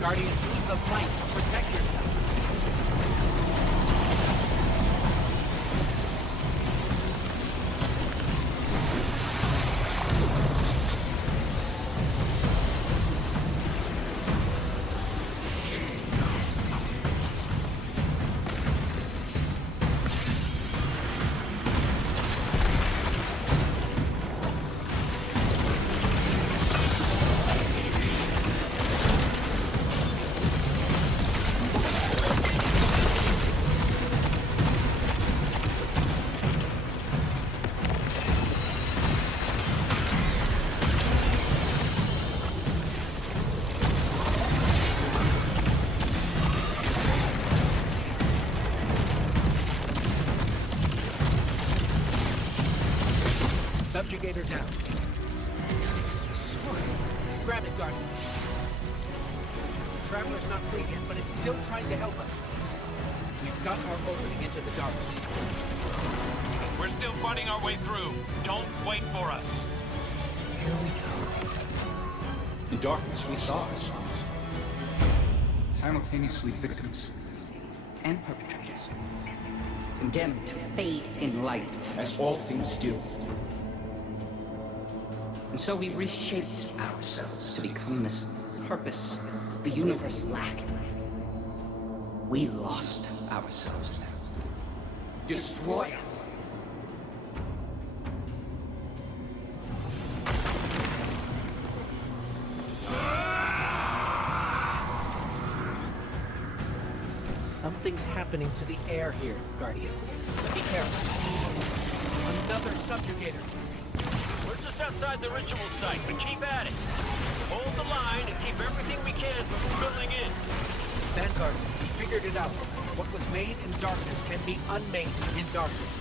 Guardian, use the light to protect yourself. Subjugator down. Sword. Grab it, Guardian. Traveler's not free yet, but it's still trying to help us. We've got our opening into the darkness. We're still fighting our way through. Don't wait for us. Here we go. In darkness, we saw ourselves. Simultaneously victims and perpetrators. Condemned to fade in light, as all things do. And so we reshaped ourselves to become this purpose the universe lacked. We lost ourselves there. Destroy us. Something's happening to the air here, Guardian. Be careful. Another subjugator. We're just outside the ritual site, but keep at it. Hold the line and keep everything we can from spilling in. Vanguard, we figured it out. What was made in darkness can be unmade in darkness.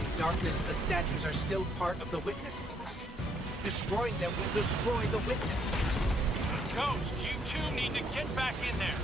In darkness, the statues are still part of the Witness. Destroying them will destroy the Witness. Ghost, you two need to get back in there.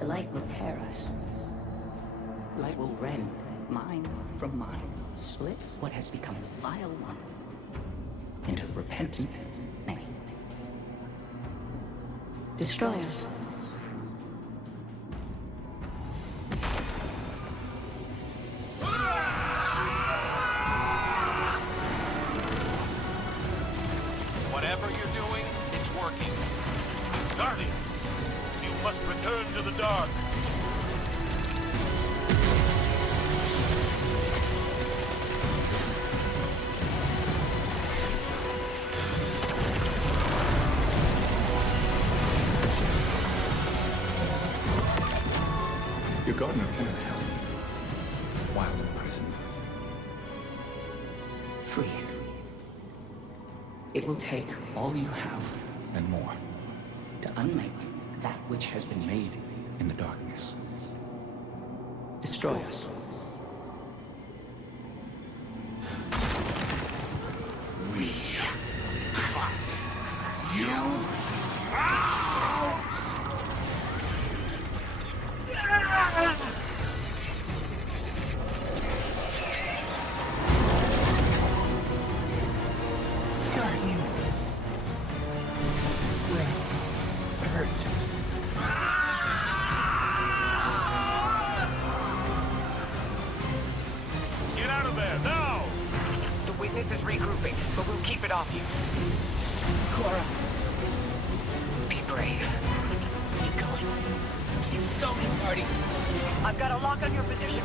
The light will tear us. Light will rend mind from mind, split what has become the vile one into the repentant many. Destroy us. Whatever you're doing, it's working. Guardian, you must return to the dark. Your gardener cannot help while in prison. Free it. It will take all you have and more to unmake that which has been made in the darkness. Destroy us. We cut you out! Guardian. We're hurt. Get out of there, now! The witness is regrouping, but we'll keep it off you. Cora, Be brave. keep going. Keep going, Guardian. I've got a lock on your position.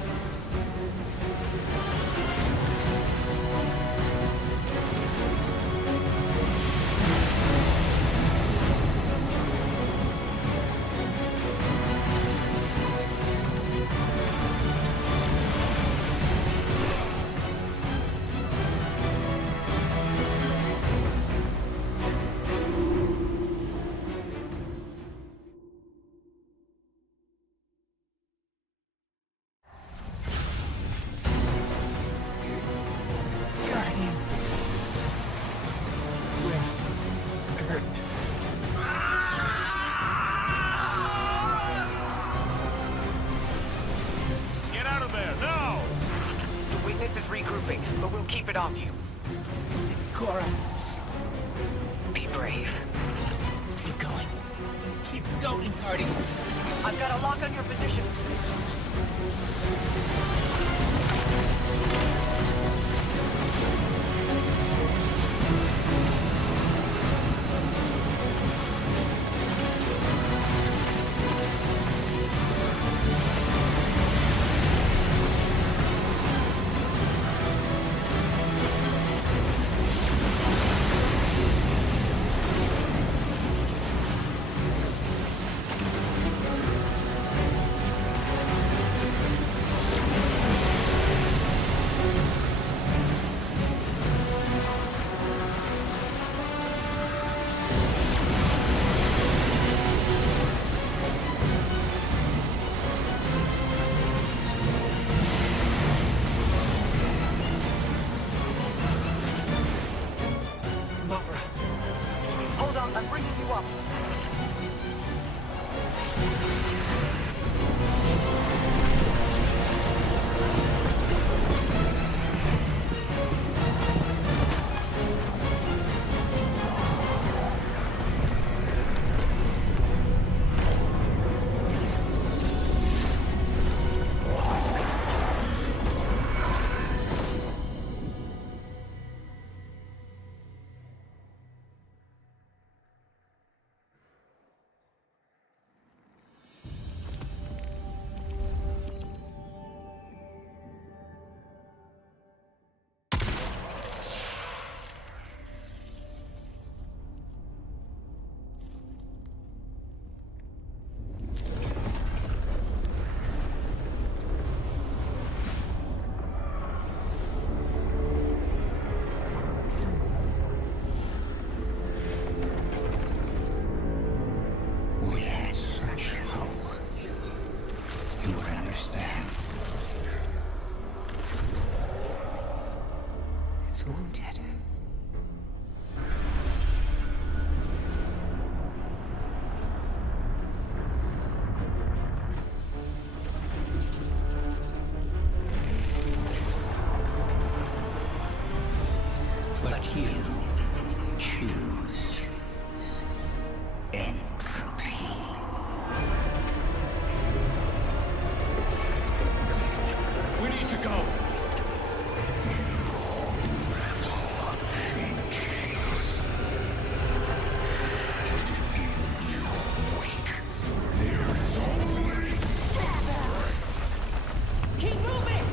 Darkness is regrouping, but we'll keep it off you. Cora, Be brave. keep going. Keep going, Guardian. I've got a lock on your position. Hold on, I'm bringing you up. We had such hope. You would understand. It's wounded. But you choose entropy. We need to go. Keep moving!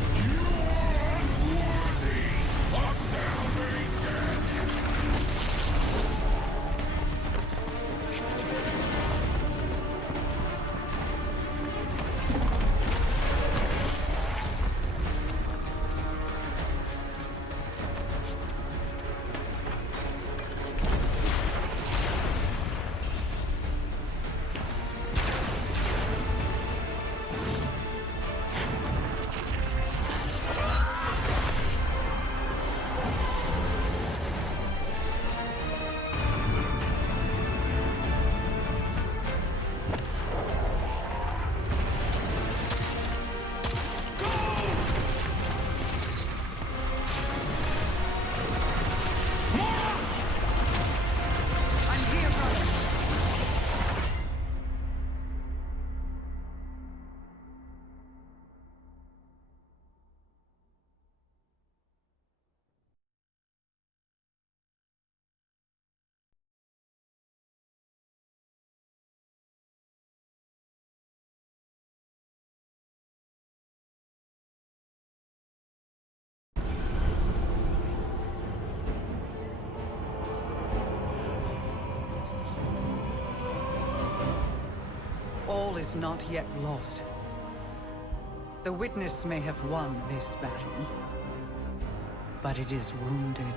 All is not yet lost. The Witness may have won this battle, but it is wounded.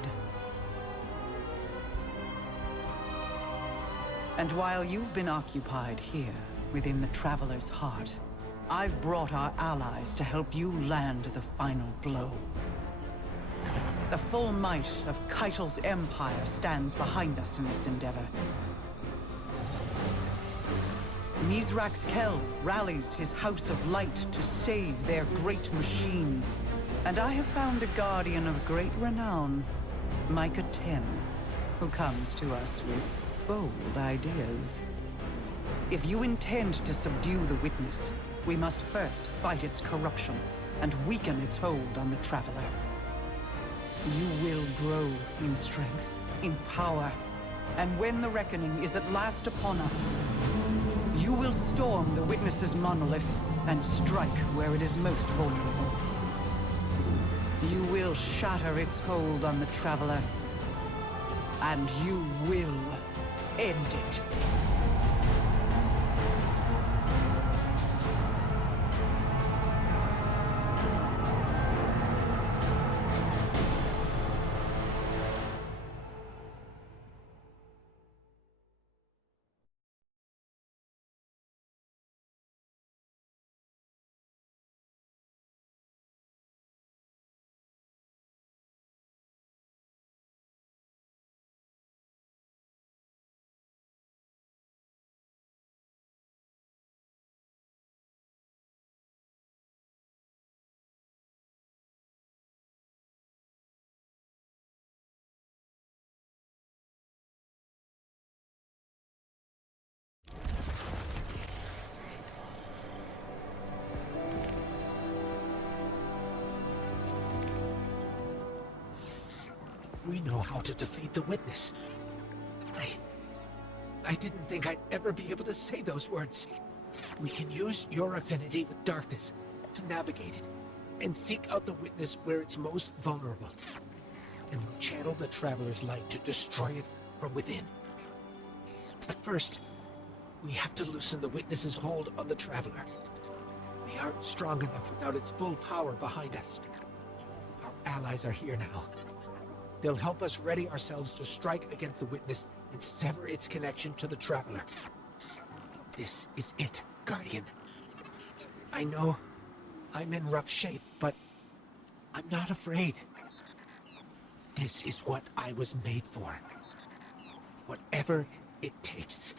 And while you've been occupied here, within the Traveler's heart, I've brought our allies to help you land the final blow. The full might of Keitel's empire stands behind us in this endeavor. Mizrax Kel rallies his House of Light to save their great machine. And I have found a guardian of great renown, Micah 10, who comes to us with bold ideas. If you intend to subdue the Witness, we must first fight its corruption and weaken its hold on the Traveler. You will grow in strength, in power, and when the reckoning is at last upon us, you will storm the Witness's monolith and strike where it is most vulnerable. You will shatter its hold on the Traveler, and you will end it. We know how to defeat the Witness. I didn't think I'd ever be able to say those words. We can use your affinity with darkness to navigate it and seek out the Witness where it's most vulnerable. And we'll channel the Traveler's light to destroy it from within. But first, we have to loosen the Witness's hold on the Traveler. We aren't strong enough without its full power behind us. Our allies are here now. They'll help us ready ourselves to strike against the Witness and sever its connection to the Traveler. This is it, Guardian. I know I'm in rough shape, but I'm not afraid. This is what I was made for. Whatever it takes.